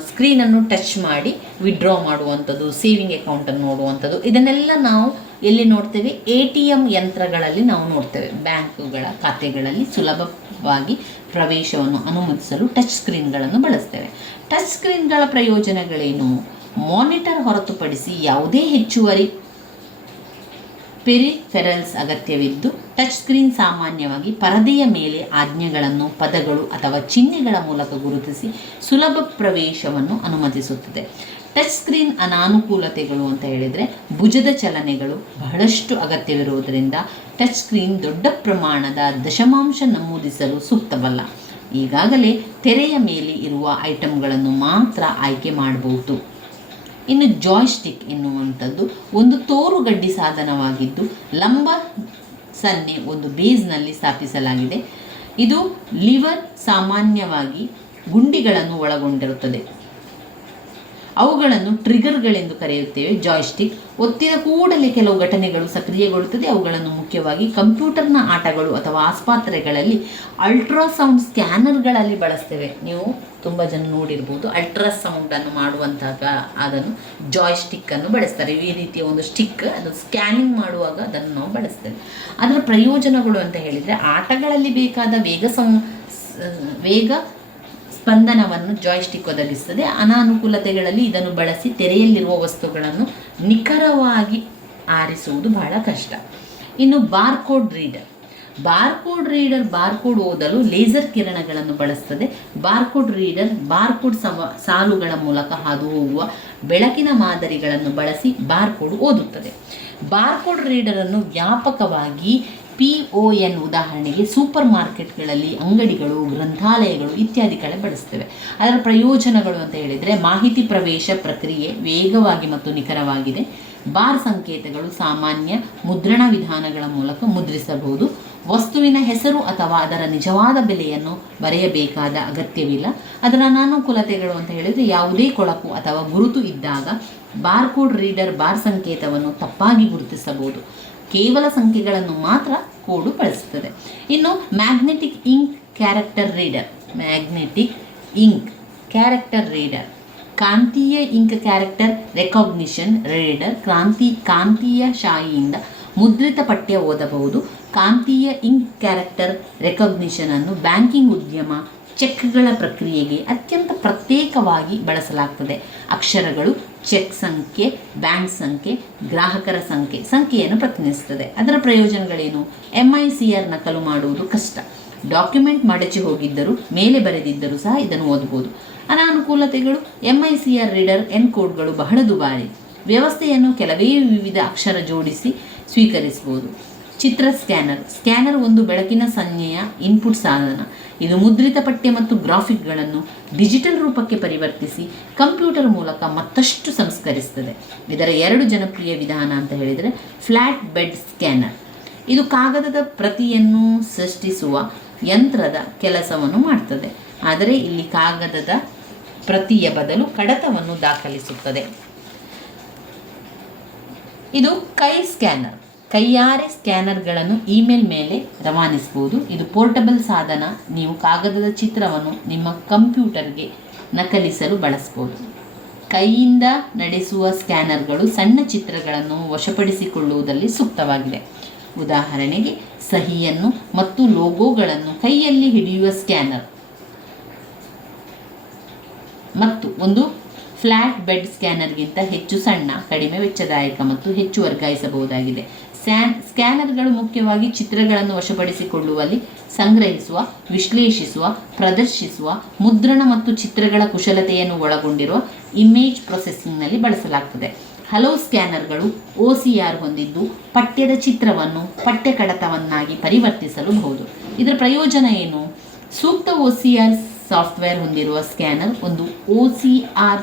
ಸ್ಕ್ರೀನನ್ನು ಟಚ್ ಮಾಡಿ ವಿಡ್ರಾ ಮಾಡುವಂಥದ್ದು, ಸೇವಿಂಗ್ ಅಕೌಂಟನ್ನು ನೋಡುವಂಥದ್ದು, ಇದನ್ನೆಲ್ಲ ನಾವು ಎಲ್ಲಿ ನೋಡ್ತೇವೆ? ATM ಯಂತ್ರಗಳಲ್ಲಿ ನಾವು ನೋಡ್ತೇವೆ. ಬ್ಯಾಂಕುಗಳ ಖಾತೆಗಳಲ್ಲಿ ಸುಲಭವಾಗಿ ಪ್ರವೇಶವನ್ನು ಅನುಮತಿಸಲು ಟಚ್ ಸ್ಕ್ರೀನ್ಗಳನ್ನು ಬಳಸ್ತೇವೆ. ಟಚ್ ಸ್ಕ್ರೀನ್ಗಳ ಪ್ರಯೋಜನಗಳೇನು? ಮಾನಿಟರ್ ಹೊರತುಪಡಿಸಿ ಯಾವುದೇ ಹೆಚ್ಚುವರಿ ಪೆರಿಫೆರಲ್ಸ್ ಅಗತ್ಯವಿದ್ದು, ಟಚ್ ಸ್ಕ್ರೀನ್ ಸಾಮಾನ್ಯವಾಗಿ ಪರದೆಯ ಮೇಲೆ ಆಜ್ಞೆಗಳನ್ನು ಪದಗಳು ಅಥವಾ ಚಿಹ್ನೆಗಳ ಮೂಲಕ ಗುರುತಿಸಿ ಸುಲಭ ಪ್ರವೇಶವನ್ನು ಅನುಮತಿಸುತ್ತದೆ. ಟಚ್ ಸ್ಕ್ರೀನ್ ಅನಾನುಕೂಲತೆಗಳು ಅಂತ ಹೇಳಿದರೆ, ಭುಜದ ಚಲನೆಗಳು ಬಹಳಷ್ಟು ಅಗತ್ಯವಿರುವುದರಿಂದ ಟಚ್ ಸ್ಕ್ರೀನ್ ದೊಡ್ಡ ಪ್ರಮಾಣದ ದಶಮಾಂಶ ನಮೂದಿಸಲು ಸೂಕ್ತವಲ್ಲ. ಈಗಾಗಲೇ ತೆರೆಯ ಮೇಲೆ ಇರುವ ಐಟಮ್ಗಳನ್ನು ಮಾತ್ರ ಆಯ್ಕೆ ಮಾಡಬಹುದು. ಇನ್ನು ಜಾಯ್ಸ್ಟಿಕ್ ಎನ್ನುವಂಥದ್ದು ಒಂದು ತೋರುಗಡ್ಡಿ ಸಾಧನವಾಗಿದ್ದು ಲಂಬ ಸನ್ನೆ ಒಂದು ಬೇಸ್ನಲ್ಲಿ ಸ್ಥಾಪಿಸಲಾಗಿದೆ. ಇದು ಲಿವರ್, ಸಾಮಾನ್ಯವಾಗಿ ಗುಂಡಿಗಳನ್ನು ಒಳಗೊಂಡಿರುತ್ತದೆ. ಅವುಗಳನ್ನು ಟ್ರಿಗರ್ಗಳೆಂದು ಕರೆಯುತ್ತೇವೆ. ಜಾಯ್ಸ್ಟಿಕ್ ಒತ್ತಿದ ಕೂಡಲೇ ಕೆಲವು ಘಟನೆಗಳು ಸಕ್ರಿಯಗೊಳ್ಳುತ್ತದೆ. ಅವುಗಳನ್ನು ಮುಖ್ಯವಾಗಿ ಕಂಪ್ಯೂಟರ್ನ ಆಟಗಳು ಅಥವಾ ಆಸ್ಪತ್ರೆಗಳಲ್ಲಿ ಅಲ್ಟ್ರಾಸೌಂಡ್ ಸ್ಕ್ಯಾನರ್ಗಳಲ್ಲಿ ಬಳಸ್ತೇವೆ. ನೀವು ತುಂಬ ಜನ ನೋಡಿರ್ಬೋದು, ಅಲ್ಟ್ರಾಸೌಂಡನ್ನು ಮಾಡುವಂತಹ ಅದನ್ನು ಜಾಯ್ಸ್ಟಿಕ್ಕನ್ನು ಬಳಸ್ತಾರೆ. ಈ ರೀತಿಯ ಒಂದು ಸ್ಟಿಕ್, ಅದು ಸ್ಕ್ಯಾನಿಂಗ್ ಮಾಡುವಾಗ ಅದನ್ನು ನಾವು ಬಳಸ್ತೇವೆ. ಅದರ ಪ್ರಯೋಜನಗಳು ಅಂತ ಹೇಳಿದರೆ, ಆಟಗಳಲ್ಲಿ ಬೇಕಾದ ವೇಗ ಸ್ಪಂದನವನ್ನು ಜಾಯ್ಸ್ಟಿಕ್ ಒದಗಿಸ್ತದೆ. ಅನಾನುಕೂಲತೆಗಳಲ್ಲಿ ಇದನ್ನು ಬಳಸಿ ತೆರೆಯಲ್ಲಿರುವ ವಸ್ತುಗಳನ್ನು ನಿಖರವಾಗಿ ಆರಿಸುವುದು ಬಹಳ ಕಷ್ಟ. ಇನ್ನು ಬಾರ್ಕೋಡ್ ರೀಡರ್. ಬಾರ್ಕೋಡ್ ಓದಲು ಲೇಸರ್ ಕಿರಣಗಳನ್ನು ಬಳಸ್ತದೆ. ಬಾರ್ಕೋಡ್ ರೀಡರ್ ಬಾರ್ಕೋಡ್ ಸಾಲುಗಳ ಮೂಲಕ ಹಾದು ಹೋಗುವ ಬೆಳಕಿನ ಮಾದರಿಗಳನ್ನು ಬಳಸಿ ಬಾರ್ಕೋಡ್ ಓದುತ್ತದೆ. ಬಾರ್ಕೋಡ್ ರೀಡರನ್ನು ವ್ಯಾಪಕವಾಗಿ PON ಉದಾಹರಣೆಗೆ ಸೂಪರ್ ಮಾರ್ಕೆಟ್ಗಳಲ್ಲಿ, ಅಂಗಡಿಗಳು, ಗ್ರಂಥಾಲಯಗಳು ಇತ್ಯಾದಿ ಕಡೆ ಬಳಸ್ತೇವೆ. ಅದರ ಪ್ರಯೋಜನಗಳು ಅಂತ ಹೇಳಿದರೆ ಮಾಹಿತಿ ಪ್ರವೇಶ ಪ್ರಕ್ರಿಯೆ ವೇಗವಾಗಿ ಮತ್ತು ನಿಖರವಾಗಿದೆ. ಬಾರ್ ಸಂಕೇತಗಳು ಸಾಮಾನ್ಯ ಮುದ್ರಣ ವಿಧಾನಗಳ ಮೂಲಕ ಮುದ್ರಿಸಬಹುದು. ವಸ್ತುವಿನ ಹೆಸರು ಅಥವಾ ಅದರ ನಿಜವಾದ ಬೆಲೆಯನ್ನು ಬರೆಯಬೇಕಾದ ಅಗತ್ಯವಿಲ್ಲ. ಅದರ ಅನಾನುಕೂಲತೆಗಳು ಅಂತ ಹೇಳಿದರೆ ಯಾವುದೇ ಕೊಳಕು ಅಥವಾ ಗುರುತು ಇದ್ದಾಗ ಬಾರ್ಕೋಡ್ ರೀಡರ್ ಬಾರ್ ಸಂಕೇತವನ್ನು ತಪ್ಪಾಗಿ ಗುರುತಿಸಬಹುದು. ಕೇವಲ ಸಂಖ್ಯೆಗಳನ್ನು ಮಾತ್ರ ಕೋಡು ಬಳಸುತ್ತದೆ. ಇನ್ನು ಮ್ಯಾಗ್ನೆಟಿಕ್ ಇಂಕ್ ಕ್ಯಾರೆಕ್ಟರ್ ರೀಡರ್, ಕಾಂತೀಯ ಇಂಕ್ ಕ್ಯಾರೆಕ್ಟರ್ ರೆಕಾಗ್ನಿಷನ್ ರೀಡರ್ ಕಾಂತೀಯ ಶಾಯಿಯಿಂದ ಮುದ್ರಿತ ಪಠ್ಯ ಓದಬಹುದು. ಕಾಂತೀಯ ಇಂಕ್ ಕ್ಯಾರೆಕ್ಟರ್ ರೆಕಾಗ್ನಿಷನ್ ಅನ್ನು ಬ್ಯಾಂಕಿಂಗ್ ಉದ್ಯಮ, ಚೆಕ್ಗಳ ಪ್ರಕ್ರಿಯೆಗೆ ಅತ್ಯಂತ ಪ್ರತ್ಯೇಕವಾಗಿ ಬಳಸಲಾಗ್ತದೆ. ಅಕ್ಷರಗಳು ಚೆಕ್ ಸಂಖ್ಯೆ, ಬ್ಯಾಂಕ್ ಸಂಖ್ಯೆ, ಗ್ರಾಹಕರ ಸಂಖ್ಯೆಯನ್ನು ಪ್ರತಿನಿಧಿಸುತ್ತದೆ. ಅದರ ಪ್ರಯೋಜನಗಳೇನು? MICR ನಕಲು ಮಾಡುವುದು ಕಷ್ಟ. ಡಾಕ್ಯುಮೆಂಟ್ ಮಡಚಿ ಹೋಗಿದ್ದರೂ ಮೇಲೆ ಬರೆದಿದ್ದರೂ ಸಹ ಇದನ್ನು ಓದಬಹುದು. ಅನಾನುಕೂಲತೆಗಳು: MICR ರೀಡರ್ ಎನ್ಕೋಡ್ಗಳು ಬಹಳ ದುಬಾರಿ. ವ್ಯವಸ್ಥೆಯನ್ನು ಕೆಲವೇ ವಿವಿಧ ಅಕ್ಷರ ಜೋಡಿಸಿ ಸ್ವೀಕರಿಸಬಹುದು. ಚಿತ್ರ ಸ್ಕ್ಯಾನರ್ ಒಂದು ಬೆಳಕಿನ ಸಂಜ್ಞೆಯ ಇನ್ಪುಟ್ ಸಾಧನ. ಇದು ಮುದ್ರಿತ ಪಠ್ಯ ಮತ್ತು ಗ್ರಾಫಿಕ್ಗಳನ್ನು ಡಿಜಿಟಲ್ ರೂಪಕ್ಕೆ ಪರಿವರ್ತಿಸಿ ಕಂಪ್ಯೂಟರ್ ಮೂಲಕ ಮತ್ತಷ್ಟು ಸಂಸ್ಕರಿಸುತ್ತದೆ. ಇದರ 2 ಜನಪ್ರಿಯ ವಿಧಾನ ಅಂತ ಹೇಳಿದರೆ ಫ್ಲ್ಯಾಟ್ ಬೆಡ್ ಸ್ಕ್ಯಾನರ್. ಇದು ಕಾಗದದ ಪ್ರತಿಯನ್ನು ಸೃಷ್ಟಿಸುವ ಯಂತ್ರದ ಕೆಲಸವನ್ನು ಮಾಡ್ತದೆ, ಆದರೆ ಇಲ್ಲಿ ಕಾಗದದ ಪ್ರತಿಯ ಬದಲು ಕಡತವನ್ನು ದಾಖಲಿಸುತ್ತದೆ. ಇದು ಕೈಯಾರೆ ಸ್ಕ್ಯಾನರ್ಗಳನ್ನು ಇಮೇಲ್ ಮೇಲೆ ರವಾನಿಸಬಹುದು. ಇದು ಪೋರ್ಟಬಲ್ ಸಾಧನ. ನೀವು ಕಾಗದದ ಚಿತ್ರವನ್ನು ನಿಮ್ಮ ಕಂಪ್ಯೂಟರ್ಗೆ ನಕಲಿಸಲು ಬಳಸಬಹುದು. ಕೈಯಿಂದ ನಡೆಸುವ ಸ್ಕ್ಯಾನರ್ಗಳು ಸಣ್ಣ ಚಿತ್ರಗಳನ್ನು ವಶಪಡಿಸಿಕೊಳ್ಳುವುದರಲ್ಲಿ ಸೂಕ್ತವಾಗಿದೆ. ಉದಾಹರಣೆಗೆ ಸಹಿಯನ್ನು ಮತ್ತು ಲೋಗೋಗಳನ್ನು ಕೈಯಲ್ಲಿ ಹಿಡಿಯುವ ಸ್ಕ್ಯಾನರ್. ಮತ್ತು ಒಂದು ಫ್ಲ್ಯಾಟ್ ಬೆಡ್ ಸ್ಕ್ಯಾನರ್ಗಿಂತ ಹೆಚ್ಚು ಸಣ್ಣ, ಕಡಿಮೆ ವೆಚ್ಚದಾಯಕ ಮತ್ತು ಹೆಚ್ಚು ವರ್ಗಾಯಿಸಬಹುದಾಗಿದೆ. ಸ್ಕ್ಯಾನರ್ಗಳು ಮುಖ್ಯವಾಗಿ ಚಿತ್ರಗಳನ್ನು ವಶಪಡಿಸಿಕೊಳ್ಳುವಲ್ಲಿ, ಸಂಗ್ರಹಿಸುವ, ವಿಶ್ಲೇಷಿಸುವ, ಪ್ರದರ್ಶಿಸುವ, ಮುದ್ರಣ ಮತ್ತು ಚಿತ್ರಗಳ ಕುಶಲತೆಯನ್ನು ಒಳಗೊಂಡಿರುವ ಇಮೇಜ್ ಪ್ರೊಸೆಸಿಂಗ್ನಲ್ಲಿ ಬಳಸಲಾಗುತ್ತದೆ. ಹಲವು ಸ್ಕ್ಯಾನರ್ಗಳು OCR ಹೊಂದಿದ್ದು ಪಠ್ಯದ ಚಿತ್ರವನ್ನು ಪಠ್ಯ ಕಡತವನ್ನಾಗಿ ಪರಿವರ್ತಿಸಲುಬಹುದು. ಇದರ ಪ್ರಯೋಜನ ಏನು? ಸೂಕ್ತ OCR ಸಾಫ್ಟ್ವೇರ್ ಹೊಂದಿರುವ ಸ್ಕ್ಯಾನರ್ ಒಂದು OCR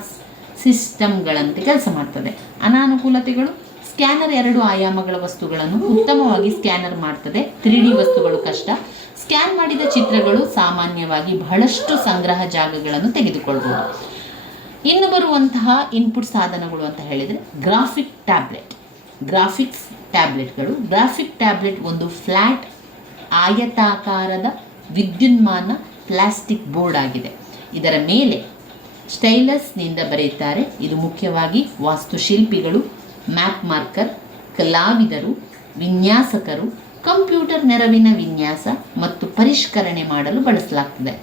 ಸಿಸ್ಟಮ್ಗಳಂತೆ ಕೆಲಸ ಮಾಡ್ತದೆ. ಅನಾನುಕೂಲತೆಗಳು: ಸ್ಕ್ಯಾನರ್ 2 ಆಯಾಮಗಳ ವಸ್ತುಗಳನ್ನು ಉತ್ತಮವಾಗಿ ಸ್ಕ್ಯಾನರ್ ಮಾಡ್ತದೆ. 3D ವಸ್ತುಗಳು ಕಷ್ಟ. ಸ್ಕ್ಯಾನ್ ಮಾಡಿದ ಚಿತ್ರಗಳು ಸಾಮಾನ್ಯವಾಗಿ ಬಹಳಷ್ಟು ಸಂಗ್ರಹ ಜಾಗಗಳನ್ನು ತೆಗೆದುಕೊಳ್ಳಬಹುದು. ಇನ್ನು ಬರುವಂತಹ ಇನ್ಪುಟ್ ಸಾಧನಗಳು ಅಂತ ಹೇಳಿದರೆ ಗ್ರಾಫಿಕ್ಸ್ ಟ್ಯಾಬ್ಲೆಟ್ಗಳು. ಗ್ರಾಫಿಕ್ ಟ್ಯಾಬ್ಲೆಟ್ ಒಂದು ಫ್ಲ್ಯಾಟ್ ಆಯತಾಕಾರದ ವಿದ್ಯುನ್ಮಾನ ಪ್ಲಾಸ್ಟಿಕ್ ಬೋರ್ಡ್ ಆಗಿದೆ. ಇದರ ಮೇಲೆ ಸ್ಟೈಲಸ್ನಿಂದ ಬರೆಯುತ್ತಾರೆ. ಇದು ಮುಖ್ಯವಾಗಿ ವಾಸ್ತುಶಿಲ್ಪಿಗಳು, ಮ್ಯಾಪ್ ಮಾರ್ಕರ್, ಕಲಾವಿದರು, ವಿನ್ಯಾಸಕರು, ಕಂಪ್ಯೂಟರ್ ನೆರವಿನ ವಿನ್ಯಾಸ ಮತ್ತು ಪರಿಷ್ಕರಣೆ ಮಾಡಲು ಬಳಸಲಾಗುತ್ತದೆ.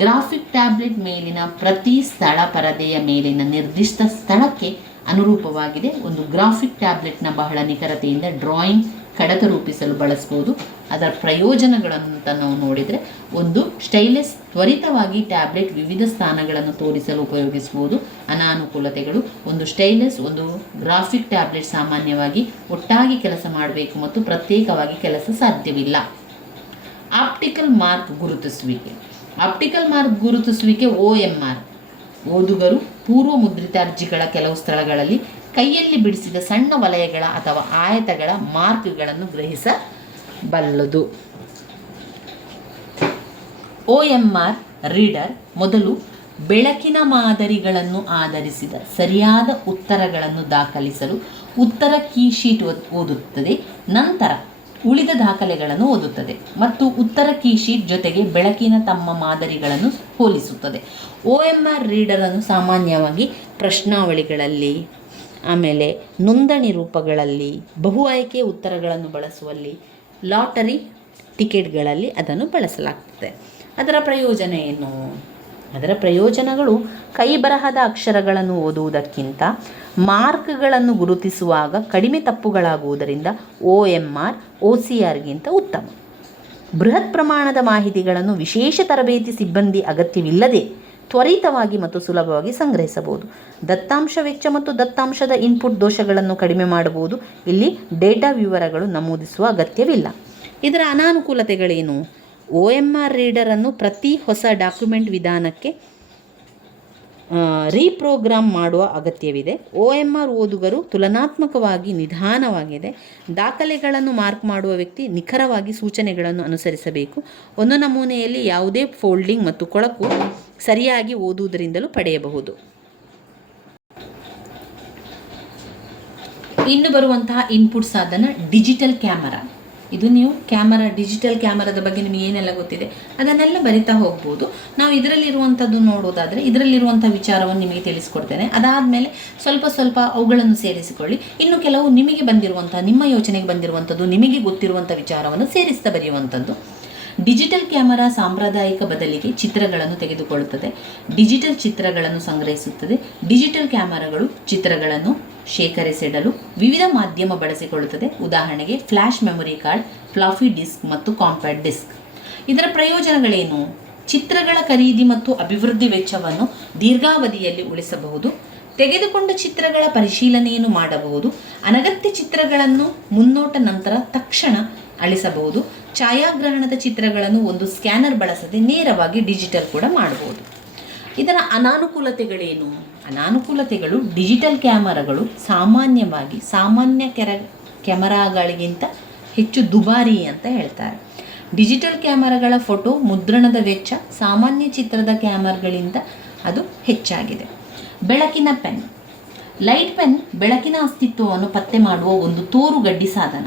ಗ್ರಾಫಿಕ್ ಟ್ಯಾಬ್ಲೆಟ್ ಮೇಲಿನ ಪ್ರತಿ ಸ್ಥಳ ಪರದೆಯ ಮೇಲಿನ ನಿರ್ದಿಷ್ಟ ಸ್ಥಳಕ್ಕೆ ಅನುರೂಪವಾಗಿದೆ. ಒಂದು ಗ್ರಾಫಿಕ್ ಟ್ಯಾಬ್ಲೆಟ್ನ ಬಹಳ ನಿಖರತೆಯಿಂದ ಡ್ರಾಯಿಂಗ್, ಕಡತ ರೂಪಿಸಲು ಬಳಸಬಹುದು. ಅದರ ಪ್ರಯೋಜನಗಳನ್ನು ನಾವು ನೋಡಿದರೆ, ಒಂದು ಸ್ಟೈಲಸ್ ತ್ವರಿತವಾಗಿ ಟ್ಯಾಬ್ಲೆಟ್ ವಿವಿಧ ಸ್ಥಾನಗಳನ್ನು ತೋರಿಸಲು ಉಪಯೋಗಿಸಬಹುದು. ಅನಾನುಕೂಲತೆಗಳು: ಒಂದು ಸ್ಟೈಲಸ್, ಒಂದು ಗ್ರಾಫಿಕ್ ಟ್ಯಾಬ್ಲೆಟ್ ಸಾಮಾನ್ಯವಾಗಿ ಒಟ್ಟಾಗಿ ಕೆಲಸ ಮಾಡಬೇಕು ಮತ್ತು ಪ್ರತ್ಯೇಕವಾಗಿ ಕೆಲಸ ಸಾಧ್ಯವಿಲ್ಲ. ಆಪ್ಟಿಕಲ್ ಮಾರ್ಕ್ ಗುರುತಿಸುವಿಕೆ OMR. ಓದುಗರು ಪೂರ್ವ ಮುದ್ರಿತ ಅರ್ಜಿಗಳ ಕೆಲವು ಸ್ಥಳಗಳಲ್ಲಿ ಕೈಯಲ್ಲಿ ಬಿಡಿಸಿದ ಸಣ್ಣ ವಲಯಗಳ ಅಥವಾ ಆಯತಗಳ ಮಾರ್ಕ್ಗಳನ್ನು ಗ್ರಹಿಸಬಲ್ಲದು. OMR ರೀಡರ್ ಮೊದಲು ಬೆಳಕಿನ ಮಾದರಿಗಳನ್ನು ಆಧರಿಸಿದ ಸರಿಯಾದ ಉತ್ತರಗಳನ್ನು ದಾಖಲಿಸಲು ಉತ್ತರ ಕೀ ಶೀಟ್ ಓದುತ್ತದೆ. ನಂತರ ಉಳಿದ ದಾಖಲೆಗಳನ್ನು ಓದುತ್ತದೆ ಮತ್ತು ಉತ್ತರ ಕೀ ಶೀಟ್ ಜೊತೆಗೆ ಬೆಳಕಿನ ತಮ್ಮ ಮಾದರಿಗಳನ್ನು ಹೋಲಿಸುತ್ತದೆ. OMR ರೀಡರನ್ನು ಸಾಮಾನ್ಯವಾಗಿ ಪ್ರಶ್ನಾವಳಿಗಳಲ್ಲಿ, ಆಮೇಲೆ ನೋಂದಣಿ ರೂಪಗಳಲ್ಲಿ, ಬಹು ಆಯ್ಕೆ ಉತ್ತರಗಳನ್ನು ಬಳಸುವಲ್ಲಿ, ಲಾಟರಿ ಟಿಕೆಟ್ಗಳಲ್ಲಿ ಅದನ್ನು ಬಳಸಲಾಗ್ತದೆ. ಅದರ ಪ್ರಯೋಜನ ಏನು? ಅದರ ಪ್ರಯೋಜನಗಳು ಕೈ ಬರಹದ ಅಕ್ಷರಗಳನ್ನು ಓದುವುದಕ್ಕಿಂತ ಮಾರ್ಕ್ಗಳನ್ನು ಗುರುತಿಸುವಾಗ ಕಡಿಮೆ ತಪ್ಪುಗಳಾಗುವುದರಿಂದ OMR OCRಗಿಂತ ಉತ್ತಮ. ಬೃಹತ್ ಪ್ರಮಾಣದ ಮಾಹಿತಿಗಳನ್ನು ವಿಶೇಷ ತರಬೇತಿ ಸಿಬ್ಬಂದಿ ಅಗತ್ಯವಿಲ್ಲದೆ ತ್ವರಿತವಾಗಿ ಮತ್ತು ಸುಲಭವಾಗಿ ಸಂಗ್ರಹಿಸಬಹುದು. ದತ್ತಾಂಶ ವೆಚ್ಚ ಮತ್ತು ದತ್ತಾಂಶದ ಇನ್ಪುಟ್ ದೋಷಗಳನ್ನು ಕಡಿಮೆ ಮಾಡಬಹುದು. ಇಲ್ಲಿ ಡೇಟಾ ವಿವರಗಳು ನಮೂದಿಸುವ ಅಗತ್ಯವಿಲ್ಲ. ಇದರ ಅನಾನುಕೂಲತೆಗಳೇನು? OMR ರೀಡರನ್ನು ಪ್ರತಿ ಹೊಸ ಡಾಕ್ಯುಮೆಂಟ್ ವಿಧಾನಕ್ಕೆ ರೀಪ್ರೋಗ್ರಾಮ್ ಮಾಡುವ ಅಗತ್ಯವಿದೆ. OMR ಓದುಗರು ತುಲನಾತ್ಮಕವಾಗಿ ನಿಧಾನವಾಗಿದೆ. ದಾಖಲೆಗಳನ್ನು ಮಾರ್ಕ್ ಮಾಡುವ ವ್ಯಕ್ತಿ ನಿಖರವಾಗಿ ಸೂಚನೆಗಳನ್ನು ಅನುಸರಿಸಬೇಕು. ಒಂದು ನಮೂನೆಯಲ್ಲಿ ಯಾವುದೇ ಫೋಲ್ಡಿಂಗ್ ಮತ್ತು ಕೊಳಕು ಸರಿಯಾಗಿ ಓದುವುದರಿಂದಲೂ ಪಡೆಯಬಹುದು. ಇನ್ನು ಬರುವಂತಹ ಇನ್ಪುಟ್ ಸಾಧನ ಡಿಜಿಟಲ್ ಕ್ಯಾಮರಾ. ಇದು ನೀವು ಡಿಜಿಟಲ್ ಕ್ಯಾಮರಾದ ಬಗ್ಗೆ ನಿಮಗೆ ಏನೆಲ್ಲ ಗೊತ್ತಿದೆ ಅದನ್ನೆಲ್ಲ ಬರಿತಾ ಹೋಗ್ಬೋದು. ನಾವು ಇದರಲ್ಲಿರುವಂಥದ್ದು ನೋಡೋದಾದರೆ ಇದರಲ್ಲಿರುವಂಥ ವಿಚಾರವನ್ನು ನಿಮಗೆ ತಿಳಿಸ್ಕೊಡ್ತೇನೆ. ಅದಾದಮೇಲೆ ಸ್ವಲ್ಪ ಅವುಗಳನ್ನು ಸೇರಿಸಿಕೊಳ್ಳಿ. ಇನ್ನು ಕೆಲವು ನಿಮಗೆ ಬಂದಿರುವಂಥ, ನಿಮ್ಮ ಯೋಚನೆಗೆ ಬಂದಿರುವಂಥದ್ದು, ನಿಮಗೆ ಗೊತ್ತಿರುವಂಥ ವಿಚಾರವನ್ನು ಸೇರಿಸ್ತಾ ಬರೆಯುವಂಥದ್ದು. ಡಿಜಿಟಲ್ ಕ್ಯಾಮರಾ ಸಾಂಪ್ರದಾಯಿಕ ಬದಲಿಗೆ ಚಿತ್ರಗಳನ್ನು ತೆಗೆದುಕೊಳ್ಳುತ್ತದೆ. ಡಿಜಿಟಲ್ ಚಿತ್ರಗಳನ್ನು ಸಂಗ್ರಹಿಸುತ್ತದೆ. ಡಿಜಿಟಲ್ ಕ್ಯಾಮರಾಗಳು ಚಿತ್ರಗಳನ್ನು ಶೇಖರಿಸಿಡಲು ವಿವಿಧ ಮಾಧ್ಯಮ ಬಳಸಿಕೊಳ್ಳುತ್ತದೆ. ಉದಾಹರಣೆಗೆ flash memory card, floppy disk ಮತ್ತು ಕಾಂಪ್ಯಾಕ್ಟ್ ಡಿಸ್ಕ್. ಇದರ ಪ್ರಯೋಜನಗಳೇನು? ಚಿತ್ರಗಳ ಖರೀದಿ ಮತ್ತು ಅಭಿವೃದ್ಧಿ ವೆಚ್ಚವನ್ನು ದೀರ್ಘಾವಧಿಯಲ್ಲಿ ಉಳಿಸಬಹುದು. ತೆಗೆದುಕೊಂಡ ಚಿತ್ರಗಳ ಪರಿಶೀಲನೆಯನ್ನು ಮಾಡಬಹುದು. ಅನಗತ್ಯ ಚಿತ್ರಗಳನ್ನು ಮುನ್ನೋಟ ನಂತರ ತಕ್ಷಣ ಅಳಿಸಬಹುದು. ಛಾಯಾಗ್ರಹಣದ ಚಿತ್ರಗಳನ್ನು ಒಂದು ಸ್ಕ್ಯಾನರ್ ಬಳಸದೆ ನೇರವಾಗಿ ಡಿಜಿಟಲ್ ಕೂಡ ಮಾಡಬಹುದು. ಇದರ ಅನಾನುಕೂಲತೆಗಳೇನು? ಅನಾನುಕೂಲತೆಗಳು ಡಿಜಿಟಲ್ ಕ್ಯಾಮರಾಗಳು ಸಾಮಾನ್ಯವಾಗಿ ಸಾಮಾನ್ಯ ಕ್ಯಾಮರಾಗಳಿಗಿಂತ ಹೆಚ್ಚು ದುಬಾರಿ ಅಂತ ಹೇಳ್ತಾರೆ. ಡಿಜಿಟಲ್ ಕ್ಯಾಮರಾಗಳ ಫೋಟೋ ಮುದ್ರಣದ ವೆಚ್ಚ ಸಾಮಾನ್ಯ ಚಿತ್ರದ ಕ್ಯಾಮರಾಗಳಿಂದ ಅದು ಹೆಚ್ಚಾಗಿದೆ. ಬೆಳಕಿನ ಪೆನ್. ಲೈಟ್ ಪೆನ್ ಬೆಳಕಿನ ಅಸ್ತಿತ್ವವನ್ನು ಪತ್ತೆ ಮಾಡುವ ಒಂದು ತೋರುಗಡ್ಡಿ ಸಾಧನ.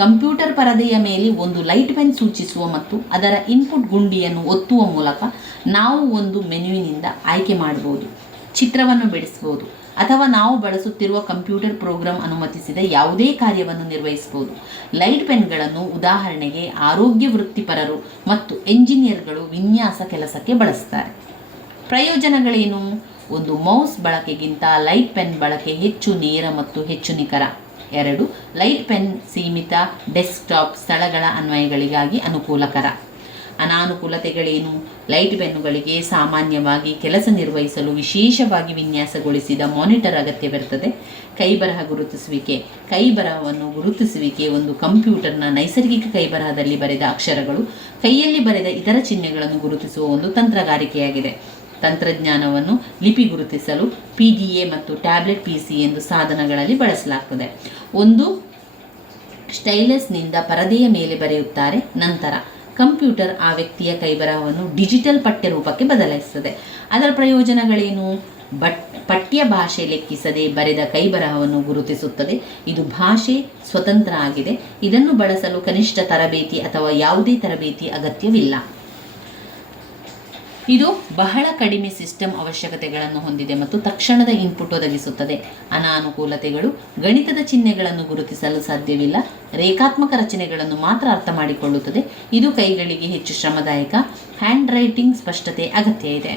ಕಂಪ್ಯೂಟರ್ ಪರದೆಯ ಮೇಲೆ ಒಂದು ಲೈಟ್ ಪೆನ್ ಸೂಚಿಸುವ ಮತ್ತು ಅದರ ಇನ್ಪುಟ್ ಗುಂಡಿಯನ್ನು ಒತ್ತುವ ಮೂಲಕ ನಾವು ಒಂದು ಮೆನುವಿನಿಂದ ಆಯ್ಕೆ ಮಾಡಬಹುದು, ಚಿತ್ರವನ್ನು ಬಿಡಿಸಬಹುದು ಅಥವಾ ನಾವು ಬಳಸುತ್ತಿರುವ ಕಂಪ್ಯೂಟರ್ ಪ್ರೋಗ್ರಾಂ ಅನುಮತಿಸಿದ ಯಾವುದೇ ಕಾರ್ಯವನ್ನು ನಿರ್ವಹಿಸಬಹುದು. ಲೈಟ್ ಪೆನ್ಗಳನ್ನು ಉದಾಹರಣೆಗೆ ಆರೋಗ್ಯ ವೃತ್ತಿಪರರು ಮತ್ತು ಎಂಜಿನಿಯರ್ಗಳು ವಿನ್ಯಾಸ ಕೆಲಸಕ್ಕೆ ಬಳಸ್ತಾರೆ. ಪ್ರಯೋಜನಗಳೇನು? ಒಂದು ಮೌಸ್ ಬಳಕೆಗಿಂತ ಲೈಟ್ ಪೆನ್ ಬಳಕೆ ಹೆಚ್ಚು ನೇರ ಮತ್ತು ಹೆಚ್ಚು ನಿಖರ. 2. ಲೈಟ್ ಪೆನ್ ಸೀಮಿತ ಡೆಸ್ಕ್ಟಾಪ್ ಸ್ಥಳಗಳ ಅನ್ವಯಗಳಿಗಾಗಿ ಅನುಕೂಲಕರ. ಅನಾನುಕೂಲತೆಗಳೇನು? ಲೈಟ್ ಪೆನ್ನುಗಳಿಗೆ ಸಾಮಾನ್ಯವಾಗಿ ಕೆಲಸ ನಿರ್ವಹಿಸಲು ವಿಶೇಷವಾಗಿ ವಿನ್ಯಾಸಗೊಳಿಸಿದ ಮಾನಿಟರ್ ಅಗತ್ಯವಿರುತ್ತದೆ. ಕೈಬರಹ ಗುರುತಿಸುವಿಕೆ. ಕೈಬರಹವನ್ನು ಗುರುತಿಸುವಿಕೆ ಒಂದು ಕಂಪ್ಯೂಟರ್ನ ನೈಸರ್ಗಿಕ ಕೈಬರಹದಲ್ಲಿ ಬರೆದ ಅಕ್ಷರಗಳು ಕೈಯಲ್ಲಿ ಬರೆದ ಇತರ ಚಿಹ್ನೆಗಳನ್ನು ಗುರುತಿಸುವ ಒಂದು ತಂತ್ರಗಾರಿಕೆಯಾಗಿದೆ. ತಂತ್ರಜ್ಞಾನವನ್ನು ಲಿಪಿ ಗುರುತಿಸಲು PDA ಮತ್ತು ಟ್ಯಾಬ್ಲೆಟ್ PC ಎಂದು ಸಾಧನಗಳಲ್ಲಿ ಬಳಸಲಾಗುತ್ತದೆ. ಒಂದು ಸ್ಟೈಲಸ್ನಿಂದ ಪರದೆಯ ಮೇಲೆ ಬರೆಯುತ್ತಾರೆ. ನಂತರ ಕಂಪ್ಯೂಟರ್ ಆ ವ್ಯಕ್ತಿಯ ಕೈಬರಹವನ್ನು ಡಿಜಿಟಲ್ ಪಠ್ಯ ರೂಪಕ್ಕೆ ಬದಲಾಯಿಸುತ್ತದೆ. ಅದರ ಪ್ರಯೋಜನಗಳೇನು? ಪಠ್ಯ ಭಾಷೆ ಲೆಕ್ಕಿಸದೆ ಬರೆದ ಕೈಬರಹವನ್ನು ಗುರುತಿಸುತ್ತದೆ. ಇದು ಭಾಷೆ ಸ್ವತಂತ್ರ ಆಗಿದೆ. ಇದನ್ನು ಬಳಸಲು ಕನಿಷ್ಠ ತರಬೇತಿ ಅಥವಾ ಯಾವುದೇ ತರಬೇತಿ ಅಗತ್ಯವಿಲ್ಲ. ಇದು ಬಹಳ ಕಡಿಮೆ ಸಿಸ್ಟಮ್ ಅವಶ್ಯಕತೆಗಳನ್ನು ಹೊಂದಿದೆ ಮತ್ತು ತಕ್ಷಣದ ಇನ್ಪುಟ್ ಒದಗಿಸುತ್ತದೆ. ಅನಾನುಕೂಲತೆಗಳು: ಗಣಿತದ ಚಿಹ್ನೆಗಳನ್ನು ಗುರುತಿಸಲು ಸಾಧ್ಯವಿಲ್ಲ. ರೇಖಾತ್ಮಕ ರಚನೆಗಳನ್ನು ಮಾತ್ರ ಅರ್ಥ ಮಾಡಿಕೊಳ್ಳುತ್ತದೆ. ಇದು ಕೈಗಳಿಗೆ ಹೆಚ್ಚು ಶ್ರಮದಾಯಕ. ಹ್ಯಾಂಡ್ ರೈಟಿಂಗ್ ಸ್ಪಷ್ಟತೆ ಅಗತ್ಯ ಇದೆ.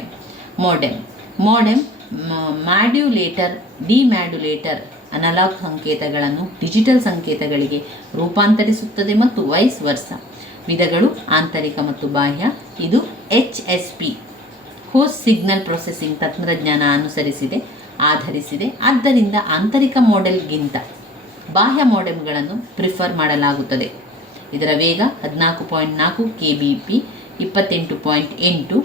ಮೋಡೆಮ್ ಮಾಡ್ಯುಲೇಟರ್, ಡಿಮ್ಯಾಡ್ಯುಲೇಟರ್ ಅನಲಾಗ್ ಸಂಕೇತಗಳನ್ನು ಡಿಜಿಟಲ್ ಸಂಕೇತಗಳಿಗೆ ರೂಪಾಂತರಿಸುತ್ತದೆ ಮತ್ತು ವೈಸ್ ವರ್ಸ. ವಿಧಗಳು: ಆಂತರಿಕ ಮತ್ತು ಬಾಹ್ಯ. ಇದು HSP ಹೋಸ್ಟ್ ಸಿಗ್ನಲ್ ಪ್ರೊಸೆಸಿಂಗ್ ತಂತ್ರಜ್ಞಾನ ಆಧರಿಸಿದೆ. ಆದ್ದರಿಂದ ಆಂತರಿಕ ಮಾಡೆಲ್ಗಿಂತ ಬಾಹ್ಯ ಮಾಡೆಮ್ಗಳನ್ನು ಪ್ರಿಫರ್ ಮಾಡಲಾಗುತ್ತದೆ. ಇದರ ವೇಗ 14.4 kbp, 28.8,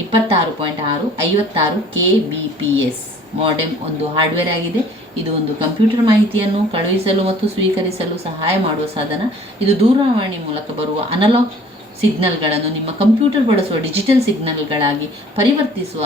26.6, 56 kbps. ಮಾಡೆಮ್ ಒಂದು ಹಾರ್ಡ್ವೇರ್ ಆಗಿದೆ. ಇದು ಒಂದು ಕಂಪ್ಯೂಟರ್ ಮಾಹಿತಿಯನ್ನು ಕಳುಹಿಸಲು ಮತ್ತು ಸ್ವೀಕರಿಸಲು ಸಹಾಯ ಮಾಡುವ ಸಾಧನ. ಇದು ದೂರವಾಣಿ ಮೂಲಕ ಬರುವ ಅನಲಾಗ್ ಸಿಗ್ನಲ್ಗಳನ್ನು ನಿಮ್ಮ ಕಂಪ್ಯೂಟರ್ ಬಳಸುವ ಡಿಜಿಟಲ್ ಸಿಗ್ನಲ್ಗಳಾಗಿ ಪರಿವರ್ತಿಸುವ